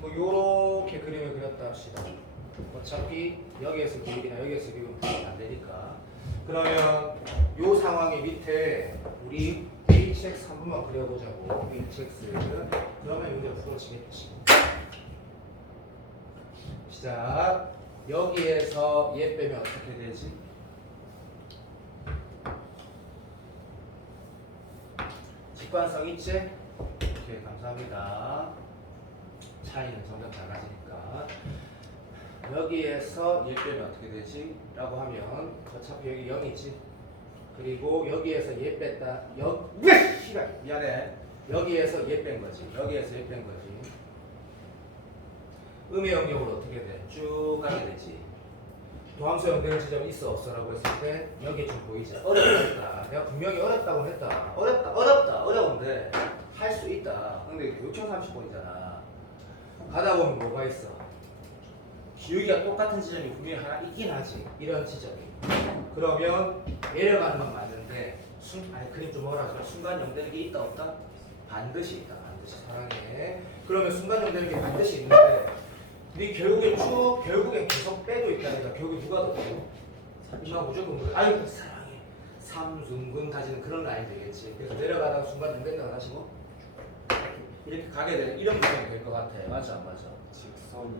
뭐 요렇게 그림을 그렸다 합시다. 어차피 여기에서 기울기나 여기에서 기울기는 안 되니까. 그러면 요 상황의 밑에 우리 hx 한 번만 그려보자고. hx 그러면 여기가 풀어지겠지. 시작. 여기에서 얘 빼면 어떻게 되지? 직관성 있지? 오케이 감사합니다. 차이는 점점 작아지니까 여기에서 얘 빼면 어떻게 되지? 라고 하면 어차피 여기 0이지. 그리고 여기에서 얘 뺐다. 미안해. 여기에서 얘 뺀 거지. 여기에서 얘 뺀 거지. 음의 영역으로 어떻게 돼? 쭉 가게 되지. 도함수 연대는 지점이 있어 없어라고 했을 때 여기 좀 보이지? 어렵다. 내가 분명히 어렵다고 했다. 어렵다. 어려운데 할 수 있다. 근데 교육청 30번이잖아. 가다 보면 뭐가 있어? 기울기가 똑같은 지점이 분명히 하나 있긴 하지. 이런 지점이. 그러면 내려가는 건 맞는데 아니 그림 좀 뭐라죠? 순간 연대는 게 있다 없다? 반드시 있다. 반드시 사랑해. 그러면 순간 연대는 게 반드시 있는데 네 결국엔 계속 빼도 있다니까. 결국에 누가 더 빼고? 이마 무조건 그래. 아이고 사랑해. 삼순근 가지는 그런 라인 되겠지. 그래서 내려가다가 순간 안 된다고 다시 뭐 이렇게 가게 되는 이런 모양이 될 것 같아. 맞아 안 맞아? 직선이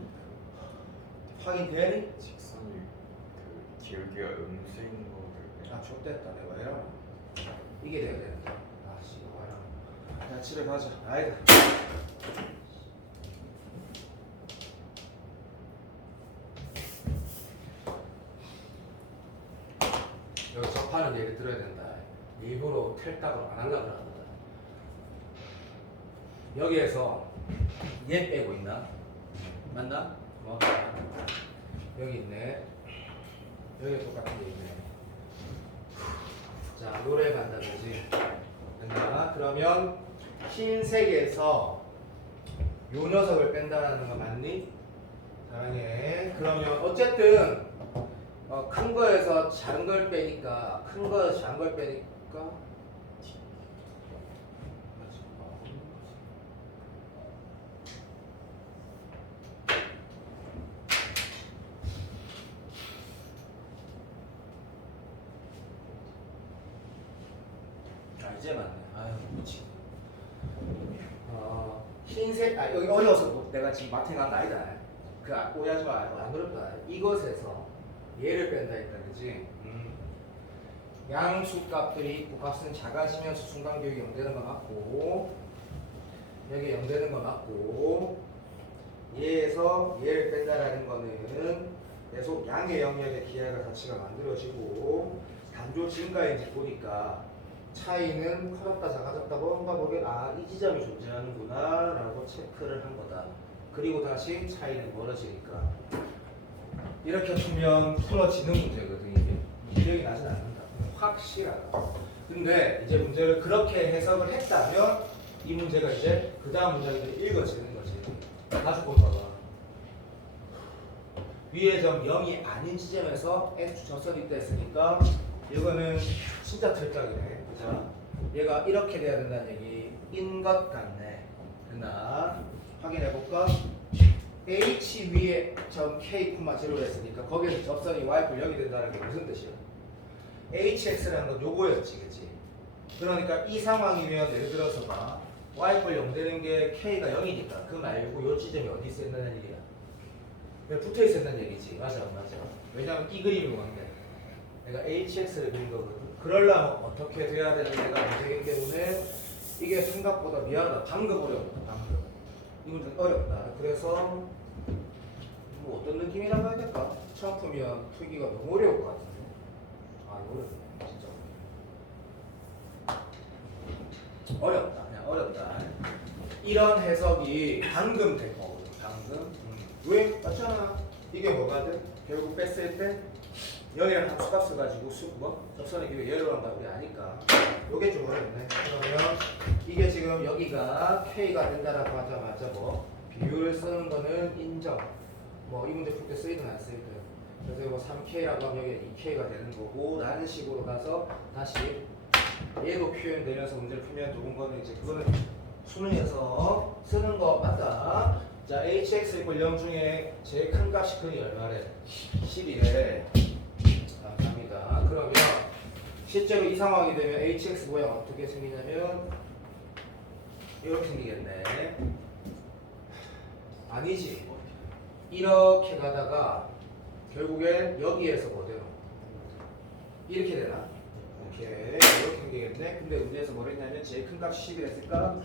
확인되니? 직선이 그 기울기가 음수인 거를 아 좆됐다. 내가 왜 이러나? 이게 돼야 되는데. 아씨 와라. 야 집에 가자. 아이다. 여기 접하는 얘기 들어야 된다. 일부러 텔딱으로 안 하려고 하거든. 여기에서 얘 빼고 있나? 맞나? 여기 있네. 여기 똑같은 게 있네. 자, 노래 간다 그지? 됐나? 그러면 흰색에서 요 녀석을 뺀다라는 거 맞니? 사랑해. 그러면 어쨌든 큰 거에서 작은 걸 빼니까 큰 거에서 작은 걸 빼니까 아 이제 맞네. 아유 미치. 흰색 여기 어려워서 내가 지금 마탱한 거 아니다. 그 오해하지 마. 안 어렵다. 이것에서 얘를 뺀다 했다 그지? 양수값들이 값은 작아지면서 순간교육이 0되는 거 맞고 여기 0되는 거 맞고 얘에서 얘를 뺀다라는 거는 계속 양의 영역의 기하가 가치가 만들어지고 단조 증가인지 보니까 차이는 커졌다 작아졌다 뭔가 보게 이 지점이 존재하는구나 라고 체크를 한 거다. 그리고 다시 차이는 멀어지니까 이렇게 풀면 풀어지는 문제거든. 이게 기억이 나진 않는다. 확실하다. 근데 이제 문제를 그렇게 해석을 했다면 이 문제가 이제 그 다음 문제가 이제 읽어지는 거지. 가지고 봐봐. 위의 점 0이 아닌 지점에서 X 접선이 됐으니까 이거는 진짜 틀딱이네. 그죠? 얘가 이렇게 돼야 된다는 얘기인 것 같네. 됐나? 확인해볼까? H 위에 점 K, 0를 했으니까 거기에서 접선이 Y표 0이 된다는 게 무슨 뜻이야? HX라는 건 요거였지, 그치? 그러니까 이 상황이면 예를 들어서 봐. Y표 0 되는 게 K가 0이니까 그 말고 요 지점이 어디 있었다는 얘기야? 왜 붙어 있었다는 얘기지? 맞아, 맞아. 왜냐면 이 그림이 뭔데? 내가 HX를 그린 거거든. 그러려면 어떻게 돼야 되는 게가 문제이기 때문에 이게 생각보다 미안하다. 방금 어려웠다, 방금. 이 문제는 어렵다. 그래서 뭐 어떤 느낌이라고 해야 될까? 처음 풀면 풀기가 너무 어려울 것 같은데. 이거 어렵네. 진짜. 어렵다. 그냥 어렵다. 이런 해석이 방금 될 거거든. 방금. 왜? 맞잖아. 이게 뭐가 돼? 결국 뺐을 때 여기랑 함수값을 가지고 접선의 기회 얘로 한다 우리 아니까. 요게 좀 어렵네. 그러면 이게 지금 여기가 K가 된다라고 하자마자 비율을 쓰는 거는 인정. 이 문제 풀 때 쓰이든 안 쓰이든. 그래서 이거 3K라고 하면 여기 2K가 되는 거고 라는 식으로 가서 다시 얘도 표현되면서 문제를 풀면 좋은 거는 이제 그거는 수능에서 쓰는 거 맞다. 자, hx = 0 중에 제일 큰 값이 근이 얼마래? 10이래. 감사합니다. 그러면 실제로 이 상황이 되면 hx 모양 어떻게 생기냐면 이렇게 생기겠네. 아니지. 이렇게 가다가 결국엔 여기에서 뭐대로 이렇게 되나? 오케이. 이렇게 생기겠네. 근데 문제에서 뭘 했냐면 제일 큰 값이 10이 됐을까?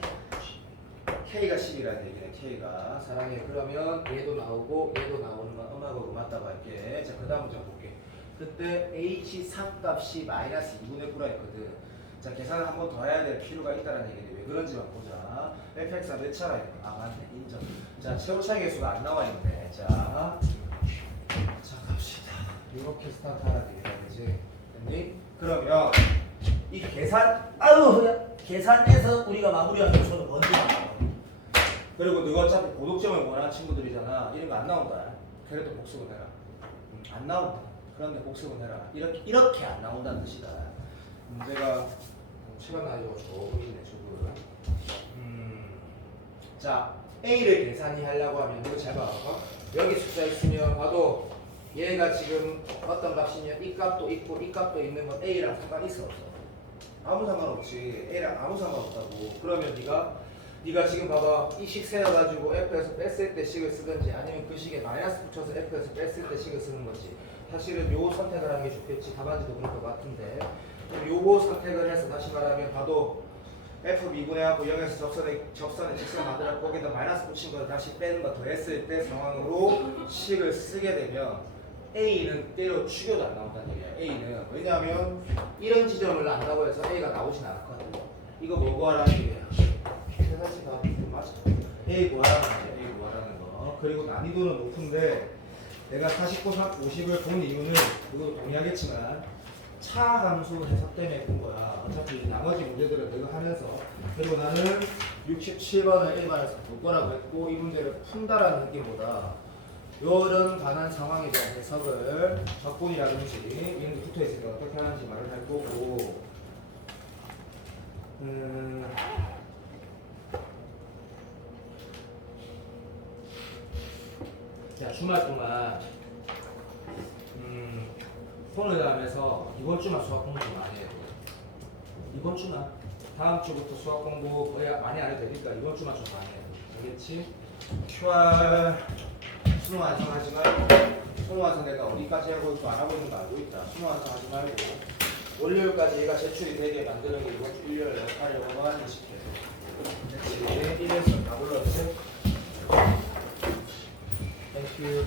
K가 10이라는 얘기네. K가 사랑해. 그러면 얘도 나오고 얘도 나오는 건 음하고 맞다고 할게. 자, 그 다음 문제 볼게. 그때 H 3값이 마이너스 2분의 9라 했거든. 자, 계산을 한 번 더 해야 될 필요가 있다는 얘기인데 왜 그런지만 보자. fx가 몇 차라 했고, 아 맞네, 인정. 자, 최고차의 개수가 안 나와 있는데, 자 갑시다. 이렇게 스타트하라 되겠다, 그지? 됐니? 그러면 이 계산에서 우리가 마무리하는 요소는 뭔지 나와. 그리고 너가 어차피 고독점을 원하는 친구들이잖아. 이런 거 안 나온다. 그래도 복습은 해라. 안 나온다. 그런데 복습은 해라. 이렇게 안 나온다는 뜻이다. 문제가 시간 나가지고 조금 있네, 조금. 자, A를 계산이 하려고 하면 이거 잘 봐. 여기 숫자 있으면 봐도 얘가 지금 어떤 값이면 이 값도 있고 이 값도 있는 건 A랑 상관 있어 없어? 아무 상관없지. A랑 아무 상관없다고. 그러면 네가 지금 봐봐 이 식 세어가지고 F에서 뺐을 때 식을 쓰든지 아니면 그 식에 마이너스 붙여서 F에서 뺐을 때 식을 쓰는 거지. 사실은 요 선택을 하는 게 좋겠지. 답안지도 그럴 것 같은데 요거 선택을 해서 다시 말하면 봐도 F 미분해하고 0에서 적선에 직선 만들어 거기다 마이너스 붙인 거 다시 빼는 거 더했을 때 상황으로 식을 쓰게 되면 A는 때려 죽여도 안 나온다는 얘기야. A는 왜냐하면 이런 지점을 안다고 해서 A가 나오진 않았거든. 이거 뭐 구하라는 얘기야. 계산식 다 맞아. A 구하라는 거야. A 구하라는 거. 그리고 난이도는 높은데 내가 49, 50을 본 이유는 그거 동의하겠지만 차함수 해석 때문에 본 거야. 어차피 나머지 문제들은 내가 하면서 그리고 나는 67번을 일반에서 볼 거라고 했고 이 문제를 푼다라는 느낌보다 이런 관한 상황에 대한 해석을 적분이라든지 이런 게 붙어있으니까 어떻게 하는지 말을 할 거고 자, 주말 동안 폰을 하면서 이번 주만 수학 공부 좀 많이 해야 돼. 이번 주만. 다음 주부터 수학 공부 거의 많이 안 해도 되니까 이번 주만 좀 많이 해야 돼. 알겠지? QR 수능 완성하지 말고 수능 완성 내가 어디까지 하고 있고 안 하고 있는 거 알고 있다. 수능 완성하지 말고 월요일까지 얘가 제출이 되게 만드는 게 이번 주 일요일 역할이라고 하는 식이야. 됐지? 1에서 다 불렀지? Thank you.